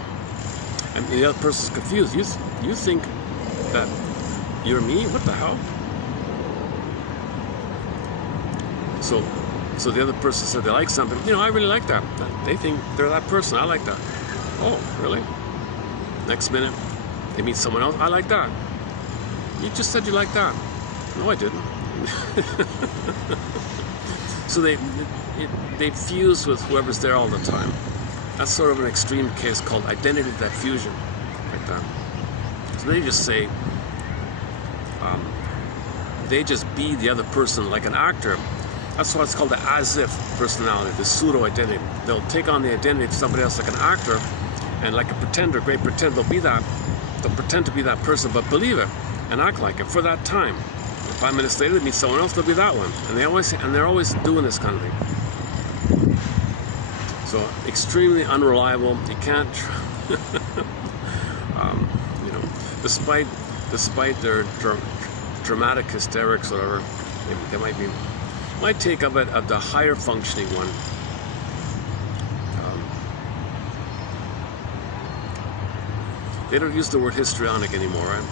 and the other person's confused. You think that you're me? What the hell? So the other person said they like something. You know, I really like that. They think they're that person. I like that. Oh, really? Next minute, they meet someone else. I like that. You just said you like that. No, I didn't. So they fuse with whoever's there all the time. That's sort of an extreme case called identity diffusion, like that. So they just say, they just be the other person like an actor. That's why it's called the as-if personality, the pseudo-identity. They'll take on the identity of somebody else like an actor, and like a pretender, great pretend, they'll pretend to be that person, but believe it and act like it for that time. 5 minutes later, they meet someone else, they'll be that one. And they're always doing this kind of thing. So extremely unreliable. You can't, you know, despite their dramatic hysterics, or whatever, they might be. My take of it, of the higher functioning one, they don't use the word histrionic anymore, right?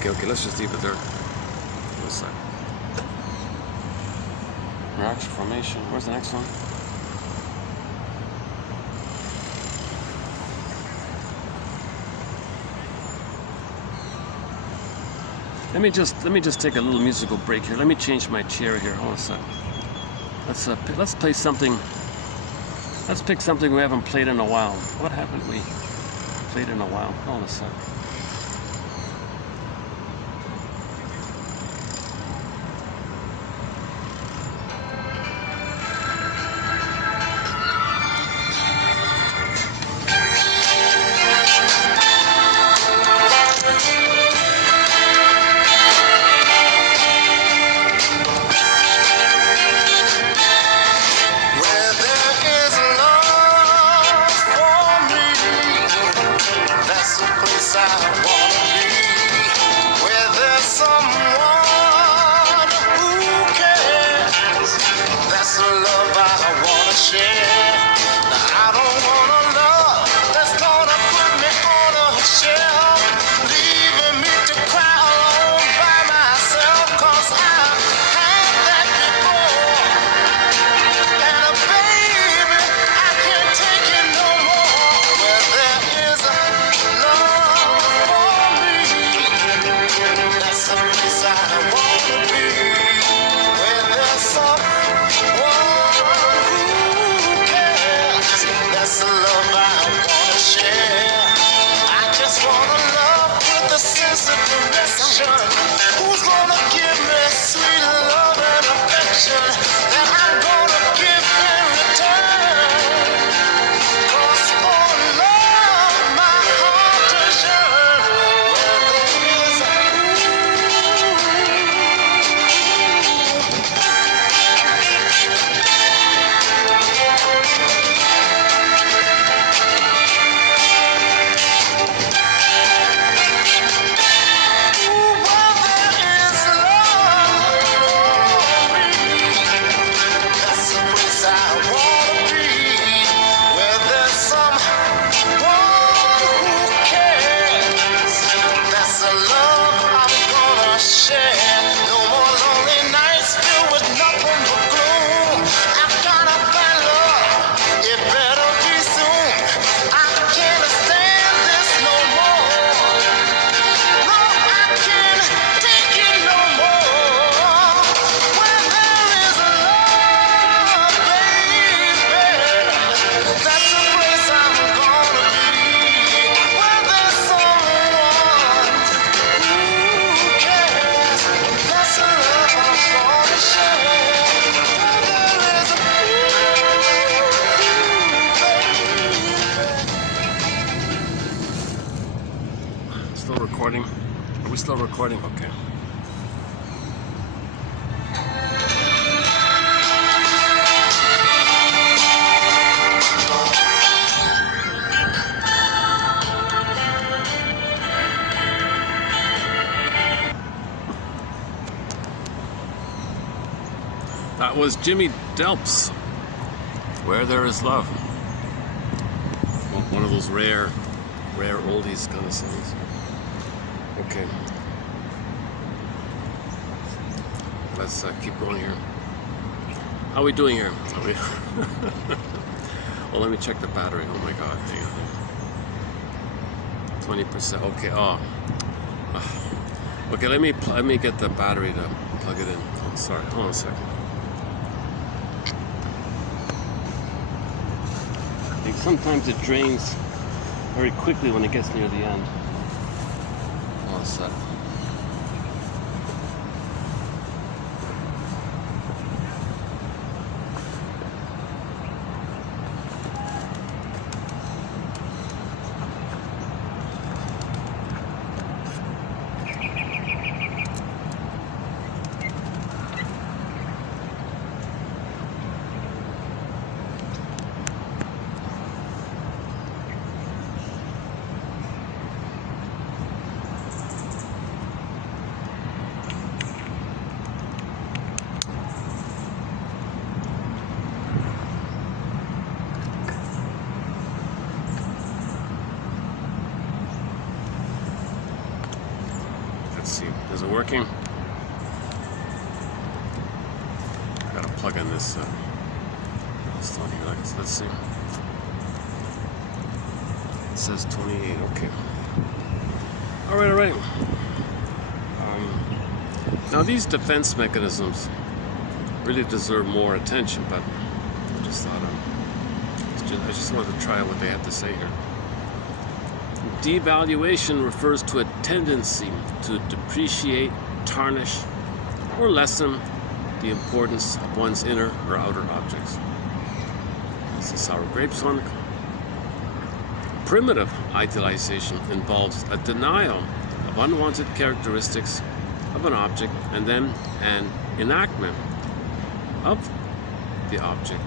Okay, let's just leave it there. What's that? Reaction formation. Where's the next one? Let me just take a little musical break here. Let me change my chair here. Hold on a sec. Let's play something. Let's pick something we haven't played in a while. What haven't we played in a while? Hold on a sec. That's the place I recording? Okay. That was Jimmy Delp's Where There Is Love. One of those rare oldies kind of songs. Okay. Let's keep going here. How are we doing here? Are we well, let me check the battery. Oh my god, hang on. 20%. Okay. Okay, let me get the battery to plug it in. Oh, sorry. Hold on a second. Sometimes it drains very quickly when it gets near the end. All set. Is it working? Gotta plug in this one here. Let's see. It says 28. Okay. All right. Now these defense mechanisms really deserve more attention, but I just thought I just wanted to try out what they have to say here. Devaluation refers to a tendency to depreciate, tarnish, or lessen the importance of one's inner or outer objects. This is the sour grapes one. Primitive idealization involves a denial of unwanted characteristics of an object and then an enactment of the object,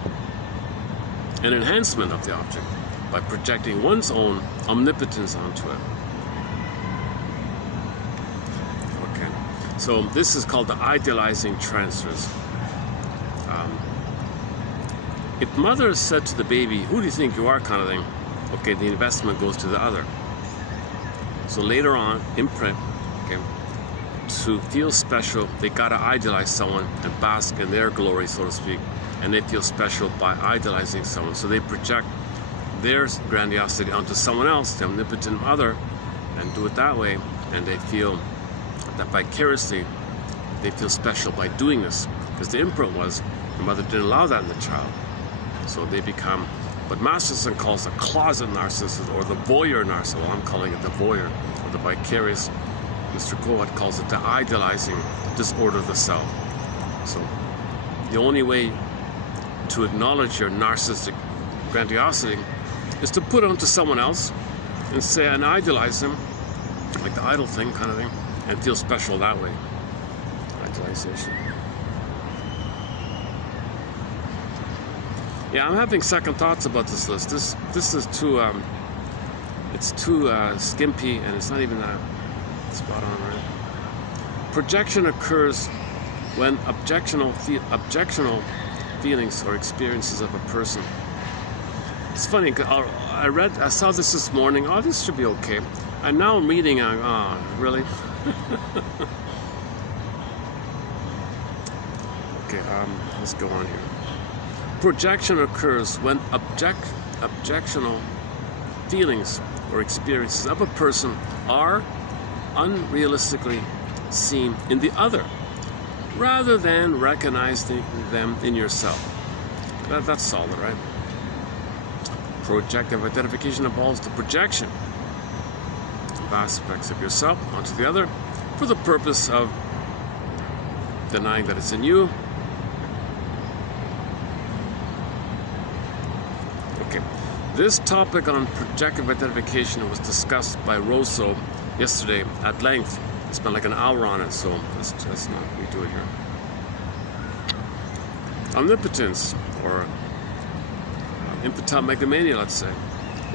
an enhancement of the object, by projecting one's own omnipotence onto it. Okay, so this is called the idealizing transfers. If mother said to the baby, "Who do you think you are?" kind of thing, okay, the investment goes to the other. So later on, in print, okay, to feel special, they gotta idealize someone and bask in their glory, so to speak, and they feel special by idolizing someone. So they project their grandiosity onto someone else, the omnipotent other, and do it that way, and they feel that vicariously they feel special by doing this, because the imprint was the mother didn't allow that in the child. So they become what Masterson calls a closet narcissist, or the voyeur narcissist. Well, I'm calling it the voyeur, or the vicarious. Mr. Kohut calls it the idolizing disorder of the self. So the only way to acknowledge your narcissistic grandiosity is to put onto someone else and say and idolize him, like the idol thing kind of thing, and feel special that way. Idolization. Yeah, I'm having second thoughts about this list. This is too it's too skimpy, and it's not even that spot on, right? Projection occurs when objectional feelings or experiences of a person. It's funny, I saw this morning. Oh, this should be okay. And now I'm reading, oh, really? Okay, let's go on here. Projection occurs when objectional feelings or experiences of a person are unrealistically seen in the other, rather than recognizing them in yourself. That's solid, right? Projective identification involves the projection of aspects of yourself onto the other for the purpose of denying that it's in you. Okay, this topic on projective identification was discussed by Rowe yesterday at length spent like an hour on it, so let's not redo it here. Omnipotence, or infantile megalomania, let's say,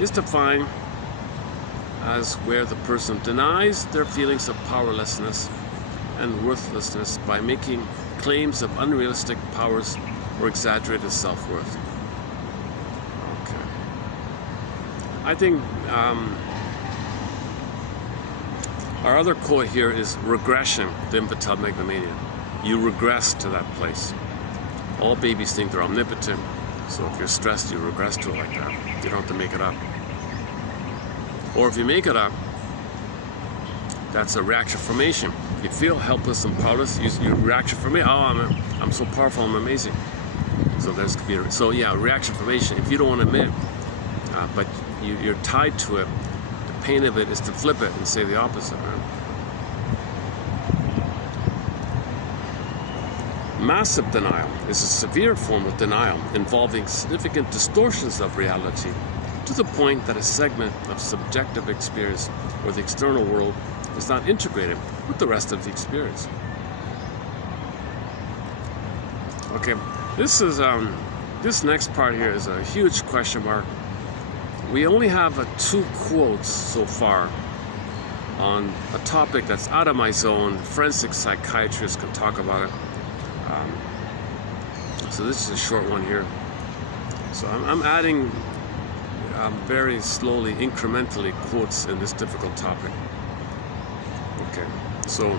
is defined as where the person denies their feelings of powerlessness and worthlessness by making claims of unrealistic powers or exaggerated self-worth. Okay. I think our other quote here is regression to infantile megalomania. You regress to that place. All babies think they're omnipotent, so if you're stressed, you regress to it like that. You don't have to make it up. Or if you make it up, that's a reaction formation. You feel helpless and powerless, you reaction formation. Oh, I'm so powerful, I'm amazing. So there's reaction formation. If you don't want to admit, but you're tied to it, the pain of it is to flip it and say the opposite. Right? Massive denial is a severe form of denial involving significant distortions of reality to the point that a segment of subjective experience or the external world is not integrated with the rest of the experience. Okay, this next part here is a huge question mark. We only have 2 quotes so far on a topic that's out of my zone. Forensic psychiatrists can talk about it. So this is a short one here. So I'm adding very slowly, incrementally, quotes in this difficult topic. Okay, so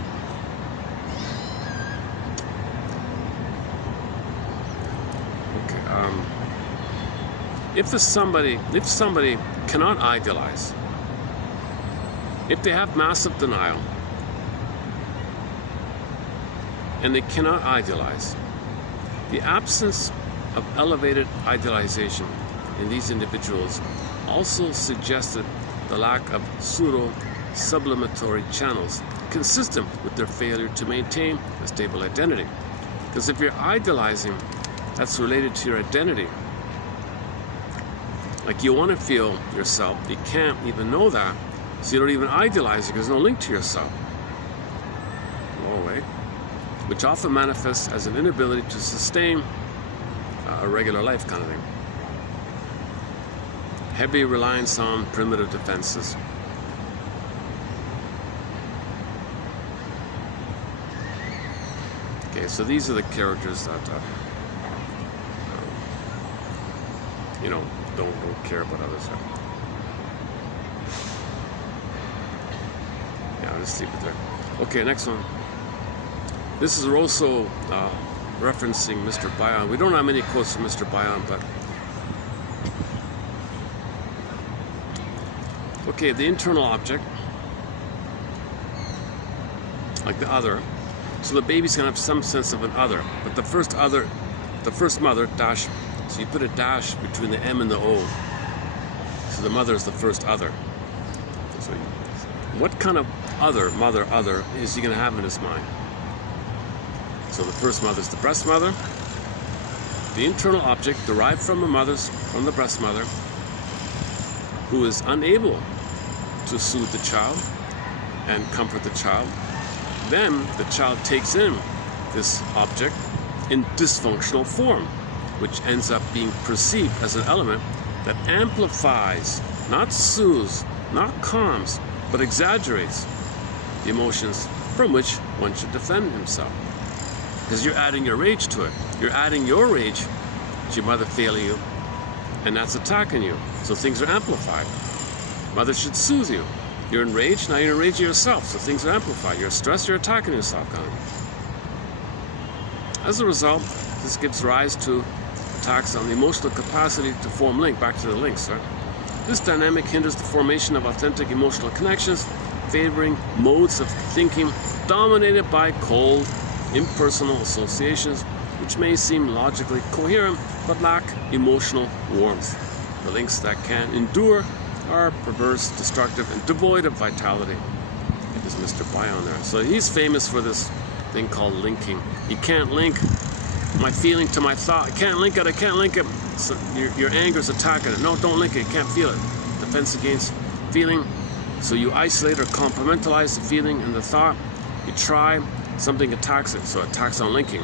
if somebody cannot idealize, if they have massive denial and they cannot idealize, the absence of elevated idealization in these individuals also suggested the lack of pseudo-sublimatory channels consistent with their failure to maintain a stable identity. Because if you're idealizing, that's related to your identity. Like you want to feel yourself, you can't even know that, so you don't even idealize it because there's no link to yourself. No way. Which often manifests as an inability to sustain a regular life kind of thing. Heavy reliance on primitive defenses. Okay, so these are the characters that don't care about others. Yeah, let's leave it there. Okay, next one. This is also referencing Mr. Bion. We don't have many quotes from Mr. Bion, but okay, the internal object, like the other. So the baby's gonna have some sense of an other, but the first mother, dash, so you put a dash between the M and the O. So the mother is the first other. So what kind of other is he gonna have in his mind? So the first mother is the breast mother. The internal object derived from the breast mother, who is unable to soothe the child and comfort the child. Then the child takes in this object in dysfunctional form, which ends up being perceived as an element that amplifies, not soothes, not calms, but exaggerates the emotions from which one should defend himself. Because you're adding your rage to it. You're adding your rage to your mother failing you, and that's attacking you. So things are amplified. Mother should soothe you. You're enraged, now you're enraging yourself, so things are amplified. You're stressed, you're attacking yourself, kind of. As a result, this gives rise to attacks on the emotional capacity to form link, back to the links, right? This dynamic hinders the formation of authentic emotional connections, favoring modes of thinking dominated by cold, impersonal associations, which may seem logically coherent, but lack emotional warmth. The links that can endure are perverse, destructive, and devoid of vitality. It is Mr. Bion there. So he's famous for this thing called linking. You can't link my feeling to my thought. I can't link it. So your anger's attacking it. No, don't link it. You can't feel it. Defense against feeling. So you isolate or compartmentalize the feeling and the thought, You try, something attacks it, so it attacks on linking.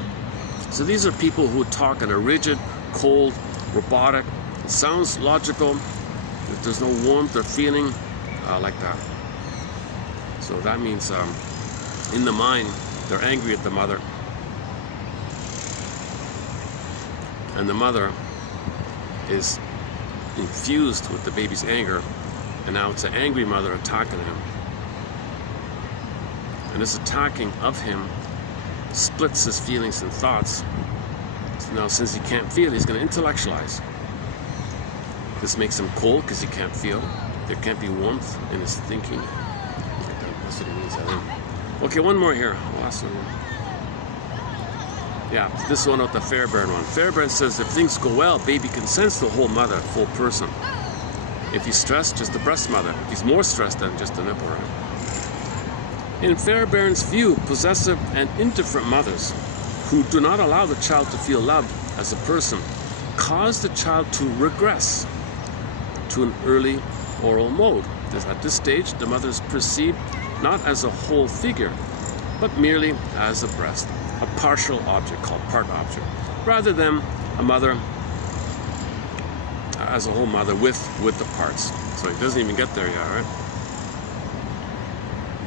So these are people who talk in a rigid, cold, robotic, it sounds logical, there's no warmth or feeling like that. So that means in the mind, they're angry at the mother. And the mother is infused with the baby's anger, and now it's an angry mother attacking him. And this attacking of him splits his feelings and thoughts. So now since he can't feel, he's going to intellectualize. This makes him cold because he can't feel. There can't be warmth in his thinking. That's what he means, I think. Okay, one more here. Last one. Yeah, this one out the Fairbairn one. Fairbairn says if things go well, baby can sense the whole mother, full person. If he's stressed, just the breast mother. If he's more stressed, then just the nipple, right? In Fairbairn's view, possessive and indifferent mothers who do not allow the child to feel loved as a person cause the child to regress to an early oral mode. At this stage, the mother is perceived not as a whole figure, but merely as a breast, a partial object called part object, rather than a mother as a whole mother with the parts. So it doesn't even get there yet, right?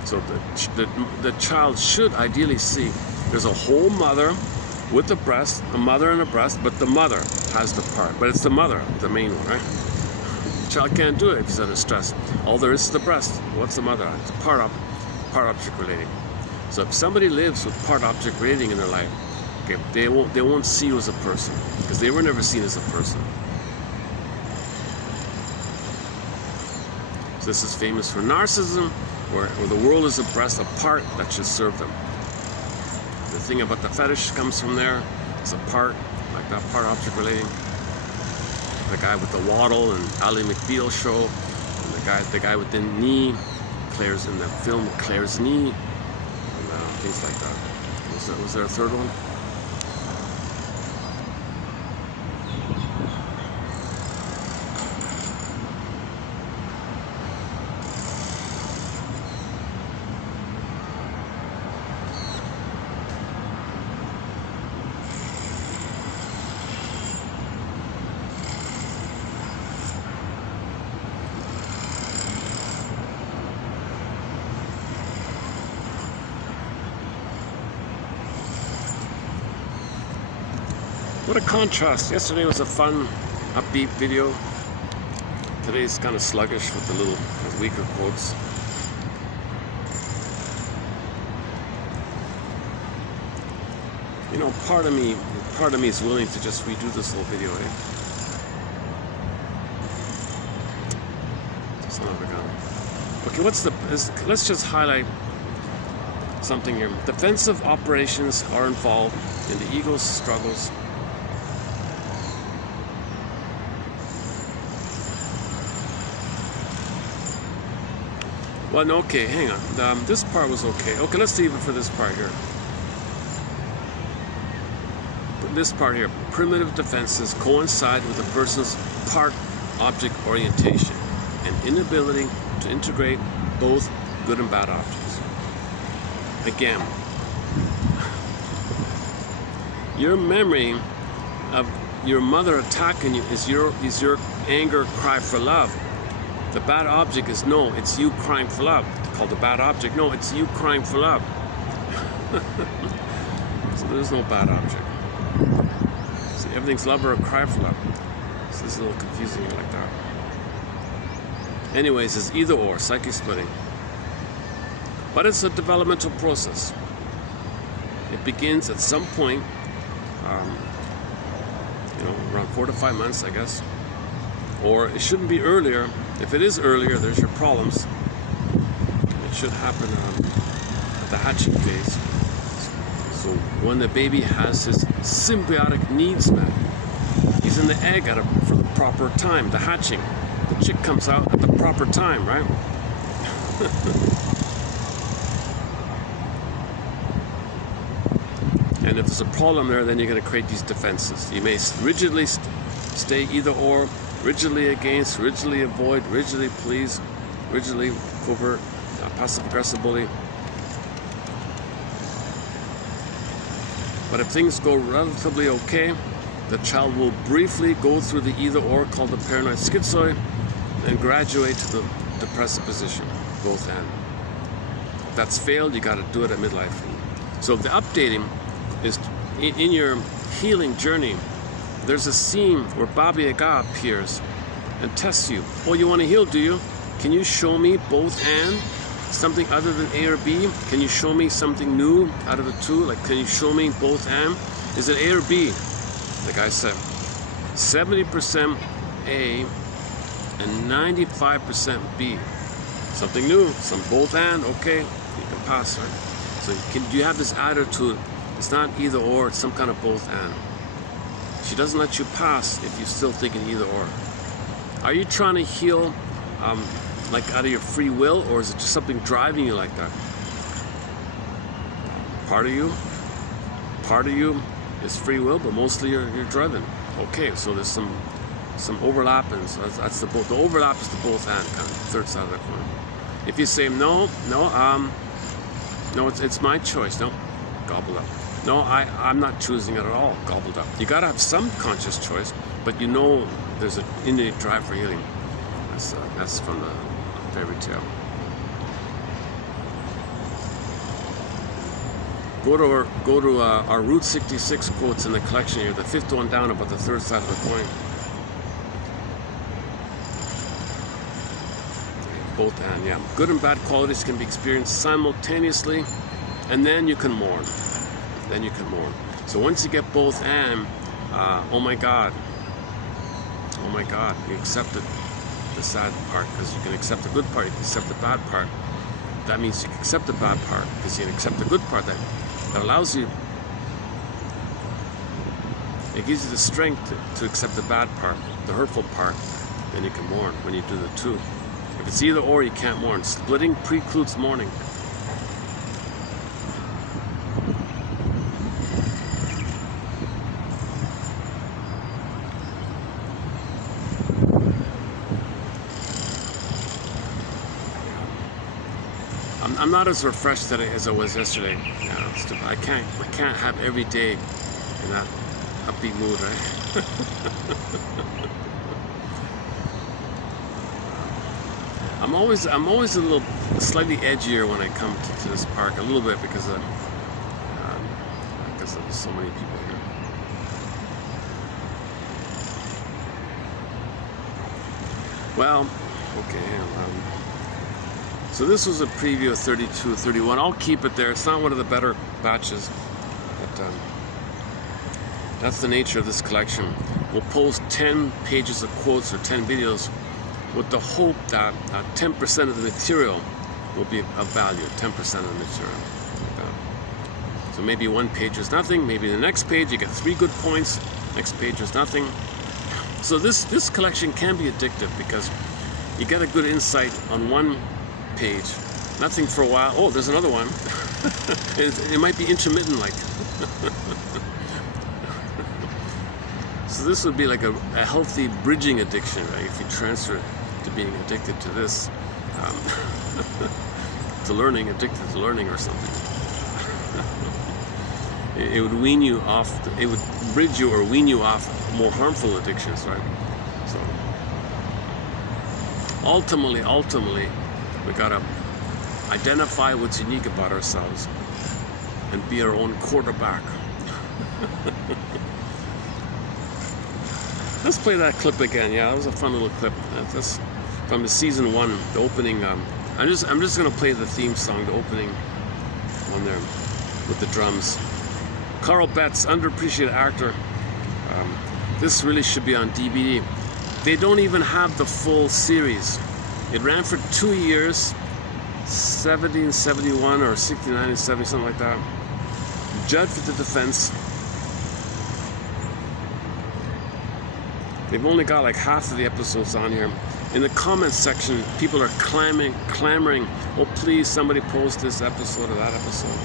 So the child should ideally see there's a whole mother with the breast, a mother and a breast, but the mother has the part. But it's the mother, the main one, right? The child can't do it if he's under stress. All there is the breast. What's the mother? It's part object relating. So if somebody lives with part object relating in their life, okay, they won't see you as a person because they were never seen as a person. So this is famous for narcissism, where the world is a breast, a part that should serve them. The thing about the fetish comes from there. It's a part, like that part object relating. The guy with the waddle and Ally McBeal show, and the guy with the knee, Claire's in the film Claire's knee, and things like that. Was there a third one? What a contrast. Yesterday was a fun, upbeat video. Today's kind of sluggish with the little weaker quotes. You know, part of me is willing to just redo this whole video, eh? It's not begun. Okay, let's just highlight something here. Defensive operations are involved in the ego's struggles. Well, no, okay, hang on. This part was okay. Okay, let's leave it for this part here. This part here, primitive defenses coincide with a person's part-object orientation and inability to integrate both good and bad objects. Again, your memory of your mother attacking you is your anger cry for love. The bad object is no, it's you crying for love. It's called the bad object. No, it's you crying for love. So there's no bad object. See, everything's love or a cry for love. So this is a little confusing like that. Anyways, it's either or, psyche splitting. But it's a developmental process. It begins at some point, around 4 to 5 months, I guess. Or it shouldn't be earlier. If it is earlier, there's your problems. It should happen at the hatching phase. So when the baby has his symbiotic needs met, he's in the egg for the proper time, the hatching. The chick comes out at the proper time, right? And if there's a problem there, then you're going to create these defenses. You may rigidly stay either or, rigidly against, rigidly avoid, rigidly please, rigidly covert, passive-aggressive bully. But if things go relatively okay, the child will briefly go through the either-or called the paranoid schizoid and graduate to the depressive position, both and. If that's failed, you got to do it at midlife. So the updating is in your healing journey. There's a scene where Baba Yaga appears and tests you. Oh, you want to heal, do you? Can you show me both and? Something other than A or B? Can you show me something new out of the two? Like, can you show me both and? Is it A or B? The guy said, 70% A and 95% B. Something new, some both and, okay, you can pass, right? So you have this attitude, it's not either or, it's some kind of both and. She doesn't let you pass if you're still thinking either or. Are you trying to heal like out of your free will, or is it just something driving you like that? Part of you is free will, but mostly you're driven. Okay, so there's some overlap, and so that's the both. The overlap is the both and kind of third side of the coin. If you say no, it's my choice. No, gobbled up. No, I'm not choosing it at all. Gobbled up. You gotta have some conscious choice, but you know there's an innate drive for healing. That's from the fairy tale. Go to our Route 66 quotes in the collection here, the fifth one down about the third side of the coin. Both and, yeah. Good and bad qualities can be experienced simultaneously, and then you can mourn. So once you get both and, oh my God, you accepted the sad part, because you can accept the good part, you can accept the bad part. That means you can accept the bad part because you can accept the good part. That allows you, it gives you the strength to accept the bad part, the hurtful part. Then you can mourn when you do the two. If it's either or, you can't mourn. Splitting precludes mourning. I'm not as refreshed today as I was yesterday. I can't have every day in that upbeat mood, right? I'm always a little slightly edgier when I come to this park, a little bit because of so many people here. Well, okay. So this was a preview of 32, 31. I'll keep it there. It's not one of the better batches, but that's the nature of this collection. We'll post 10 pages of quotes or 10 videos with the hope that 10% of the material will be of value, 10% of the material. So maybe one page is nothing, maybe the next page you get 3 good points, next page is nothing. So this collection can be addictive because you get a good insight on one page, nothing for a while. Oh, there's another one. It might be intermittent, like. So this would be like a healthy bridging addiction, right? If you transfer it to being addicted to this, to learning, addicted to learning or something. It would wean you off. It would bridge you or wean you off more harmful addictions, right? So ultimately. We gotta identify what's unique about ourselves and be our own quarterback. Let's play that clip again. Yeah, that was a fun little clip. That's from the season 1, the opening. I'm just gonna play the theme song, the opening one there with the drums. Carl Betts, underappreciated actor. This really should be on DVD. They don't even have the full series. It ran for 2 years, 70 and 71 or 69 and 70, something like that. Judd for the defense. They've only got like half of the episodes on here. In the comments section, people are clamoring, oh please somebody post this episode or that episode.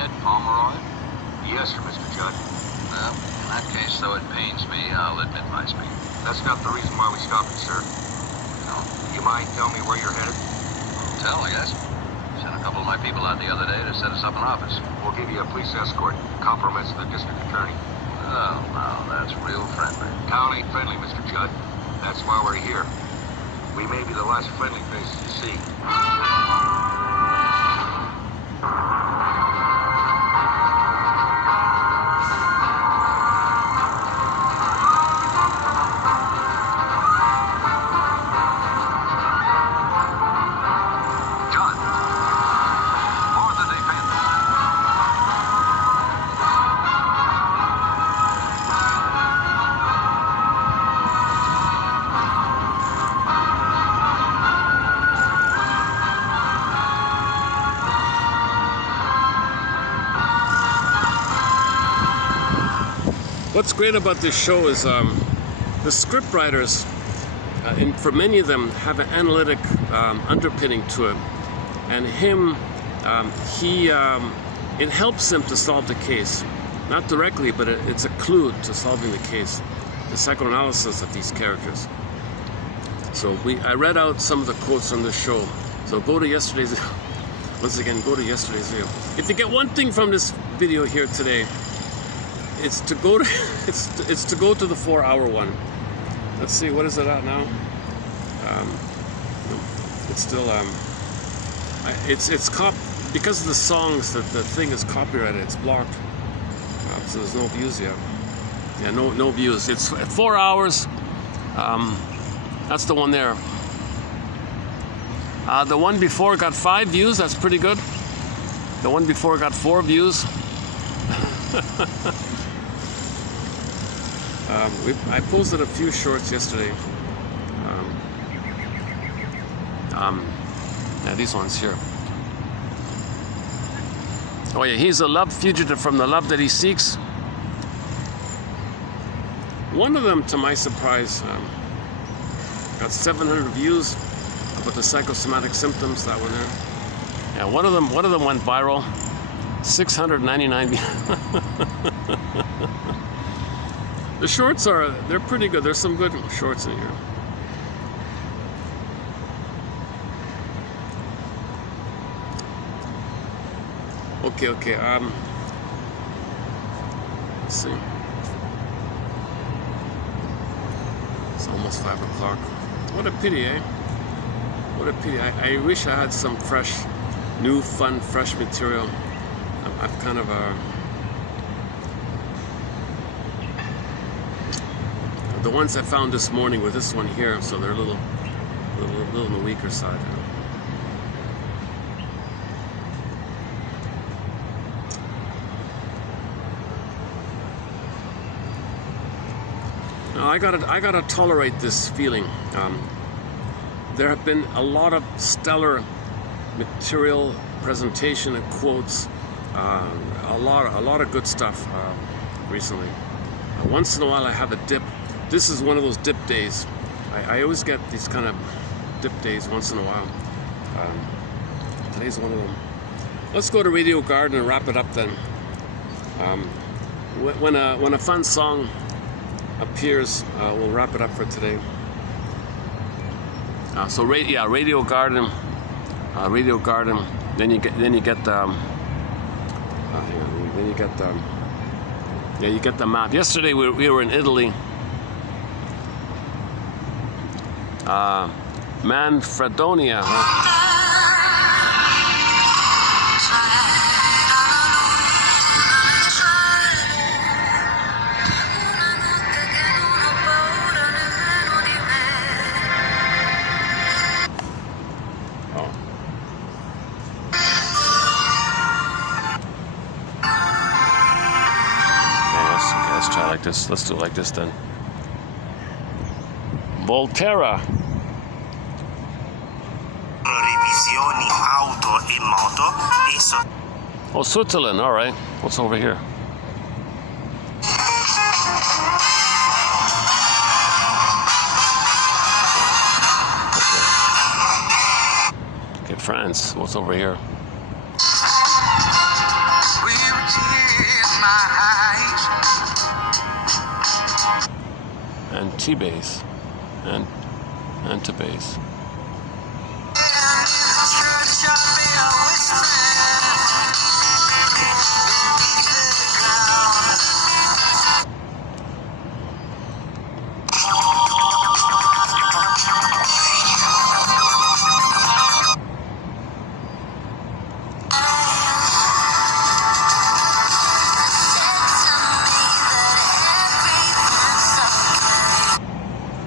dead Pomeroy? Yes, sir, Mr. Judd. Well, in that case, though it pains me, I'll admit my speed. That's not the reason why we stopped you, sir. No. You mind telling me where you're headed? Hotel, I guess. Sent a couple of my people out the other day to set us up an office. We'll give you a police escort. Compliments of the district attorney. Oh, now that's real friendly. Town ain't friendly, Mr. Judd. That's why we're here. We may be the last friendly faces you see. What's great about this show is the script writers, and for many of them, have an analytic underpinning to it, and it helps him to solve the case, not directly, but it's a clue to solving the case, the psychoanalysis of these characters. So I read out some of the quotes from this show. So go to yesterday's. Once again, go to yesterday's video. If you get one thing from this video here today, it's to go to it's to go to the 4-hour one. Let's see, what is it at now? It's still because of the songs that the thing is copyrighted. It's blocked, so there's no views yet. Yeah, no views. It's 4 hours. That's the one there. The one before got 5 views. That's pretty good. The one before got 4 views. I posted a few shorts yesterday. Yeah, these ones here. Oh yeah, he's a love fugitive from the love that he seeks. One of them, to my surprise, got 700 views about the psychosomatic symptoms. That one there. Yeah, one of them went viral. 699 views. The shorts they're pretty good. There's some good shorts in here. Okay. Let's see. It's almost 5 o'clock. What a pity, eh? What a pity. I wish I had some fresh, new, fun, fresh material. I've kind of the ones I found this morning with this one here, so they're a little on the weaker side. Now I gotta tolerate this feeling. There have been a lot of stellar material, presentation, and quotes. A lot of good stuff recently. Once in a while, I have a dip. This is one of those dip days. I always get these kind of dip days once in a while. Today's one of them. Let's go to Radio Garden and wrap it up then. When a fun song appears, we'll wrap it up for today. Radio Garden, Radio Garden. Then you get the map. Yesterday we were in Italy. Manfredonia. Let's do it like this then. Volterra. Revisioni auto e moto Oh, Switzerland. All right. What's over here? Okay, France. What's over here? We T bass and to bass.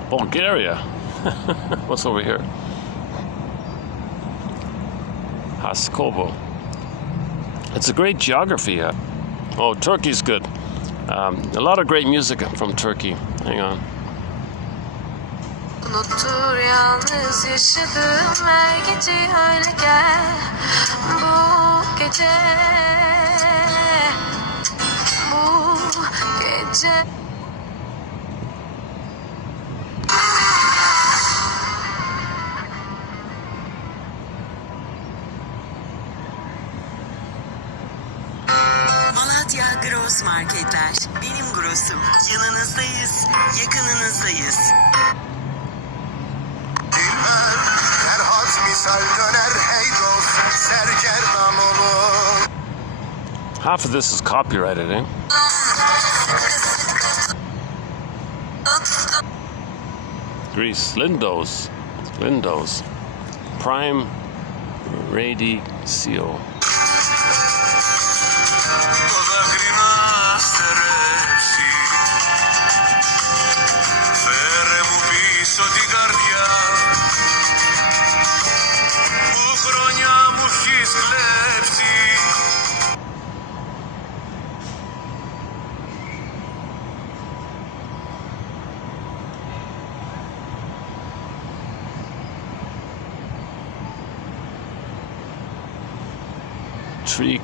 Bulgaria. What's over here? Haskovo. It's a great geography. Oh, Turkey's good. A lot of great music from Turkey. Hang on. Unuttur yalnız yaşadığım her gece öyle gel. Bu gece Malatya Gross Marketler. Benim Gross'um. Yanınızdayız. Yakınınızdayız. Dilber, Ferhat misal döner hey dost, sergerdan olur. Half of this is copyrighted, eh? Greece, Lindos. Prime Radiccio. Tree